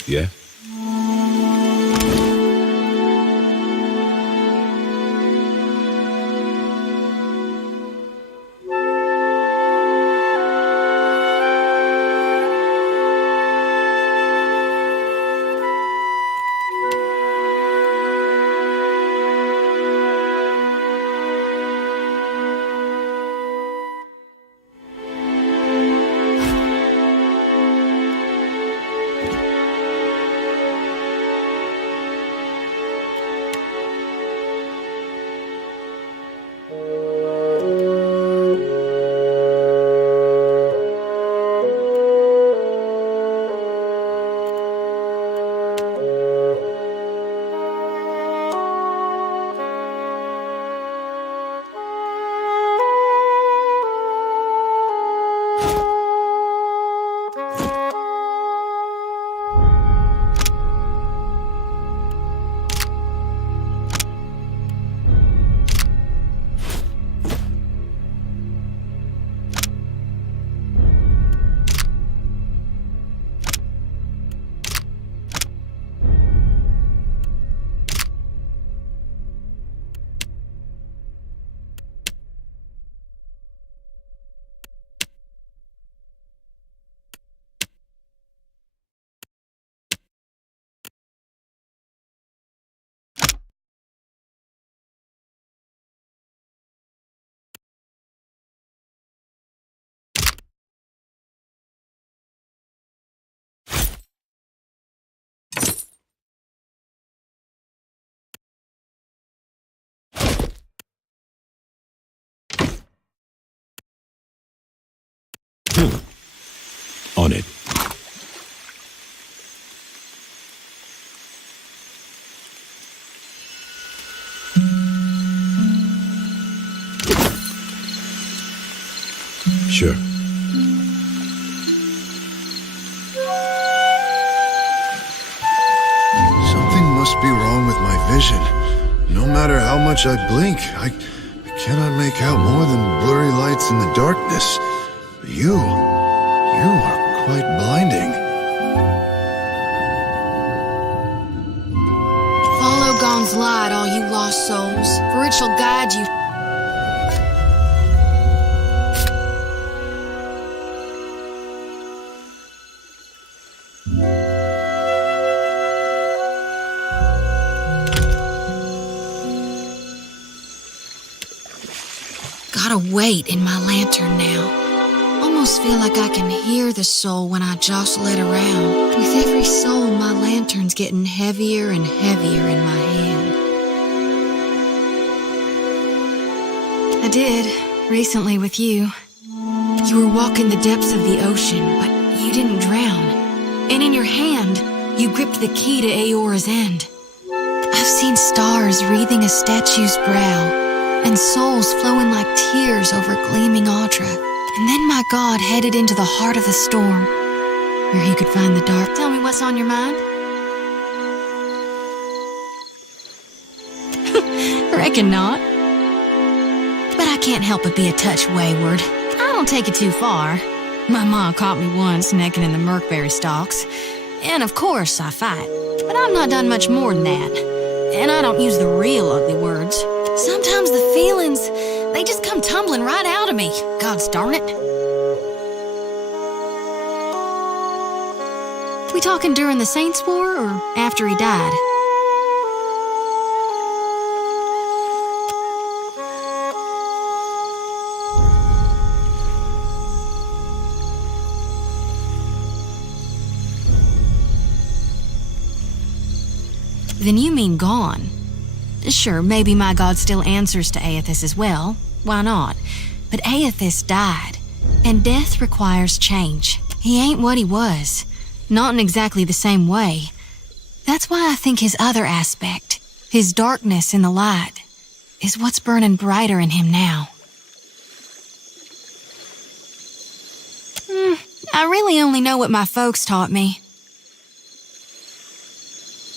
Yeah? On it. Sure. Something must be wrong with my vision. No matter how much I blink, I cannot make out more than blurry lights in the darkness. You are quite blinding. Follow Gon's light, all you lost souls, for it shall guide you. Gotta wait in my lantern now. Almost feel like I can hear the soul when I jostle it around. With every soul, my lantern's getting heavier and heavier in my hand. I did, recently with you. You were walking the depths of the ocean, but you didn't drown. And in your hand, you gripped the key to Aora's end. I've seen stars wreathing a statue's brow, and souls flowing like tears over gleaming Audra. And then my God headed into the heart of the storm, where he could find the dark. Tell me what's on your mind? Reckon not. But I can't help but be a touch wayward. I don't take it too far. My ma caught me once necking in the murkberry stalks. And of course I fight. But I've not done much more than that. And I don't use the real ugly words. Sometimes the feelings, they just come tumbling right out of me. Gods darn it. We talking during the Saints' War or after he died? Then you mean gone. Sure, maybe my god still answers to Aethys as well. Why not? But Aethys died, and death requires change. He ain't what he was. Not in exactly the same way. That's why I think his other aspect, his darkness in the light, is what's burning brighter in him now. I really only know what my folks taught me.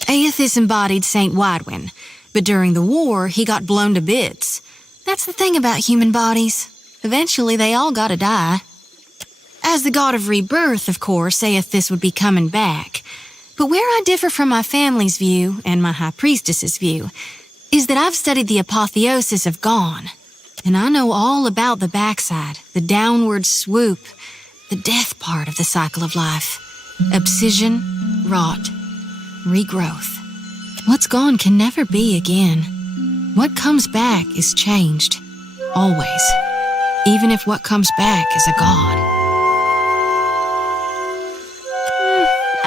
Aethys embodied Saint Widwin, but during the war, he got blown to bits. That's the thing about human bodies. Eventually, they all gotta die. As the god of rebirth, of course, Aethys would be coming back. But where I differ from my family's view, and my high priestess's view, is that I've studied the apotheosis of Gon. And I know all about the backside, the downward swoop, the death part of the cycle of life. Abscission, rot, regrowth. What's gone can never be again. What comes back is changed. Always. Even if what comes back is a god.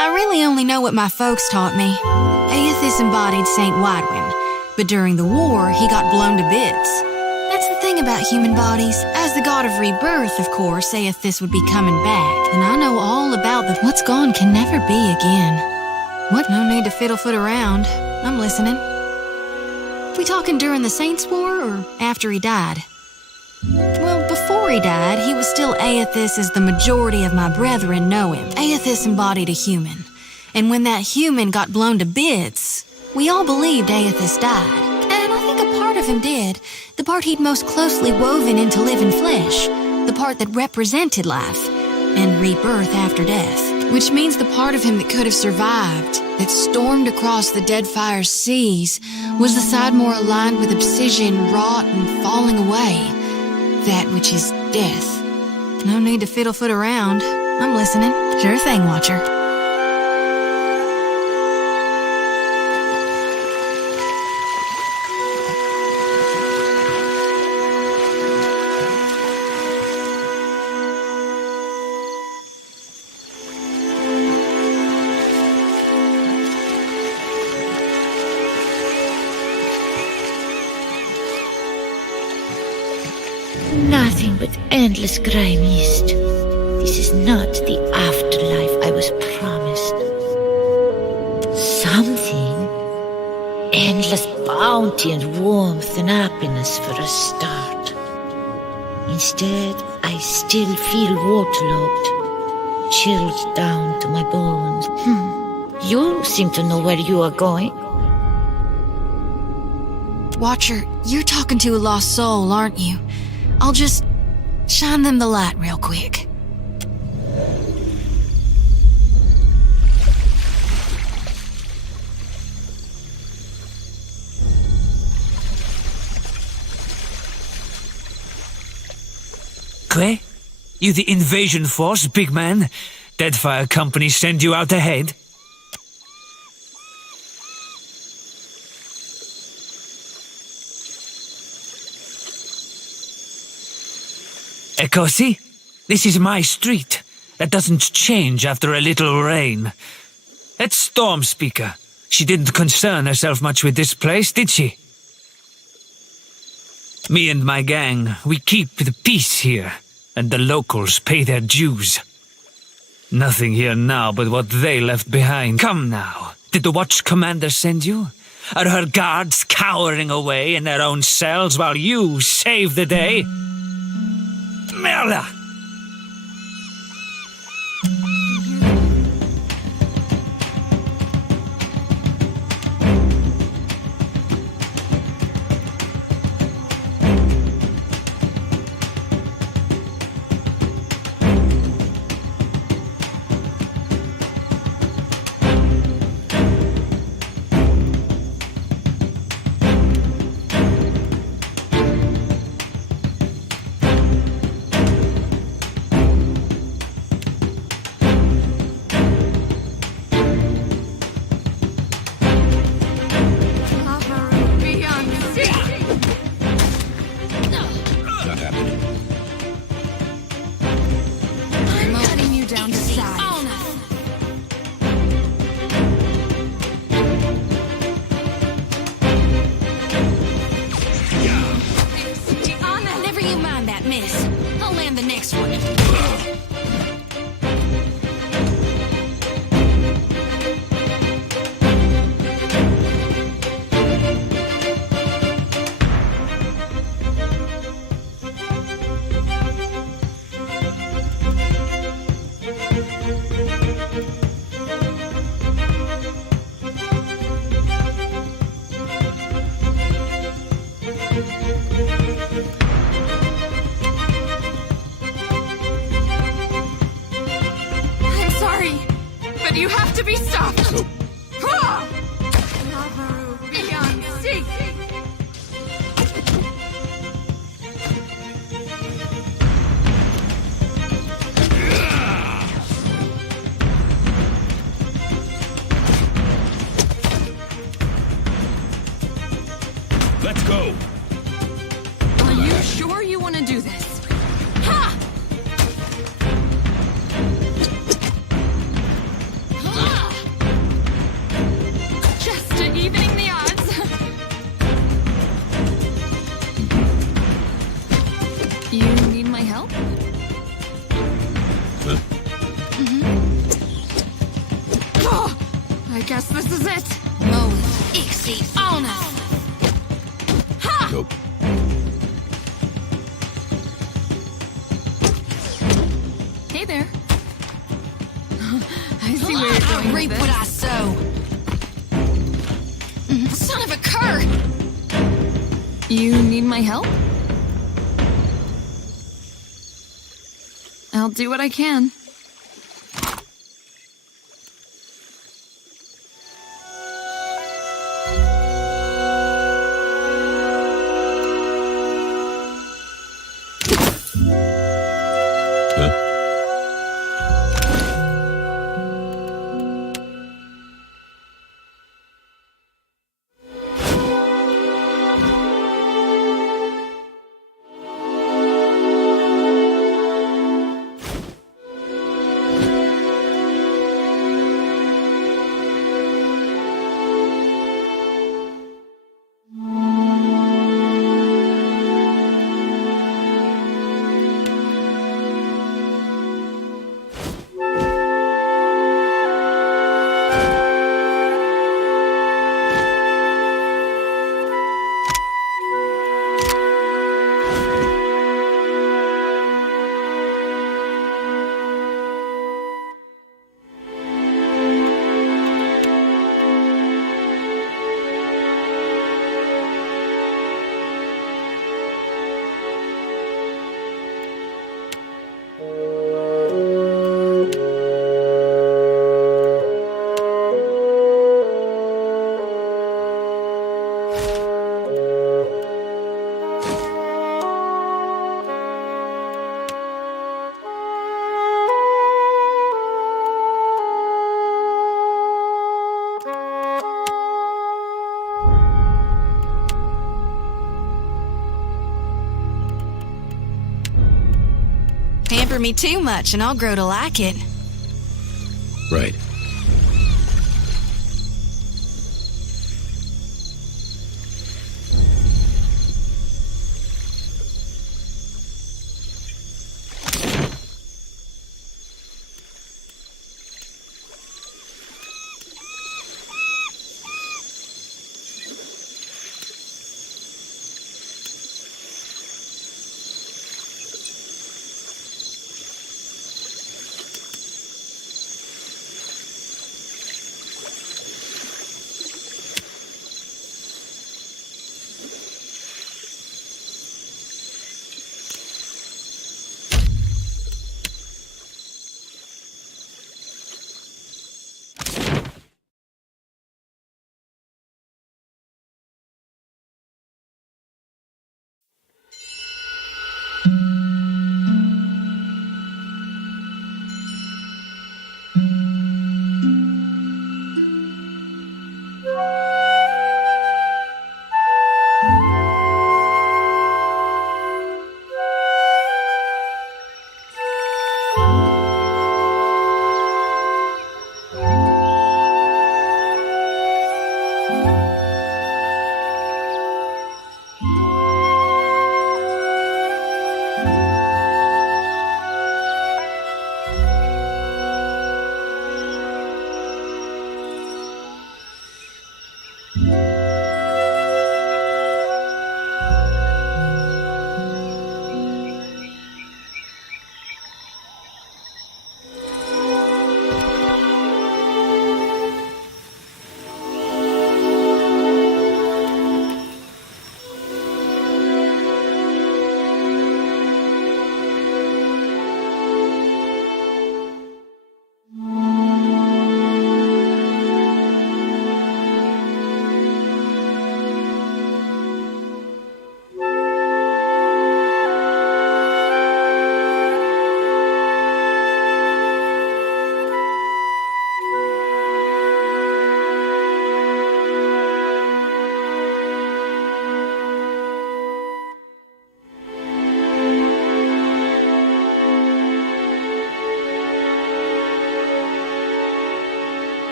I really only know what my folks taught me. Aethys embodied Saint Widwin, but during the war, he got blown to bits. That's the thing about human bodies. As the god of rebirth, of course, Aethys would be coming back. And I know all about that. What's gone can never be again. What? No need to fiddle-foot around. I'm listening. We talking during the Saints' War or after he died? Well, before he died, he was still Aethys as the majority of my brethren know him. Aethys embodied a human. And when that human got blown to bits, we all believed Aethys died. And I think a part of him did. The part he'd most closely woven into living flesh. The part that represented life. And rebirth after death. Which means the part of him that could have survived, that stormed across the Deadfire seas, was the side more aligned with abscission, rot, and falling away. That which is death. No need to fiddle-foot around. I'm listening. Sure thing, Watcher. Nothing but endless grey mist. This is not the afterlife I was promised. Something. Endless bounty and warmth and happiness for a start. Instead, I still feel waterlogged, chilled down to my bones. You seem to know where you are going. Watcher, you're talking to a lost soul, aren't you? I'll just shine them the light real quick. Clay? You the invasion force, big man? Deadfire Company send you out ahead? Ekosi, this is my street. That doesn't change after a little rain. That Storm Speaker, she didn't concern herself much with this place, did she? Me and my gang, we keep the peace here, and the locals pay their dues. Nothing here now but what they left behind. Come now, did the Watch Commander send you? Are her guards cowering away in their own cells while you save the day? Merla! I'm cutting you down to size. Never you mind that, miss. I'll land the next one. I'm sorry, but you have to be stopped. Ha! Navarro, beyond seek. Let's go. Are you sure you want to do this? Ha! Just evening the odds. You need my help? Oh, I guess this is it. Mo, Ixie, Ona. Ha! Nope. Hey there. I see where you're going I reap with what this. I sow. Son of a cur! You need my help? I'll do what I can. Pamper me too much and I'll grow to like it. Right.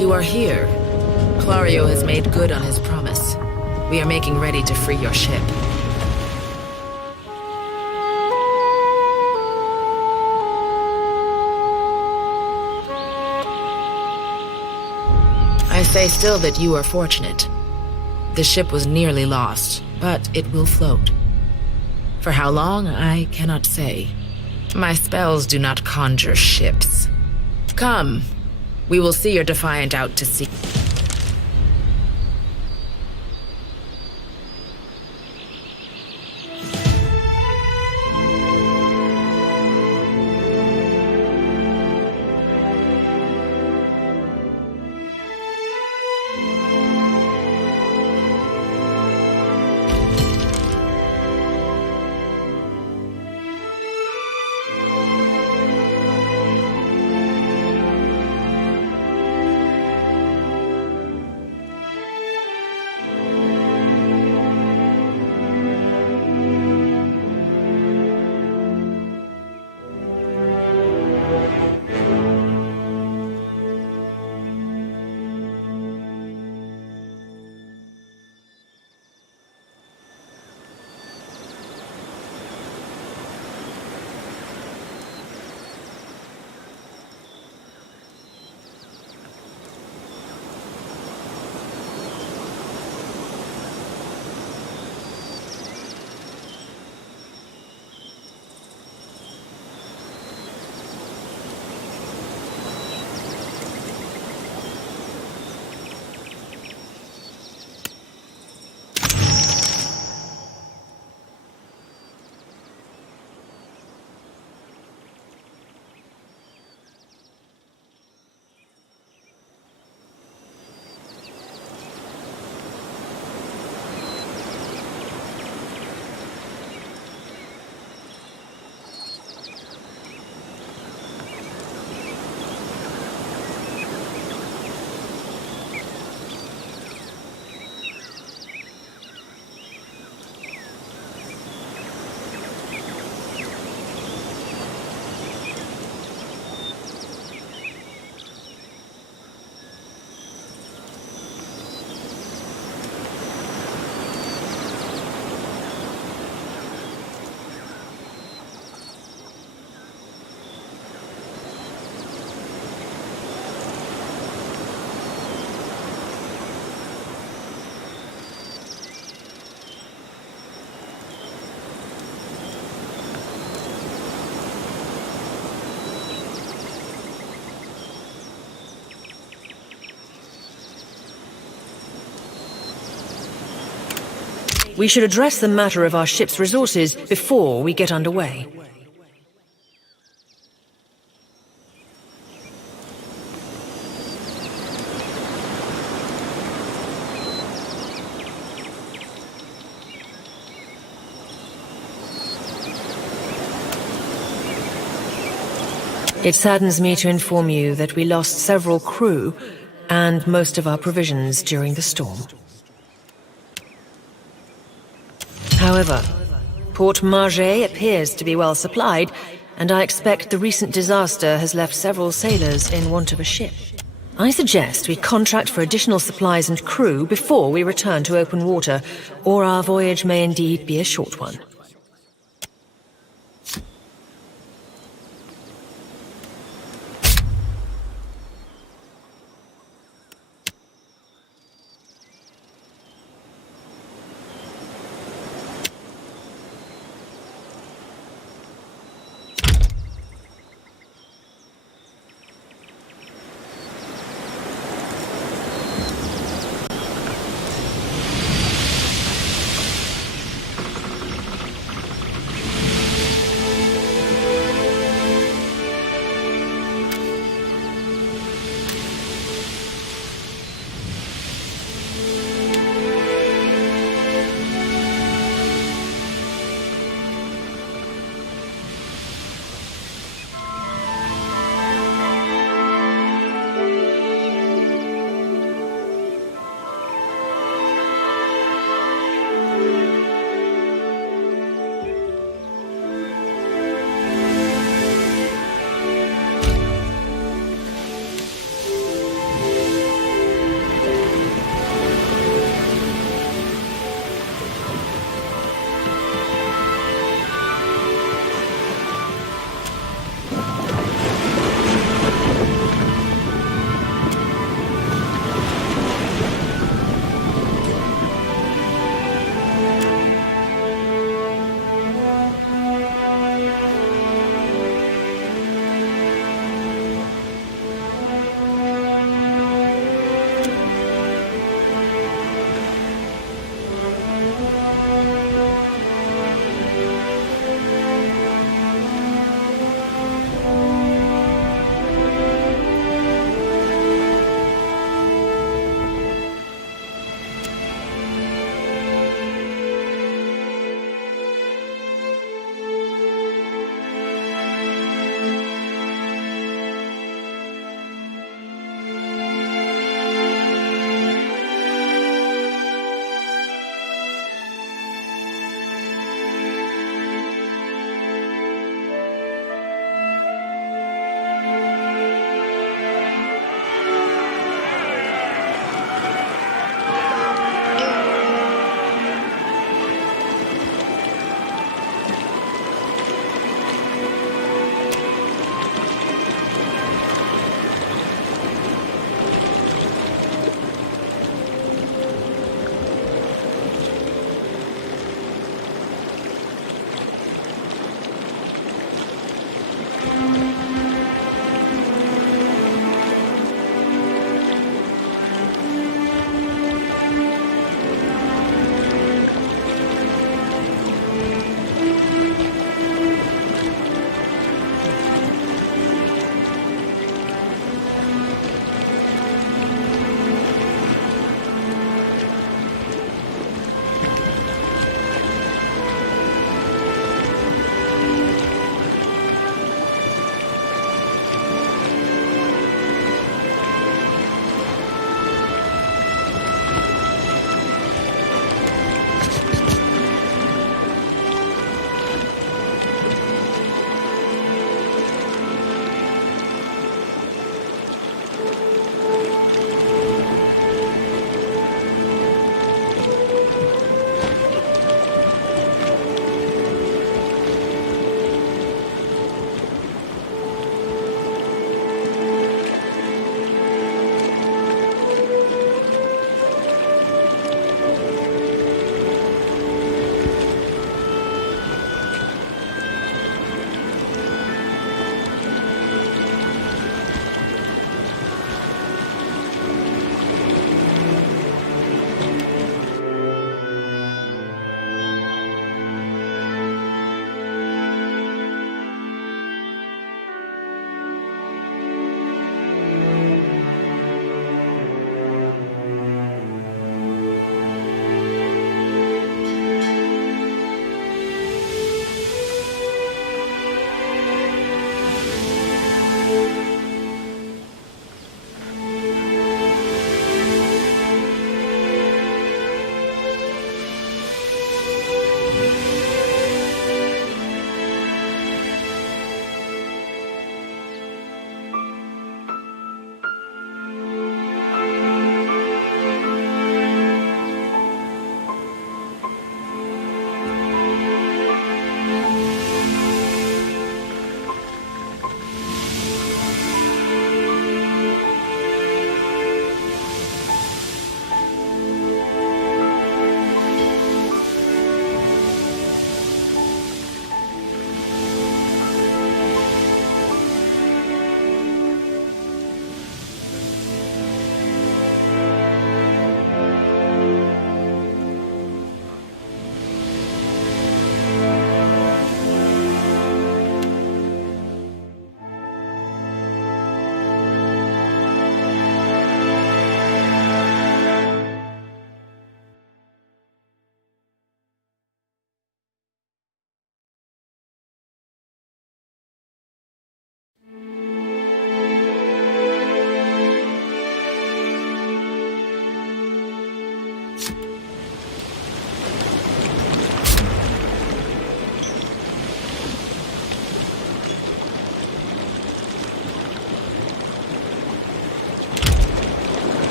You are here. Clario has made good on his promise. We are making ready to free your ship. I say still that you are fortunate. The ship was nearly lost, but it will float. For how long, I cannot say. My spells do not conjure ships. Come, we will see your Defiant out to sea. We should address the matter of our ship's resources before we get underway. It saddens me to inform you that we lost several crew and most of our provisions during the storm. However, Port Margé appears to be well supplied, and I expect the recent disaster has left several sailors in want of a ship. I suggest we contract for additional supplies and crew before we return to open water, or our voyage may indeed be a short one.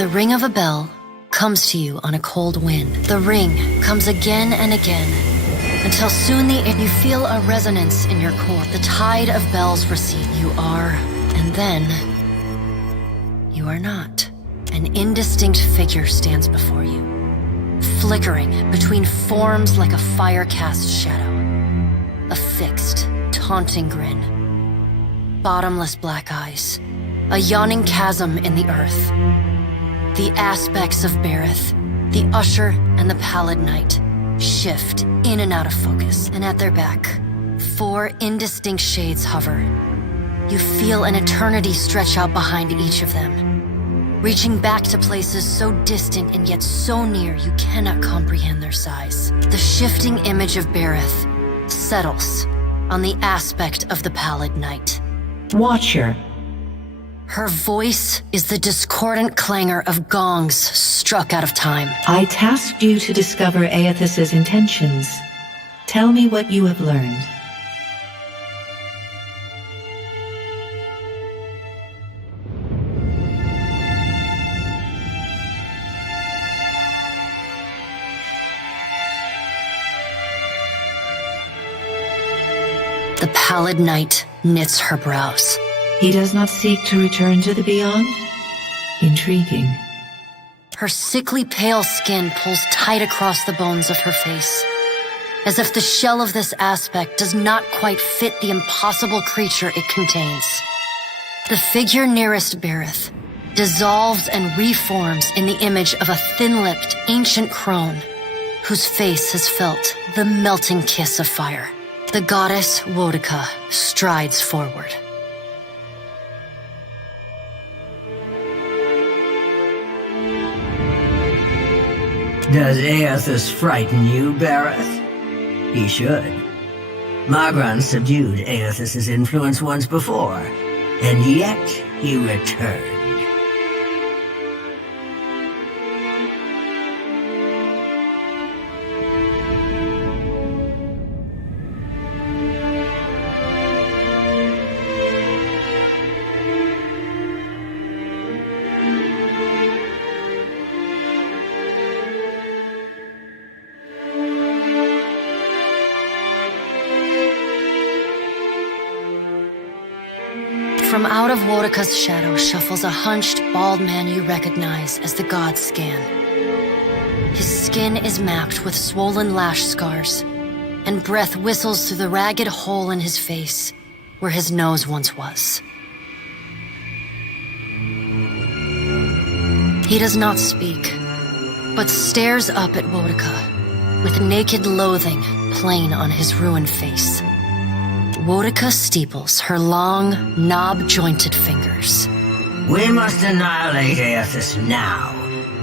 The ring of a bell comes to you on a cold wind. The ring comes again and again, until soon you feel a resonance in your core. The tide of bells recede. You are, and then you are not. An indistinct figure stands before you, flickering between forms like a fire-cast shadow. A fixed, taunting grin. Bottomless black eyes. A yawning chasm in the earth. The aspects of Berith, the Usher and the Pallid Knight, shift in and out of focus, and at their back, 4 indistinct shades hover. You feel an eternity stretch out behind each of them, reaching back to places so distant and yet so near you cannot comprehend their size. The shifting image of Berith settles on the aspect of the Pallid Knight. Watcher. Her voice is the discordant clangor of gongs struck out of time. I tasked you to discover Aethys's intentions. Tell me what you have learned. The Pallid Knight knits her brows. He does not seek to return to the beyond? Intriguing. Her sickly pale skin pulls tight across the bones of her face, as if the shell of this aspect does not quite fit the impossible creature it contains. The figure nearest Berith dissolves and reforms in the image of a thin-lipped, ancient crone, whose face has felt the melting kiss of fire. The goddess Wodica strides forward. Does Aethys frighten you, Berith? He should. Magran subdued Aethys's influence once before, and yet he returned. From out of Wodica's shadow shuffles a hunched, bald man you recognize as the god Scan. His skin is mapped with swollen lash scars, and breath whistles through the ragged hole in his face where his nose once was. He does not speak, but stares up at Wodica with naked loathing plain on his ruined face. Wodica steeples her long, knob-jointed fingers. We must annihilate Aethys now,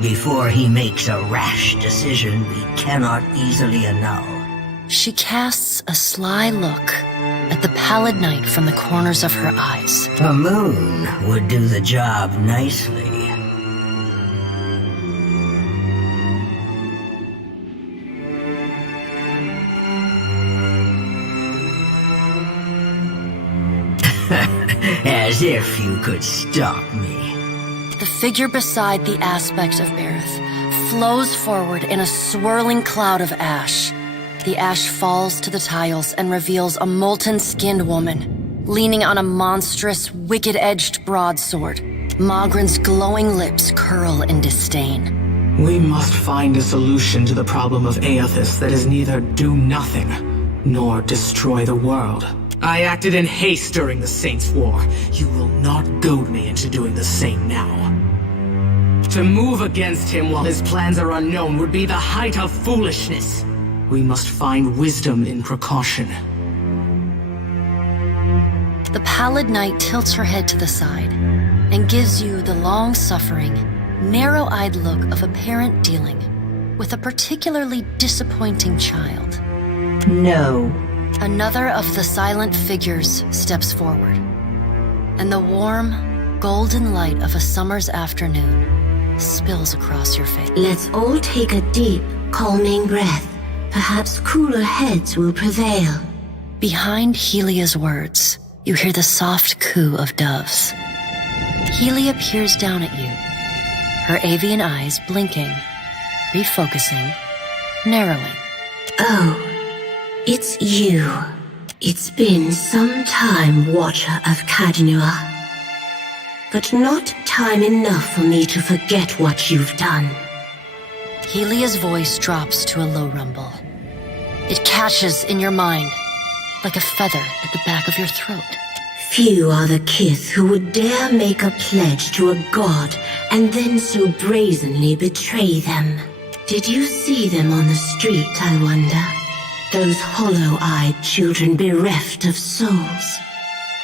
before he makes a rash decision we cannot easily annul. She casts a sly look at the Pallid Knight from the corners of her eyes. A moon would do the job nicely. As if you could stop me. The figure beside the aspect of Berith flows forward in a swirling cloud of ash. The ash falls to the tiles and reveals a molten-skinned woman, leaning on a monstrous, wicked-edged broadsword. Magran's glowing lips curl in disdain. We must find a solution to the problem of Aethys that is neither do nothing, nor destroy the world. I acted in haste during the Saints' War. You will not goad me into doing the same now. To move against him while his plans are unknown would be the height of foolishness. We must find wisdom in precaution. The Pallid Knight tilts her head to the side and gives you the long-suffering, narrow-eyed look of a parent dealing with a particularly disappointing child. No. Another of the silent figures steps forward, and the warm, golden light of a summer's afternoon spills across your face. Let's all take a deep, calming breath. Perhaps cooler heads will prevail. Behind Helia's words, you hear the soft coo of doves. Helia peers down at you, her avian eyes blinking, refocusing, narrowing. Oh, it's you. It's been some time, Watcher of Cadnua. But not time enough for me to forget what you've done. Helia's voice drops to a low rumble. It catches in your mind, like a feather at the back of your throat. Few are the kith who would dare make a pledge to a god and then so brazenly betray them. Did you see them on the street, I wonder? Those hollow-eyed children bereft of souls.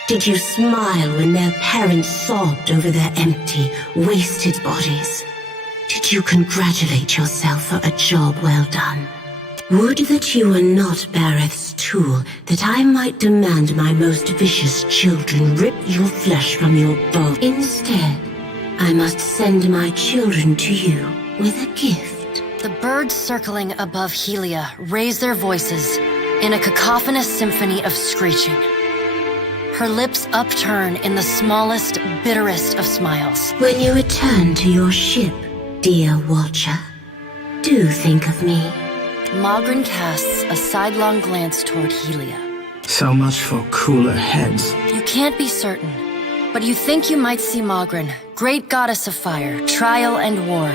Did you smile when their parents sobbed over their empty, wasted bodies? Did you congratulate yourself for a job well done? Would that you were not Bareth's tool, that I might demand my most vicious children rip your flesh from your bone. Instead, I must send my children to you with a gift. The birds circling above Helia raise their voices in a cacophonous symphony of screeching. Her lips upturn in the smallest, bitterest of smiles. When you return to your ship, dear Watcher, do think of me. Mogren casts a sidelong glance toward Helia. So much for cooler heads. You can't be certain, but you think you might see Mogren, great goddess of fire, trial and war.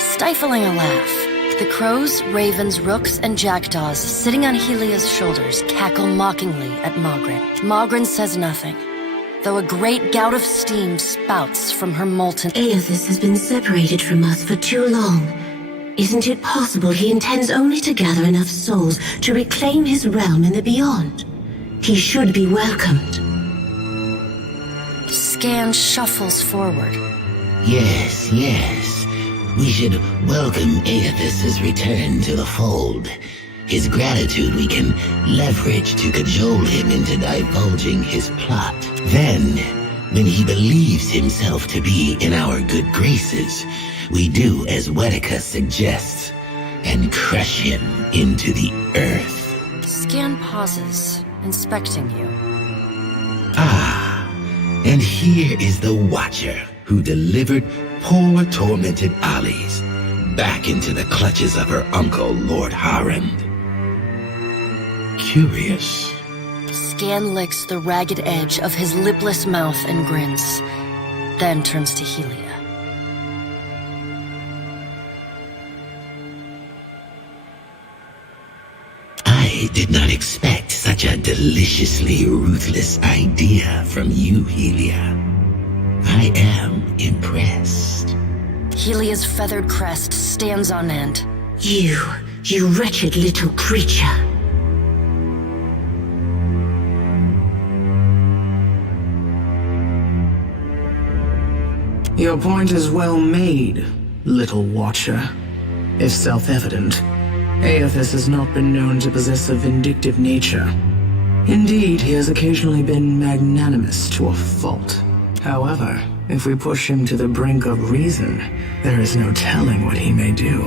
Stifling a laugh, the crows, ravens, rooks, and jackdaws sitting on Helia's shoulders cackle mockingly at Mogren. Mogren says nothing, though a great gout of steam spouts from her molten... Aethys has been separated from us for too long. Isn't it possible he intends only to gather enough souls to reclaim his realm in the beyond? He should be welcomed. Scan shuffles forward. Yes, yes. We should welcome Aethys' return to the fold. His gratitude we can leverage to cajole him into divulging his plot. Then, when he believes himself to be in our good graces, we do as Wetica suggests, and crush him into the earth. Scan pauses, inspecting you. Ah, and here is the Watcher who delivered poor tormented Alice back into the clutches of her uncle, Lord Harrend. Curious. Scan licks the ragged edge of his lipless mouth and grins, then turns to Helia. I did not expect such a deliciously ruthless idea from you, Helia. I am impressed. Helia's feathered crest stands on end. You wretched little creature. Your point is well made, little Watcher. If self-evident, Aethys has not been known to possess a vindictive nature. Indeed, he has occasionally been magnanimous to a fault. However, if we push him to the brink of reason, there is no telling what he may do.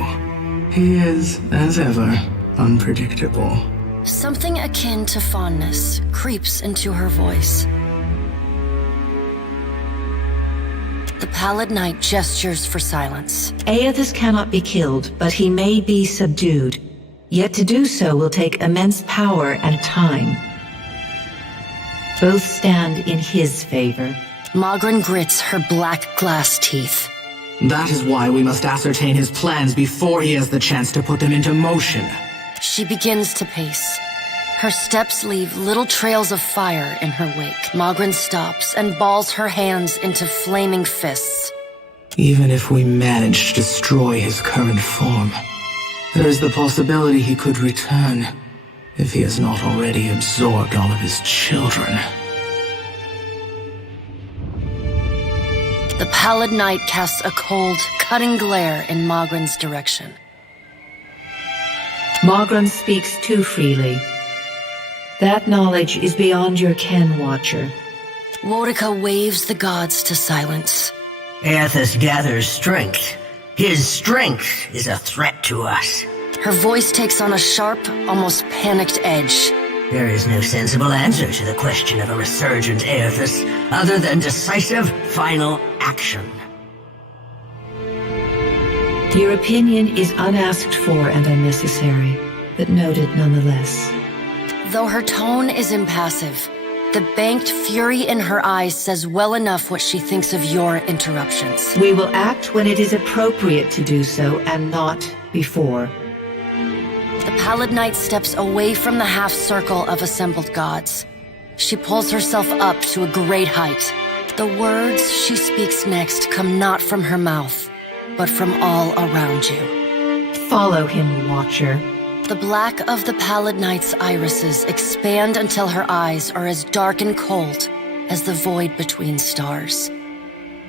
He is, as ever, unpredictable. Something akin to fondness creeps into her voice. The pallid knight gestures for silence. Aethys cannot be killed, but he may be subdued. Yet to do so will take immense power and time. Both stand in his favor. Mogren grits her black glass teeth. That is why we must ascertain his plans before he has the chance to put them into motion. She begins to pace. Her steps leave little trails of fire in her wake. Mogren stops and balls her hands into flaming fists. Even if we manage to destroy his current form, there is the possibility he could return, if he has not already absorbed all of his children. The pallid knight casts a cold, cutting glare in Mogren's direction. Mogren speaks too freely. That knowledge is beyond your ken, Watcher. Wotica waves the gods to silence. Aethys gathers strength. His strength is a threat to us. Her voice takes on a sharp, almost panicked edge. There is no sensible answer to the question of a resurgent Aethys other than decisive, final action. Your opinion is unasked for and unnecessary, but noted nonetheless. Though her tone is impassive, the banked fury in her eyes says well enough what she thinks of your interruptions. We will act when it is appropriate to do so, and not before. The Pallid Knight steps away from the half-circle of assembled gods. She pulls herself up to a great height. The words she speaks next come not from her mouth, but from all around you. Follow him, Watcher. The black of the Pallid Knight's irises expand until her eyes are as dark and cold as the void between stars.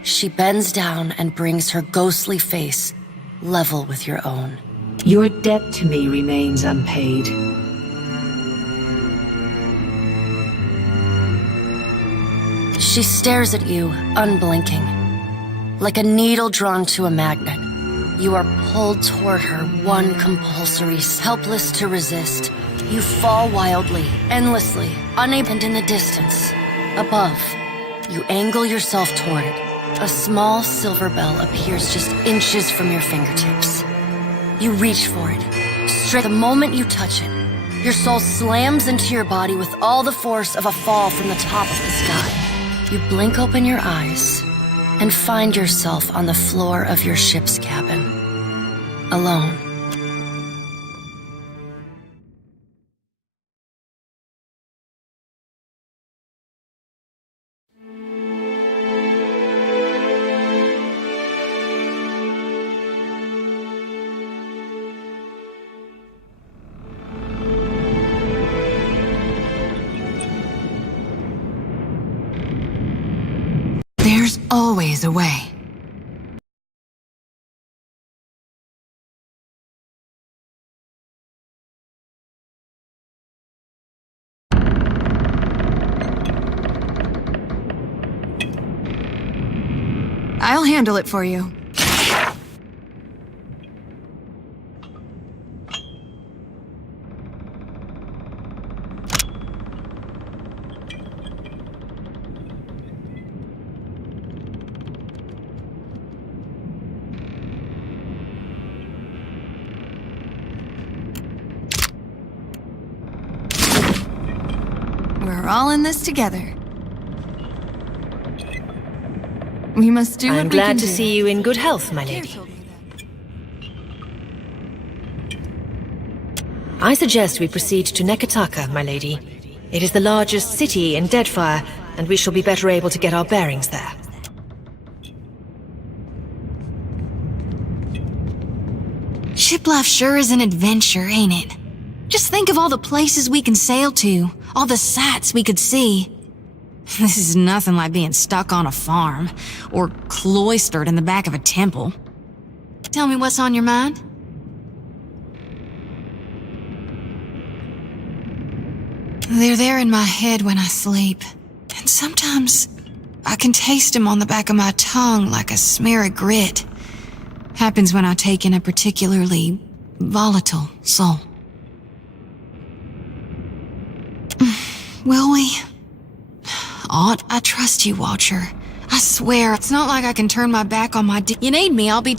She bends down and brings her ghostly face level with your own. Your debt to me remains unpaid. She stares at you, unblinking. Like a needle drawn to a magnet, you are pulled toward her, one compulsory, helpless to resist. You fall wildly, endlessly, unable, and in the distance, above, you angle yourself toward it. A small silver bell appears just inches from your fingertips. You reach for it. Straight the moment you touch it, your soul slams into your body with all the force of a fall from the top of the sky. You blink open your eyes and find yourself on the floor of your ship's cabin, alone. There's always a way. I'll handle it for you. We're all in this together. We must do what we can do. I'm glad to see you in good health, my lady. I suggest we proceed to Nekataka, my lady. It is the largest city in Deadfire, and we shall be better able to get our bearings there. Ship life sure is an adventure, ain't it? Just think of all the places we can sail to, all the sights we could see. This is nothing like being stuck on a farm, or cloistered in the back of a temple. Tell me what's on your mind? They're there in my head when I sleep, and sometimes I can taste them on the back of my tongue like a smear of grit. Happens when I take in a particularly volatile soul. Will we? Ought I trust you, Watcher? I swear, it's not like I can turn my back on my You need me, I'll be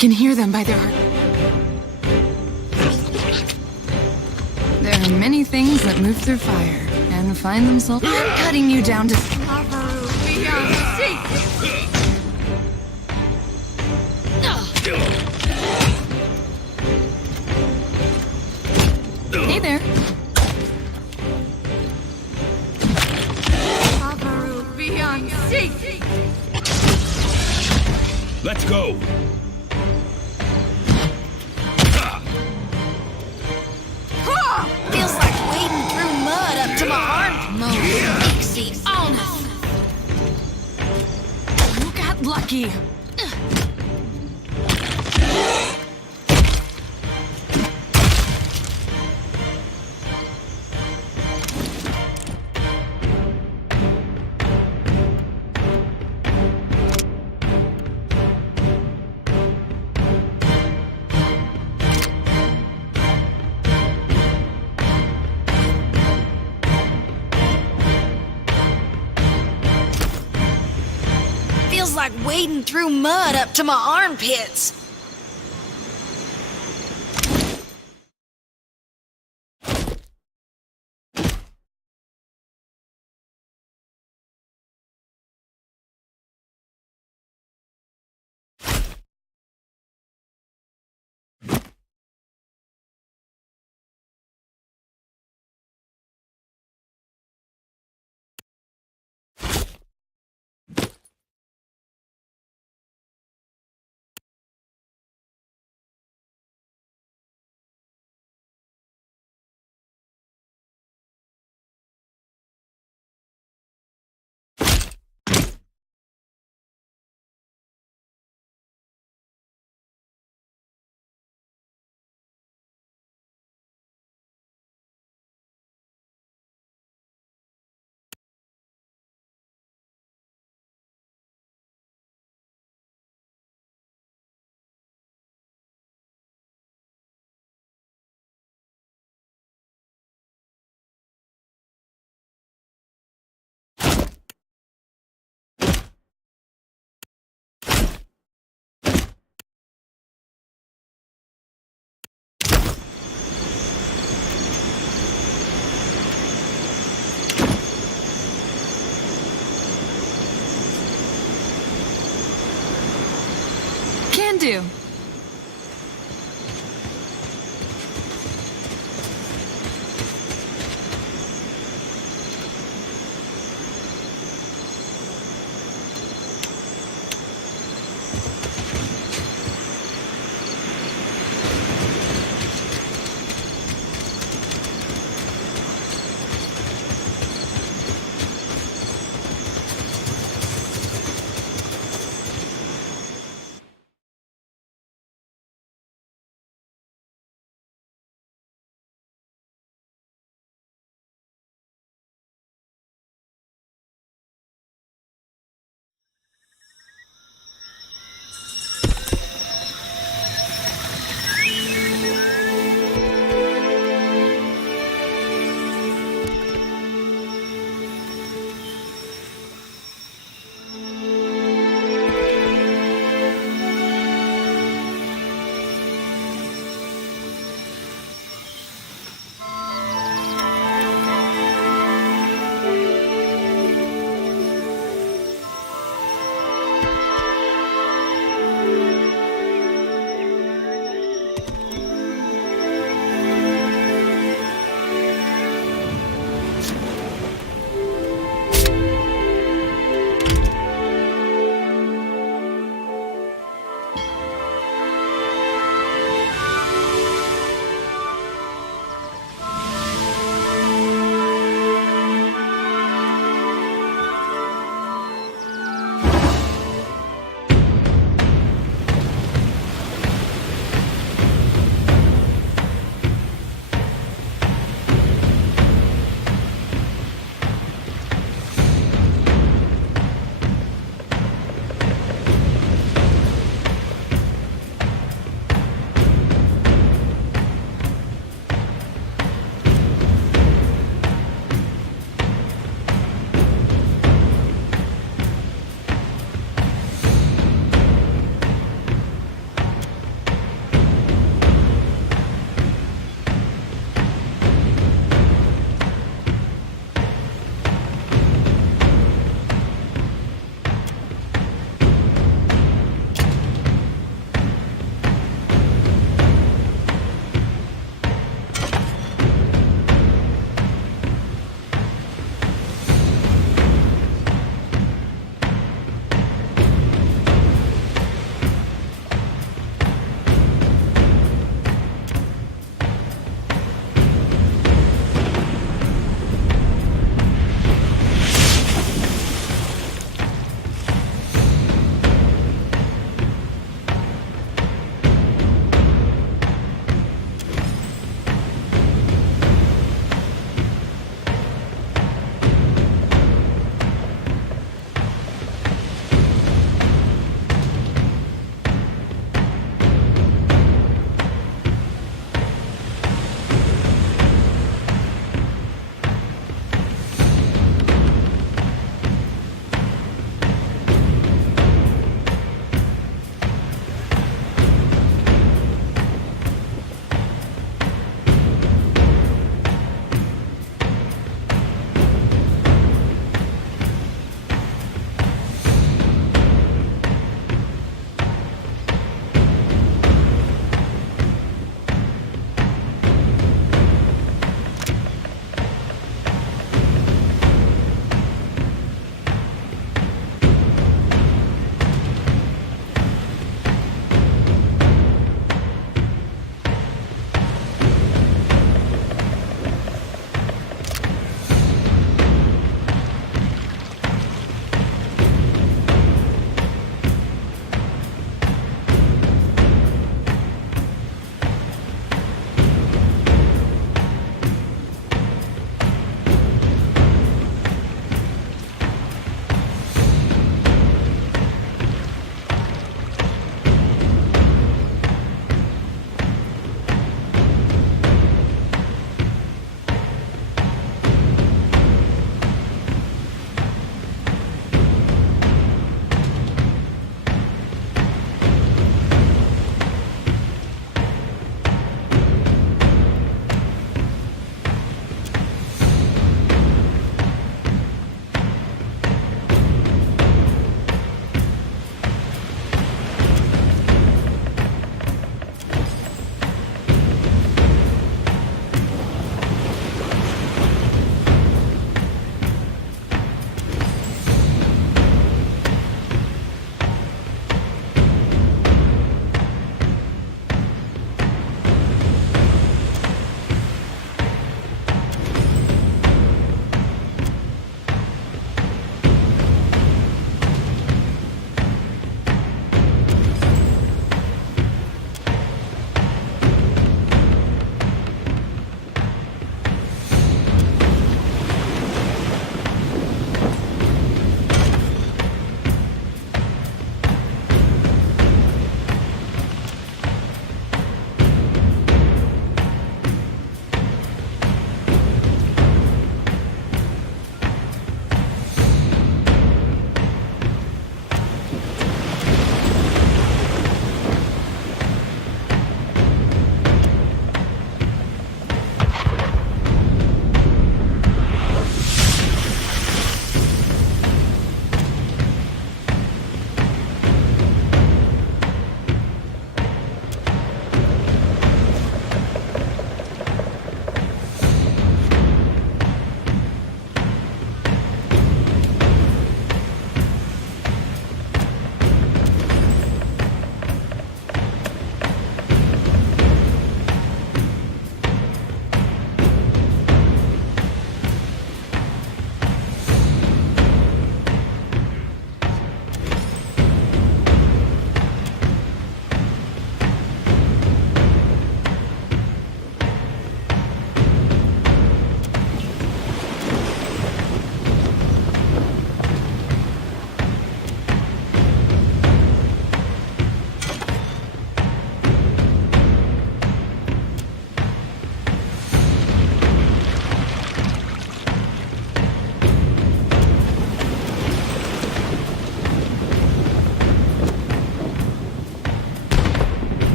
can hear them by their... There are many things that move through fire and find themselves cutting you down to... Hey there. Let's go! Feels like wading through mud up to my arm. Pixie honest. You got lucky. Feels like wading through mud up to my armpits. Can do.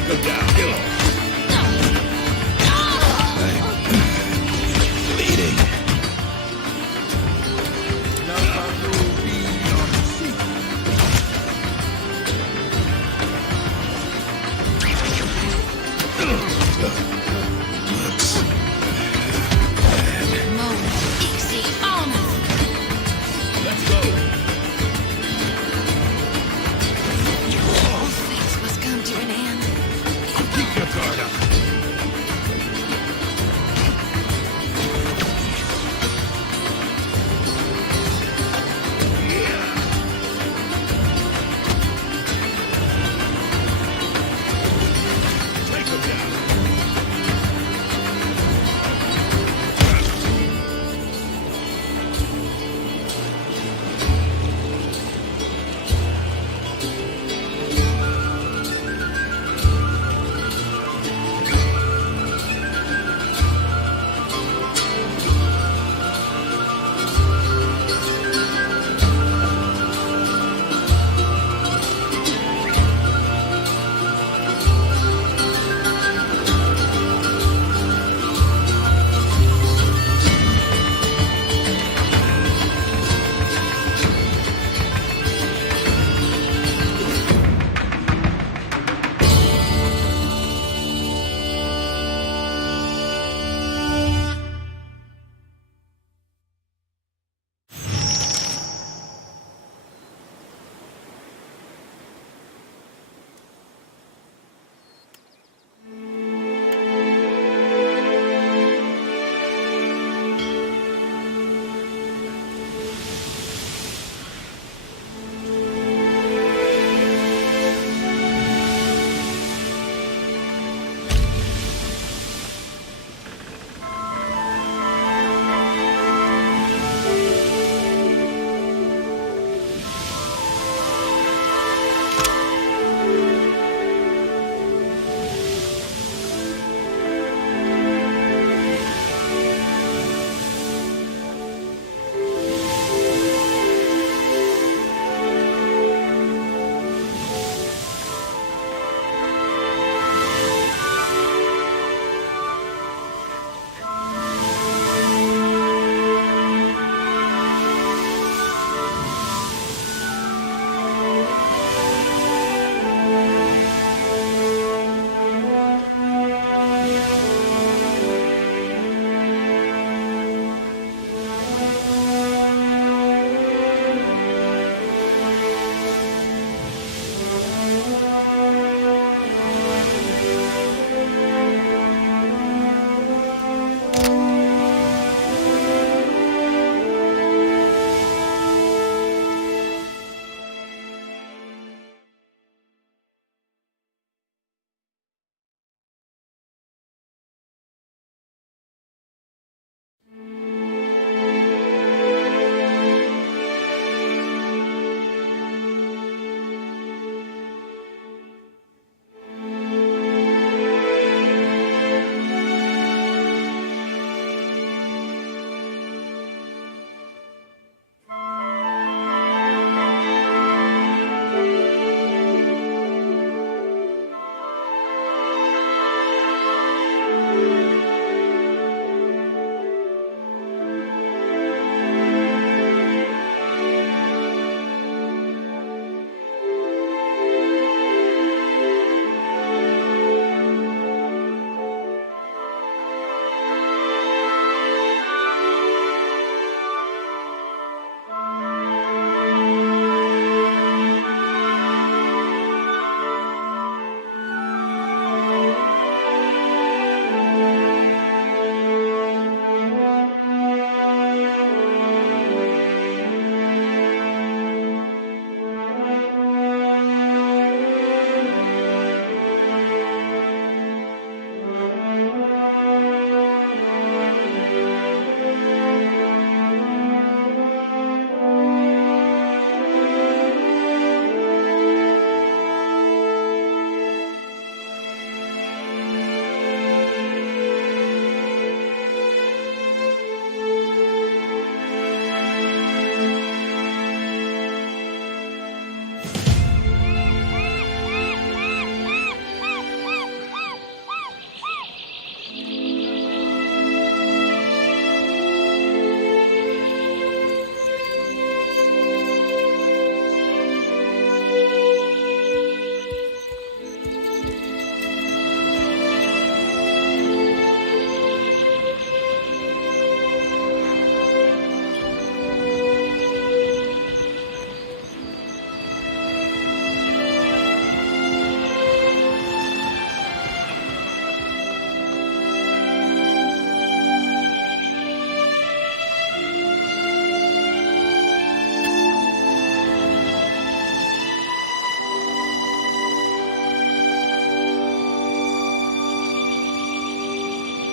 Take him down. Bleeding. Let's go. Things must come to an end. Keep your guard up. Take him down.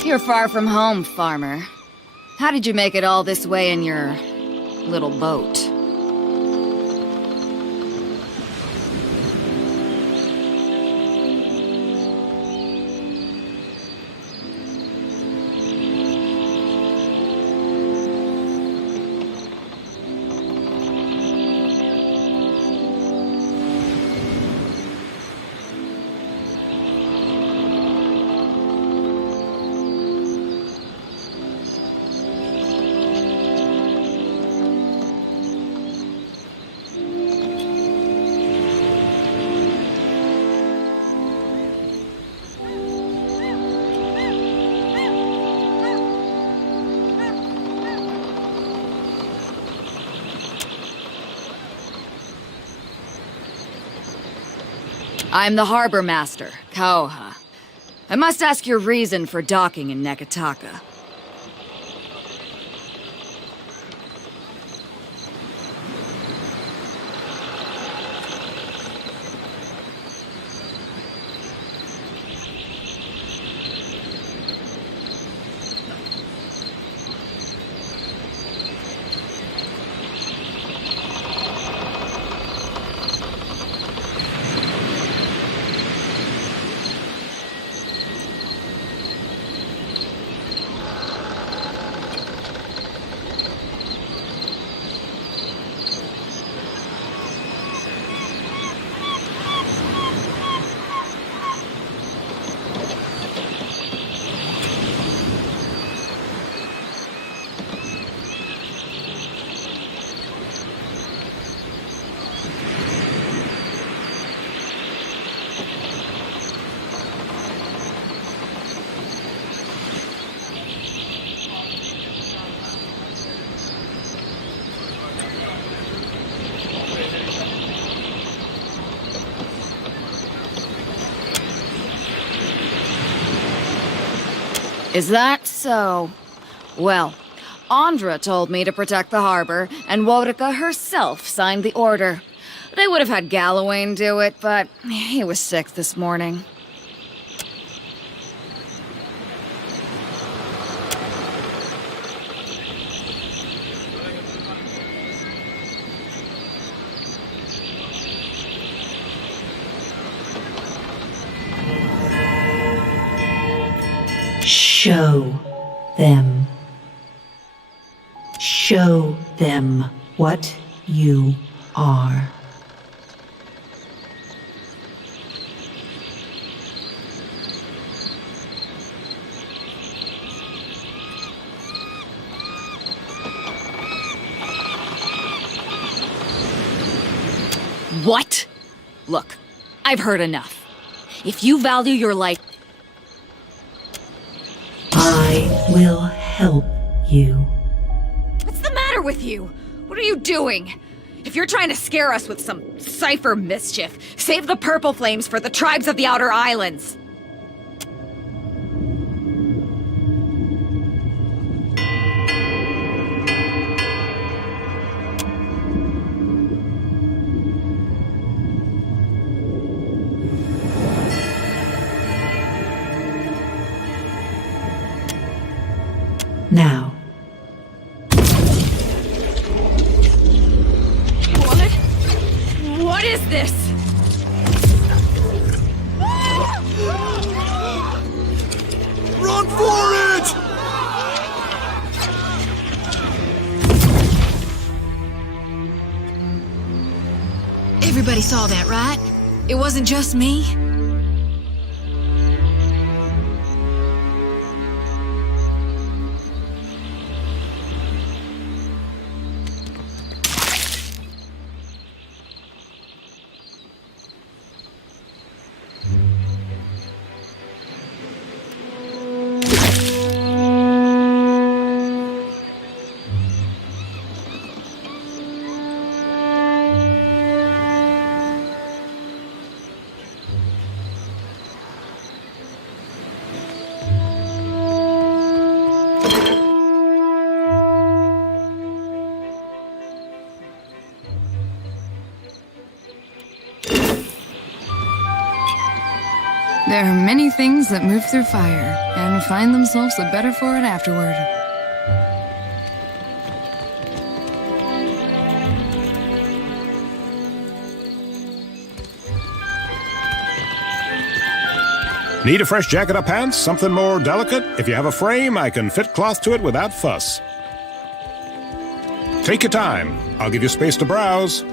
You're far from home, farmer. How did you make it all this way in your little boat? I'm the harbor master, Kauha. I must ask your reason for docking in Nekataka. Is that so? Well, Andra told me to protect the harbor, and Wodika herself signed the order. They would have had Gallowayne do it, but he was sick this morning. Show them. Show them what you are. What? Look, I've heard enough. If you value your life, I will help you. what's the matter with you? What are you doing? If you're trying to scare us with some cipher mischief, save the purple flames for the tribes of the Outer Islands. Now. What is this? Run for it! Everybody saw that, right? It wasn't just me. There are many things that move through fire and find themselves the better for it afterward. Need a fresh jacket or pants? Something more delicate? If you have a frame, I can fit cloth to it without fuss. Take your time. I'll give you space to browse.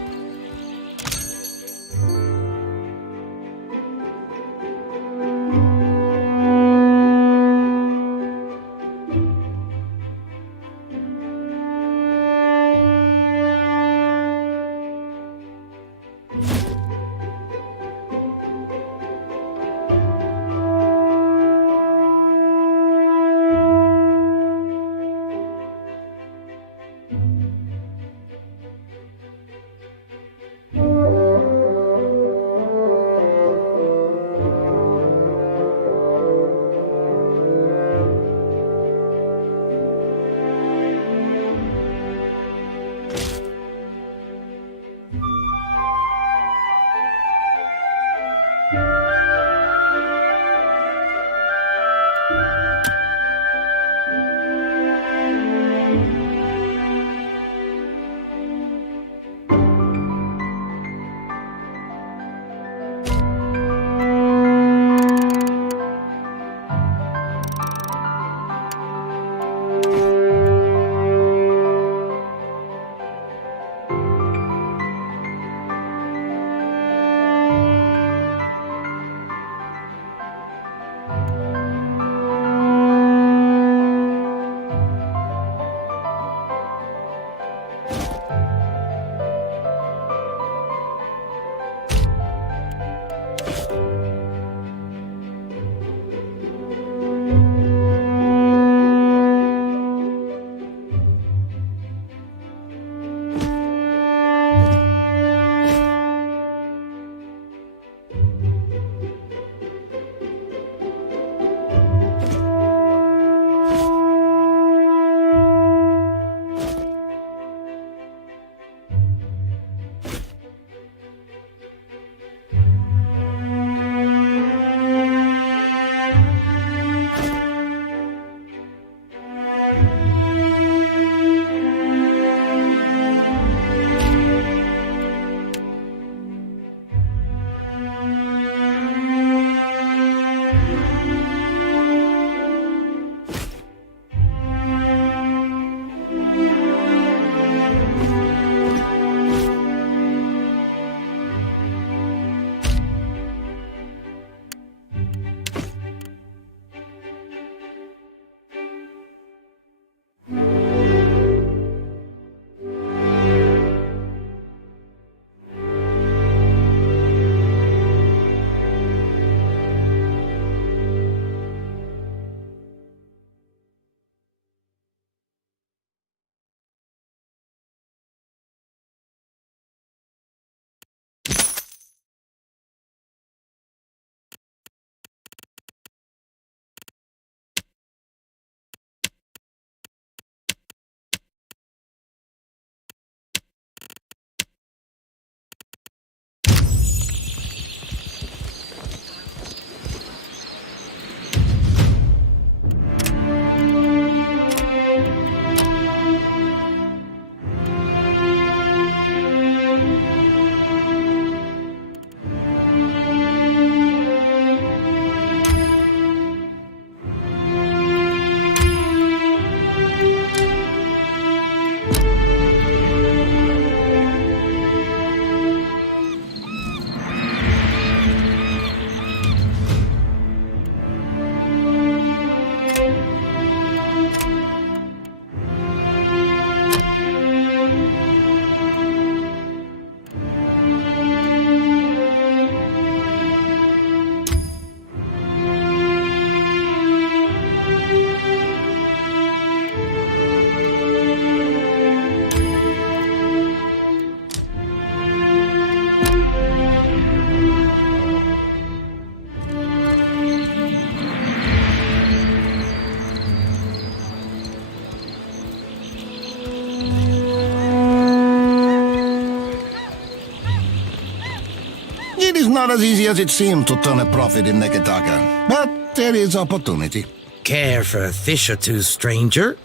as easy as it seems to turn a profit in Neketaka, but there is opportunity. Care for a fish or two, stranger?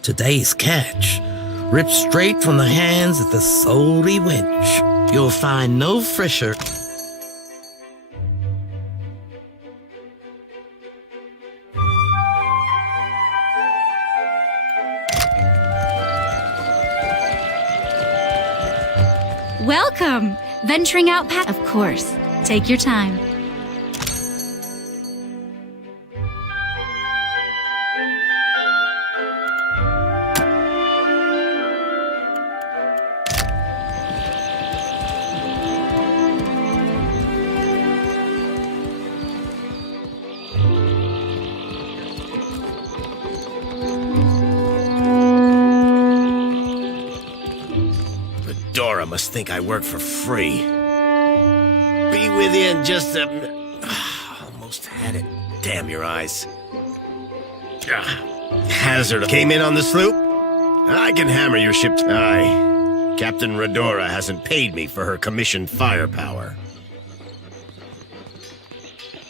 Today's catch, ripped straight from the hands of the salty wench. You'll find no fresher. Welcome! Venturing out past... Of course. Take your time. Dora must think I work for free. Be with you in just a... Almost had it. Damn your eyes. Hazard came in on the sloop? I can hammer your ship. Aye. Captain Redora hasn't paid me for her commissioned firepower.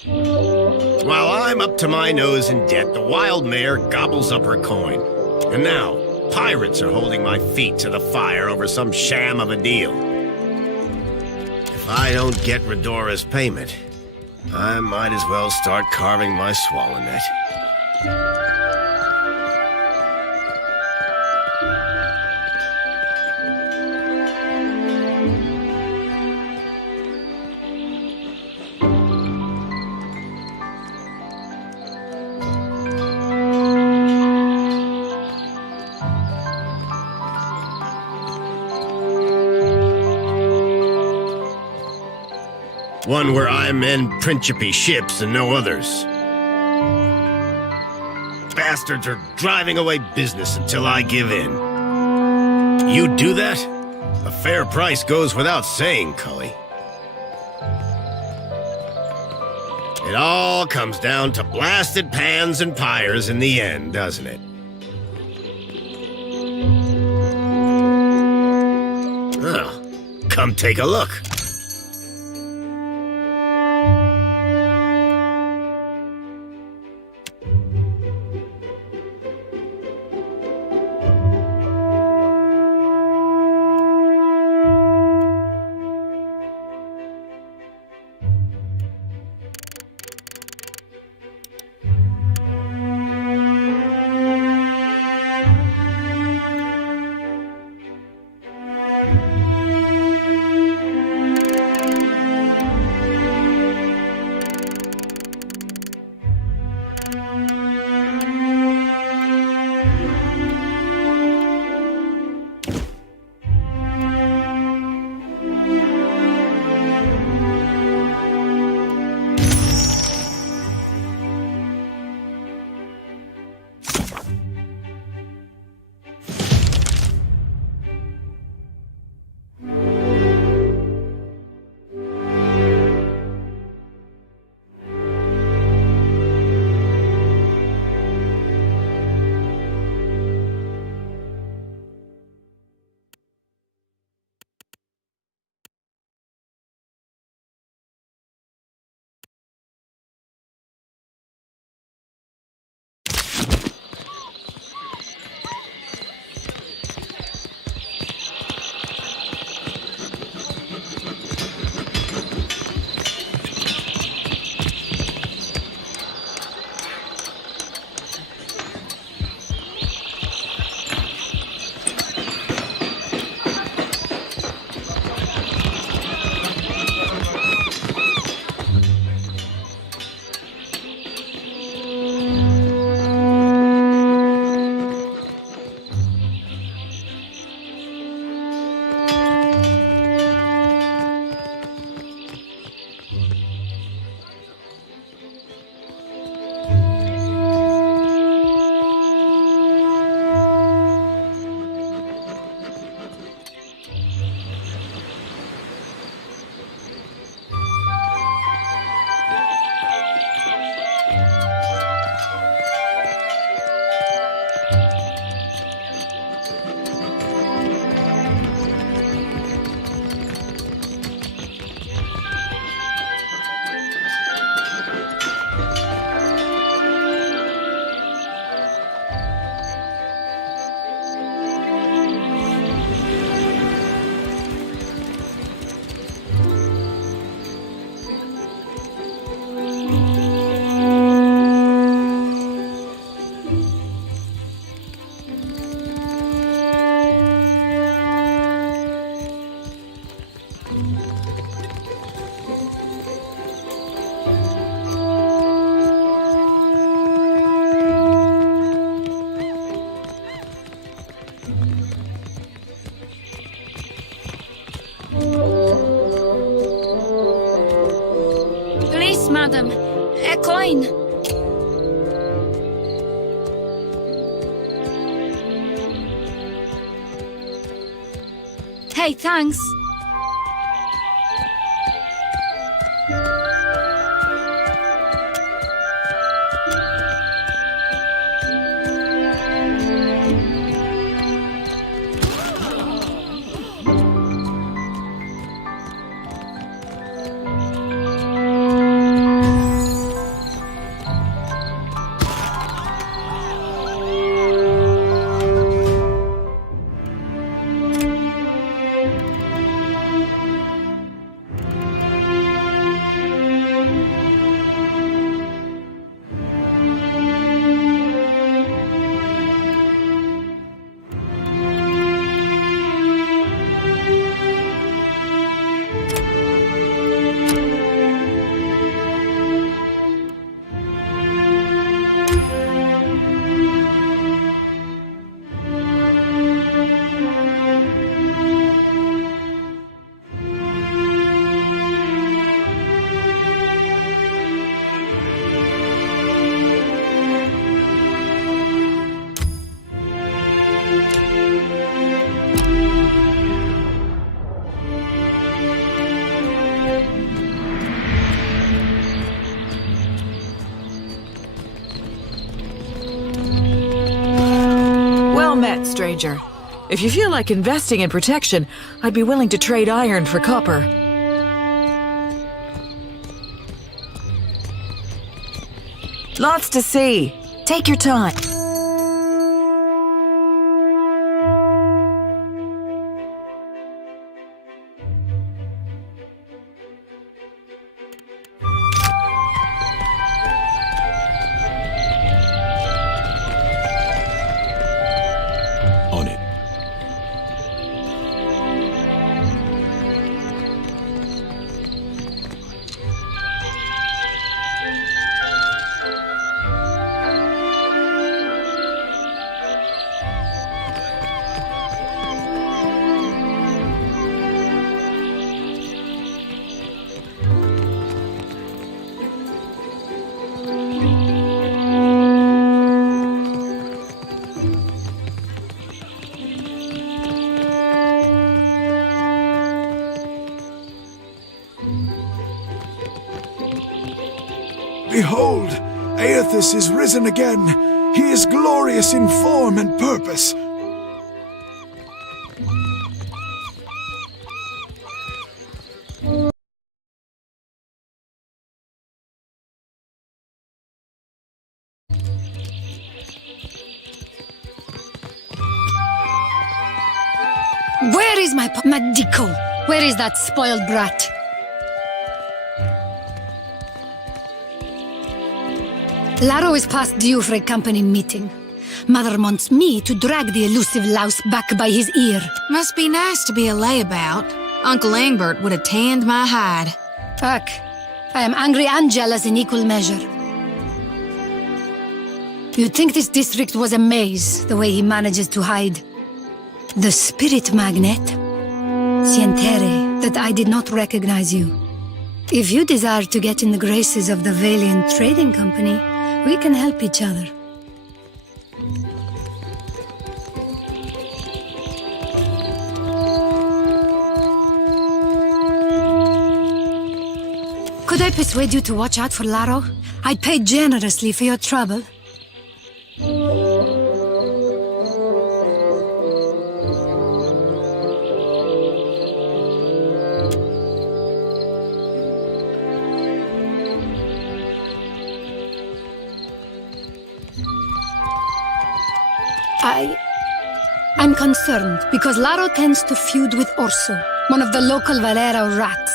While I'm up to my nose in debt, the wild mare gobbles up her coin. And now, pirates are holding my feet to the fire over some sham of a deal. If I don't get Redora's payment, I might as well start carving my swallow net. One where I mend Principe ships and no others. Bastards are driving away business until I give in. You do that? A fair price goes without saying, Cully. It all comes down to blasted pans and pyres in the end, doesn't it? Oh, come take a look. Please, madam. A coin. Hey, thanks. Well met, stranger. If you feel like investing in protection, I'd be willing to trade iron for copper. Lots to see. Take your time. On it. Behold, Aethys is risen again. He is glorious in form and purpose. Where is my Madico? Where is that spoiled brat? Laro is past due for a company meeting. Mother wants me to drag the elusive louse back by his ear. Must be nice to be a layabout. Uncle Engbert would have tanned my hide. Fuck. I am angry and jealous in equal measure. You'd think this district was a maze, the way he manages to hide. The spirit magnet? Sientere, that I did not recognize you. If you desire to get in the graces of the Valiant Trading Company, we can help each other. Could I persuade you to watch out for Laro? I'd pay generously for your trouble. I'm concerned because Laro tends to feud with Orso, one of the local Valero rats.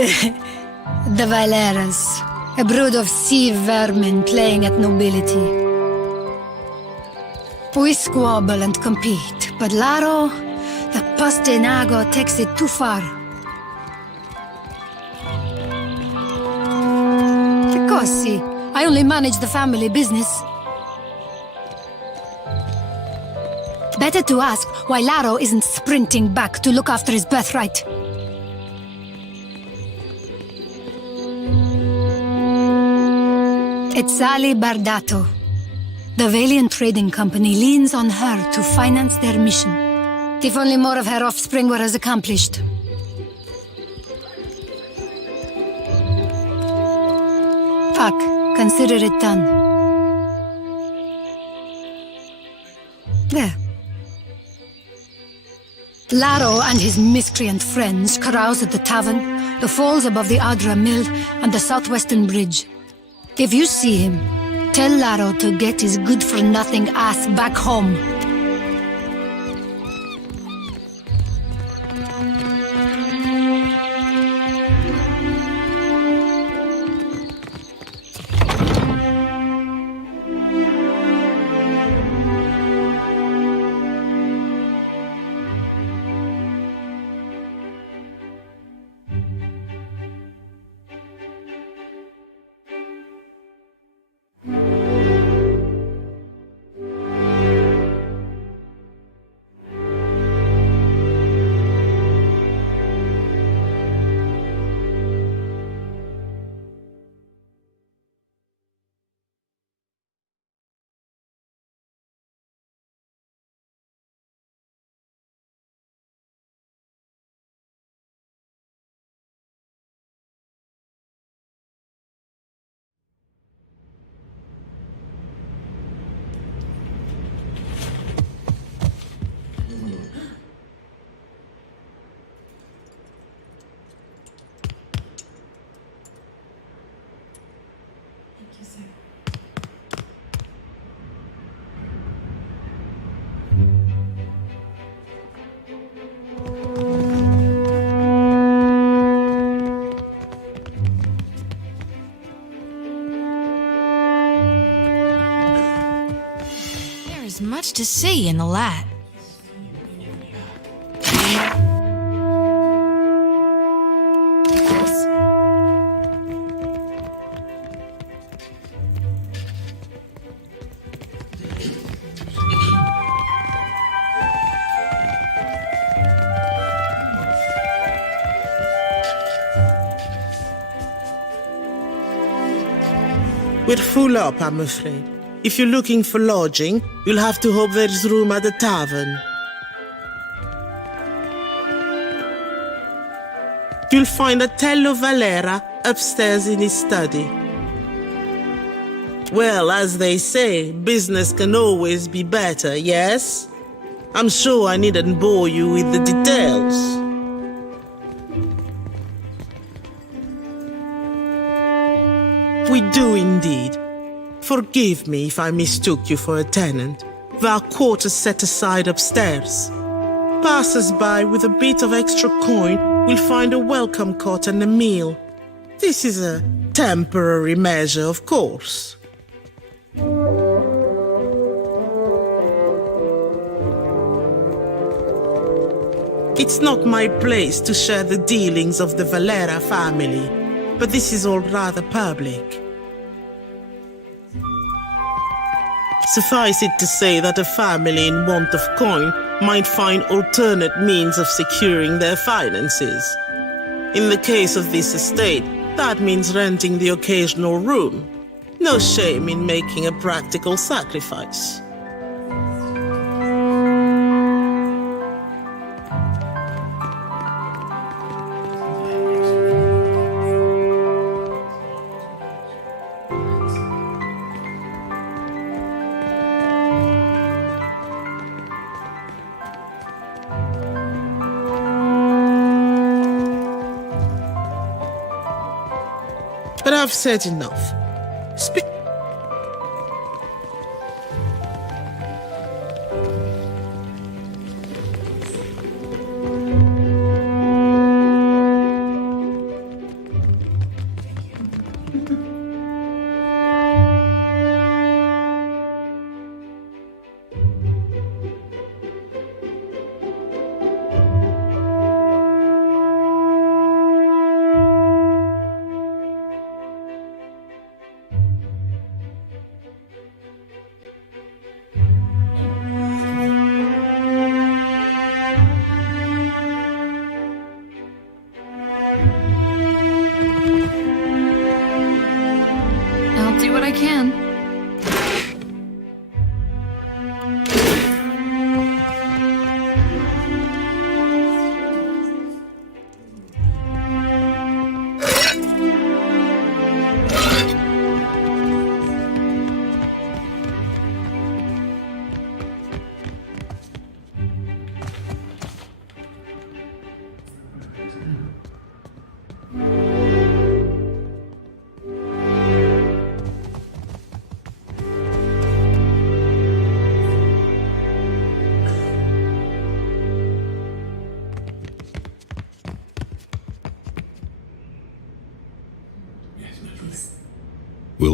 The Valeras, a brood of sea vermin playing at nobility. We squabble and compete, but Laro, the Pastinago, takes it too far. Because, see, I only manage the family business. Better to ask why Laro isn't sprinting back to look after his birthright. It's Sally Bardato. The Valiant Trading Company leans on her to finance their mission. If only more of her offspring were as accomplished. Fuck, consider it done. There. Laro and his miscreant friends carouse at the tavern, the falls above the Adra Mill, and the southwestern bridge. If you see him, tell Laro to get his good-for-nothing ass back home. Much to see in the light. We're full up, I'm afraid. If you're looking for lodging, you'll have to hope there's room at the tavern. You'll find Otello Valera upstairs in his study. Well, as they say, business can always be better, yes? I'm sure I needn't bore you with the details. We do indeed. Forgive me if I mistook you for a tenant. There are quarters set aside upstairs. Passers-by with a bit of extra coin will find a welcome cot and a meal. This is a temporary measure, of course. It's not my place to share the dealings of the Valera family, but this is all rather public. Suffice it to say that a family in want of coin might find alternate means of securing their finances. In the case of this estate, that means renting the occasional room. No shame in making a practical sacrifice. But I've said enough.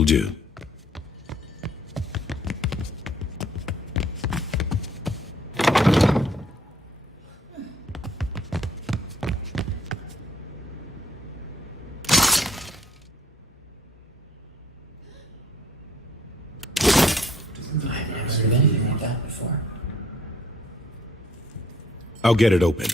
do. I'll get it open.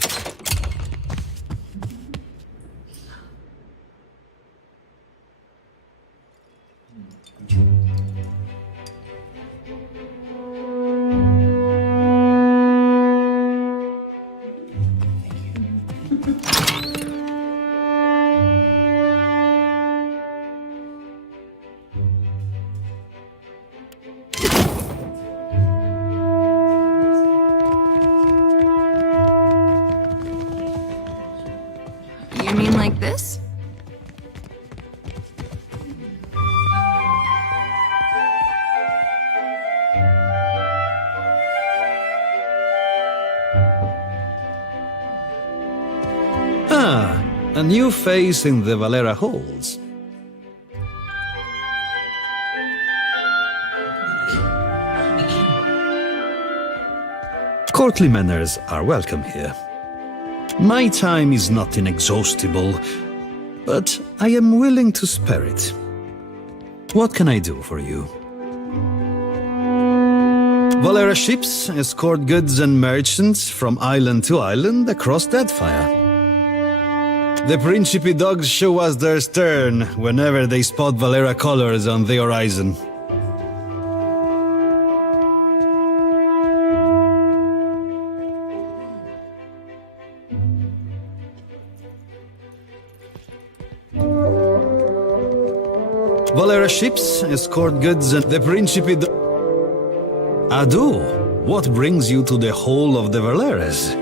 You mean like this? Ah, a new face in the Valera halls. Courtly manners are welcome here. My time is not inexhaustible, but I am willing to spare it. What can I do for you? Valera ships escort goods and merchants from island to island across Deadfire. The Principe dogs show us their stern whenever they spot Valera colors on the horizon. Valera ships escort goods and the Principe Adu, what brings you to the Hall of the Valeras?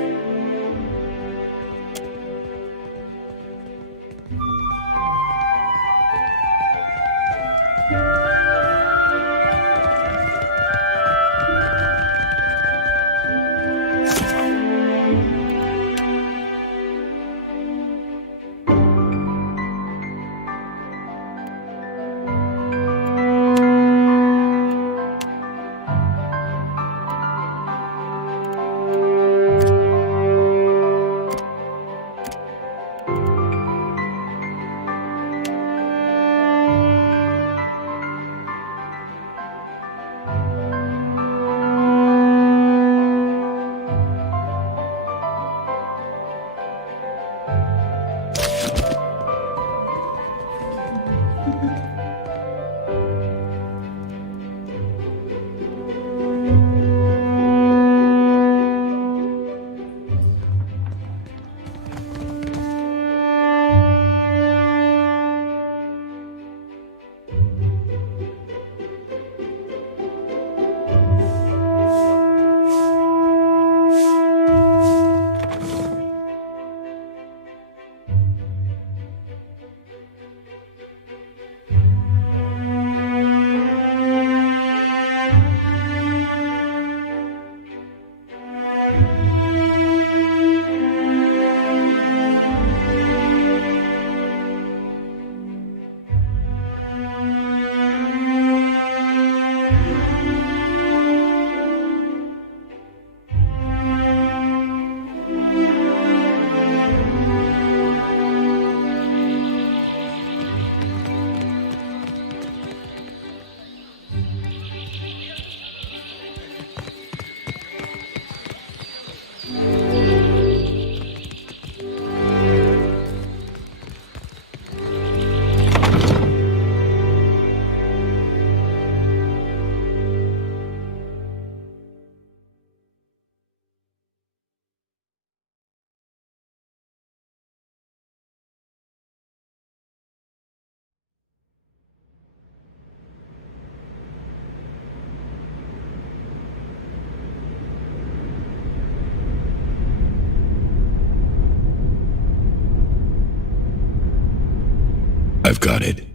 I've got it.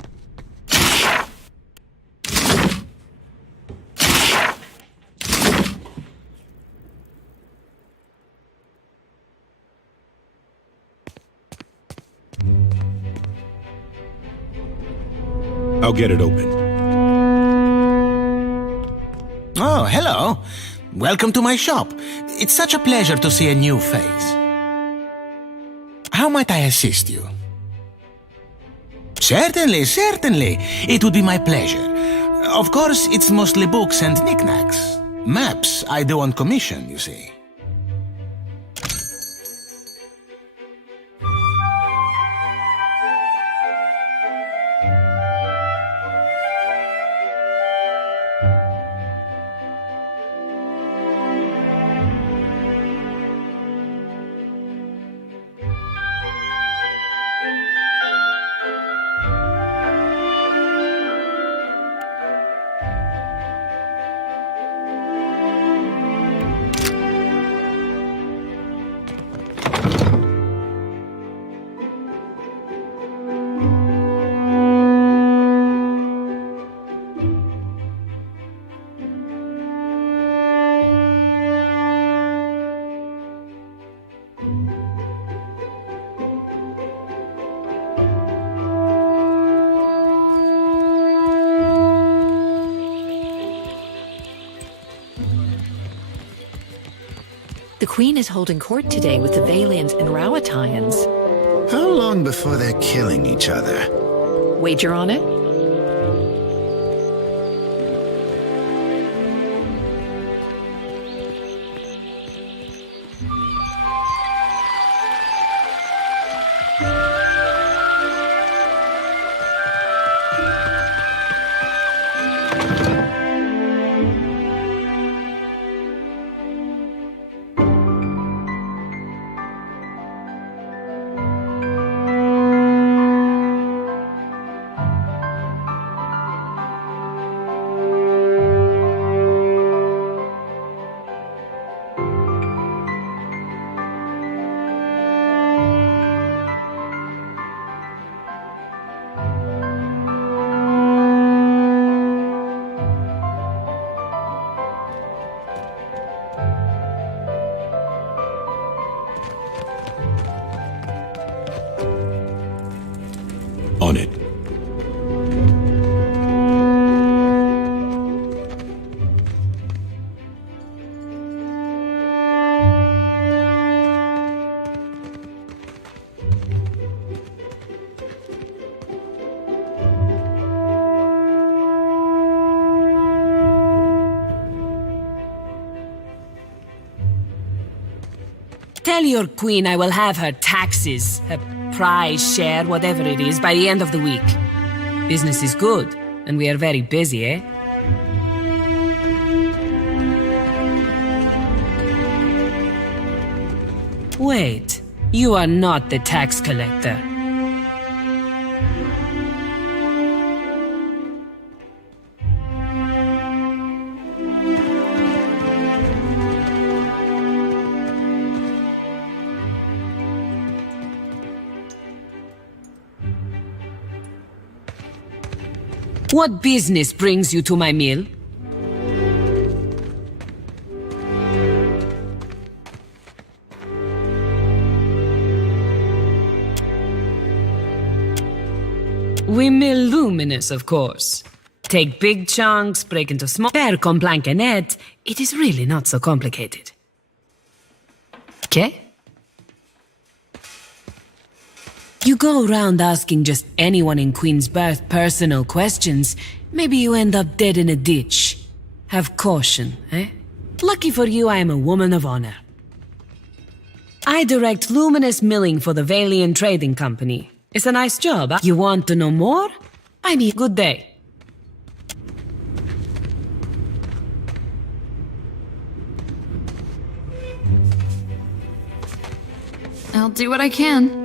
I'll get it open. Oh, hello. Welcome to my shop. It's such a pleasure to see a new face. How might I assist you? Certainly, certainly. It would be my pleasure. Of course, it's mostly books and knickknacks. Maps I do on commission, you see. The Queen is holding court today with the Valians and Rawatayans. How long before they're killing each other? Wager on it? On it. Tell your queen I will have her taxes, her prize share, whatever it is, by the end of the week. Business is good, and we are very busy, eh? Wait, you are not the tax collector. What business brings you to my mill? We mill luminous, of course. Take big chunks, break into small... Per con plank and net, it is really not so complicated. Okay? You go around asking just anyone in Queensbirth personal questions, maybe you end up dead in a ditch. Have caution, eh? Lucky for you, I am a woman of honor. I direct luminous milling for the Valian Trading Company. It's a nice job, huh? You want to know more? I mean, good day. I'll do what I can.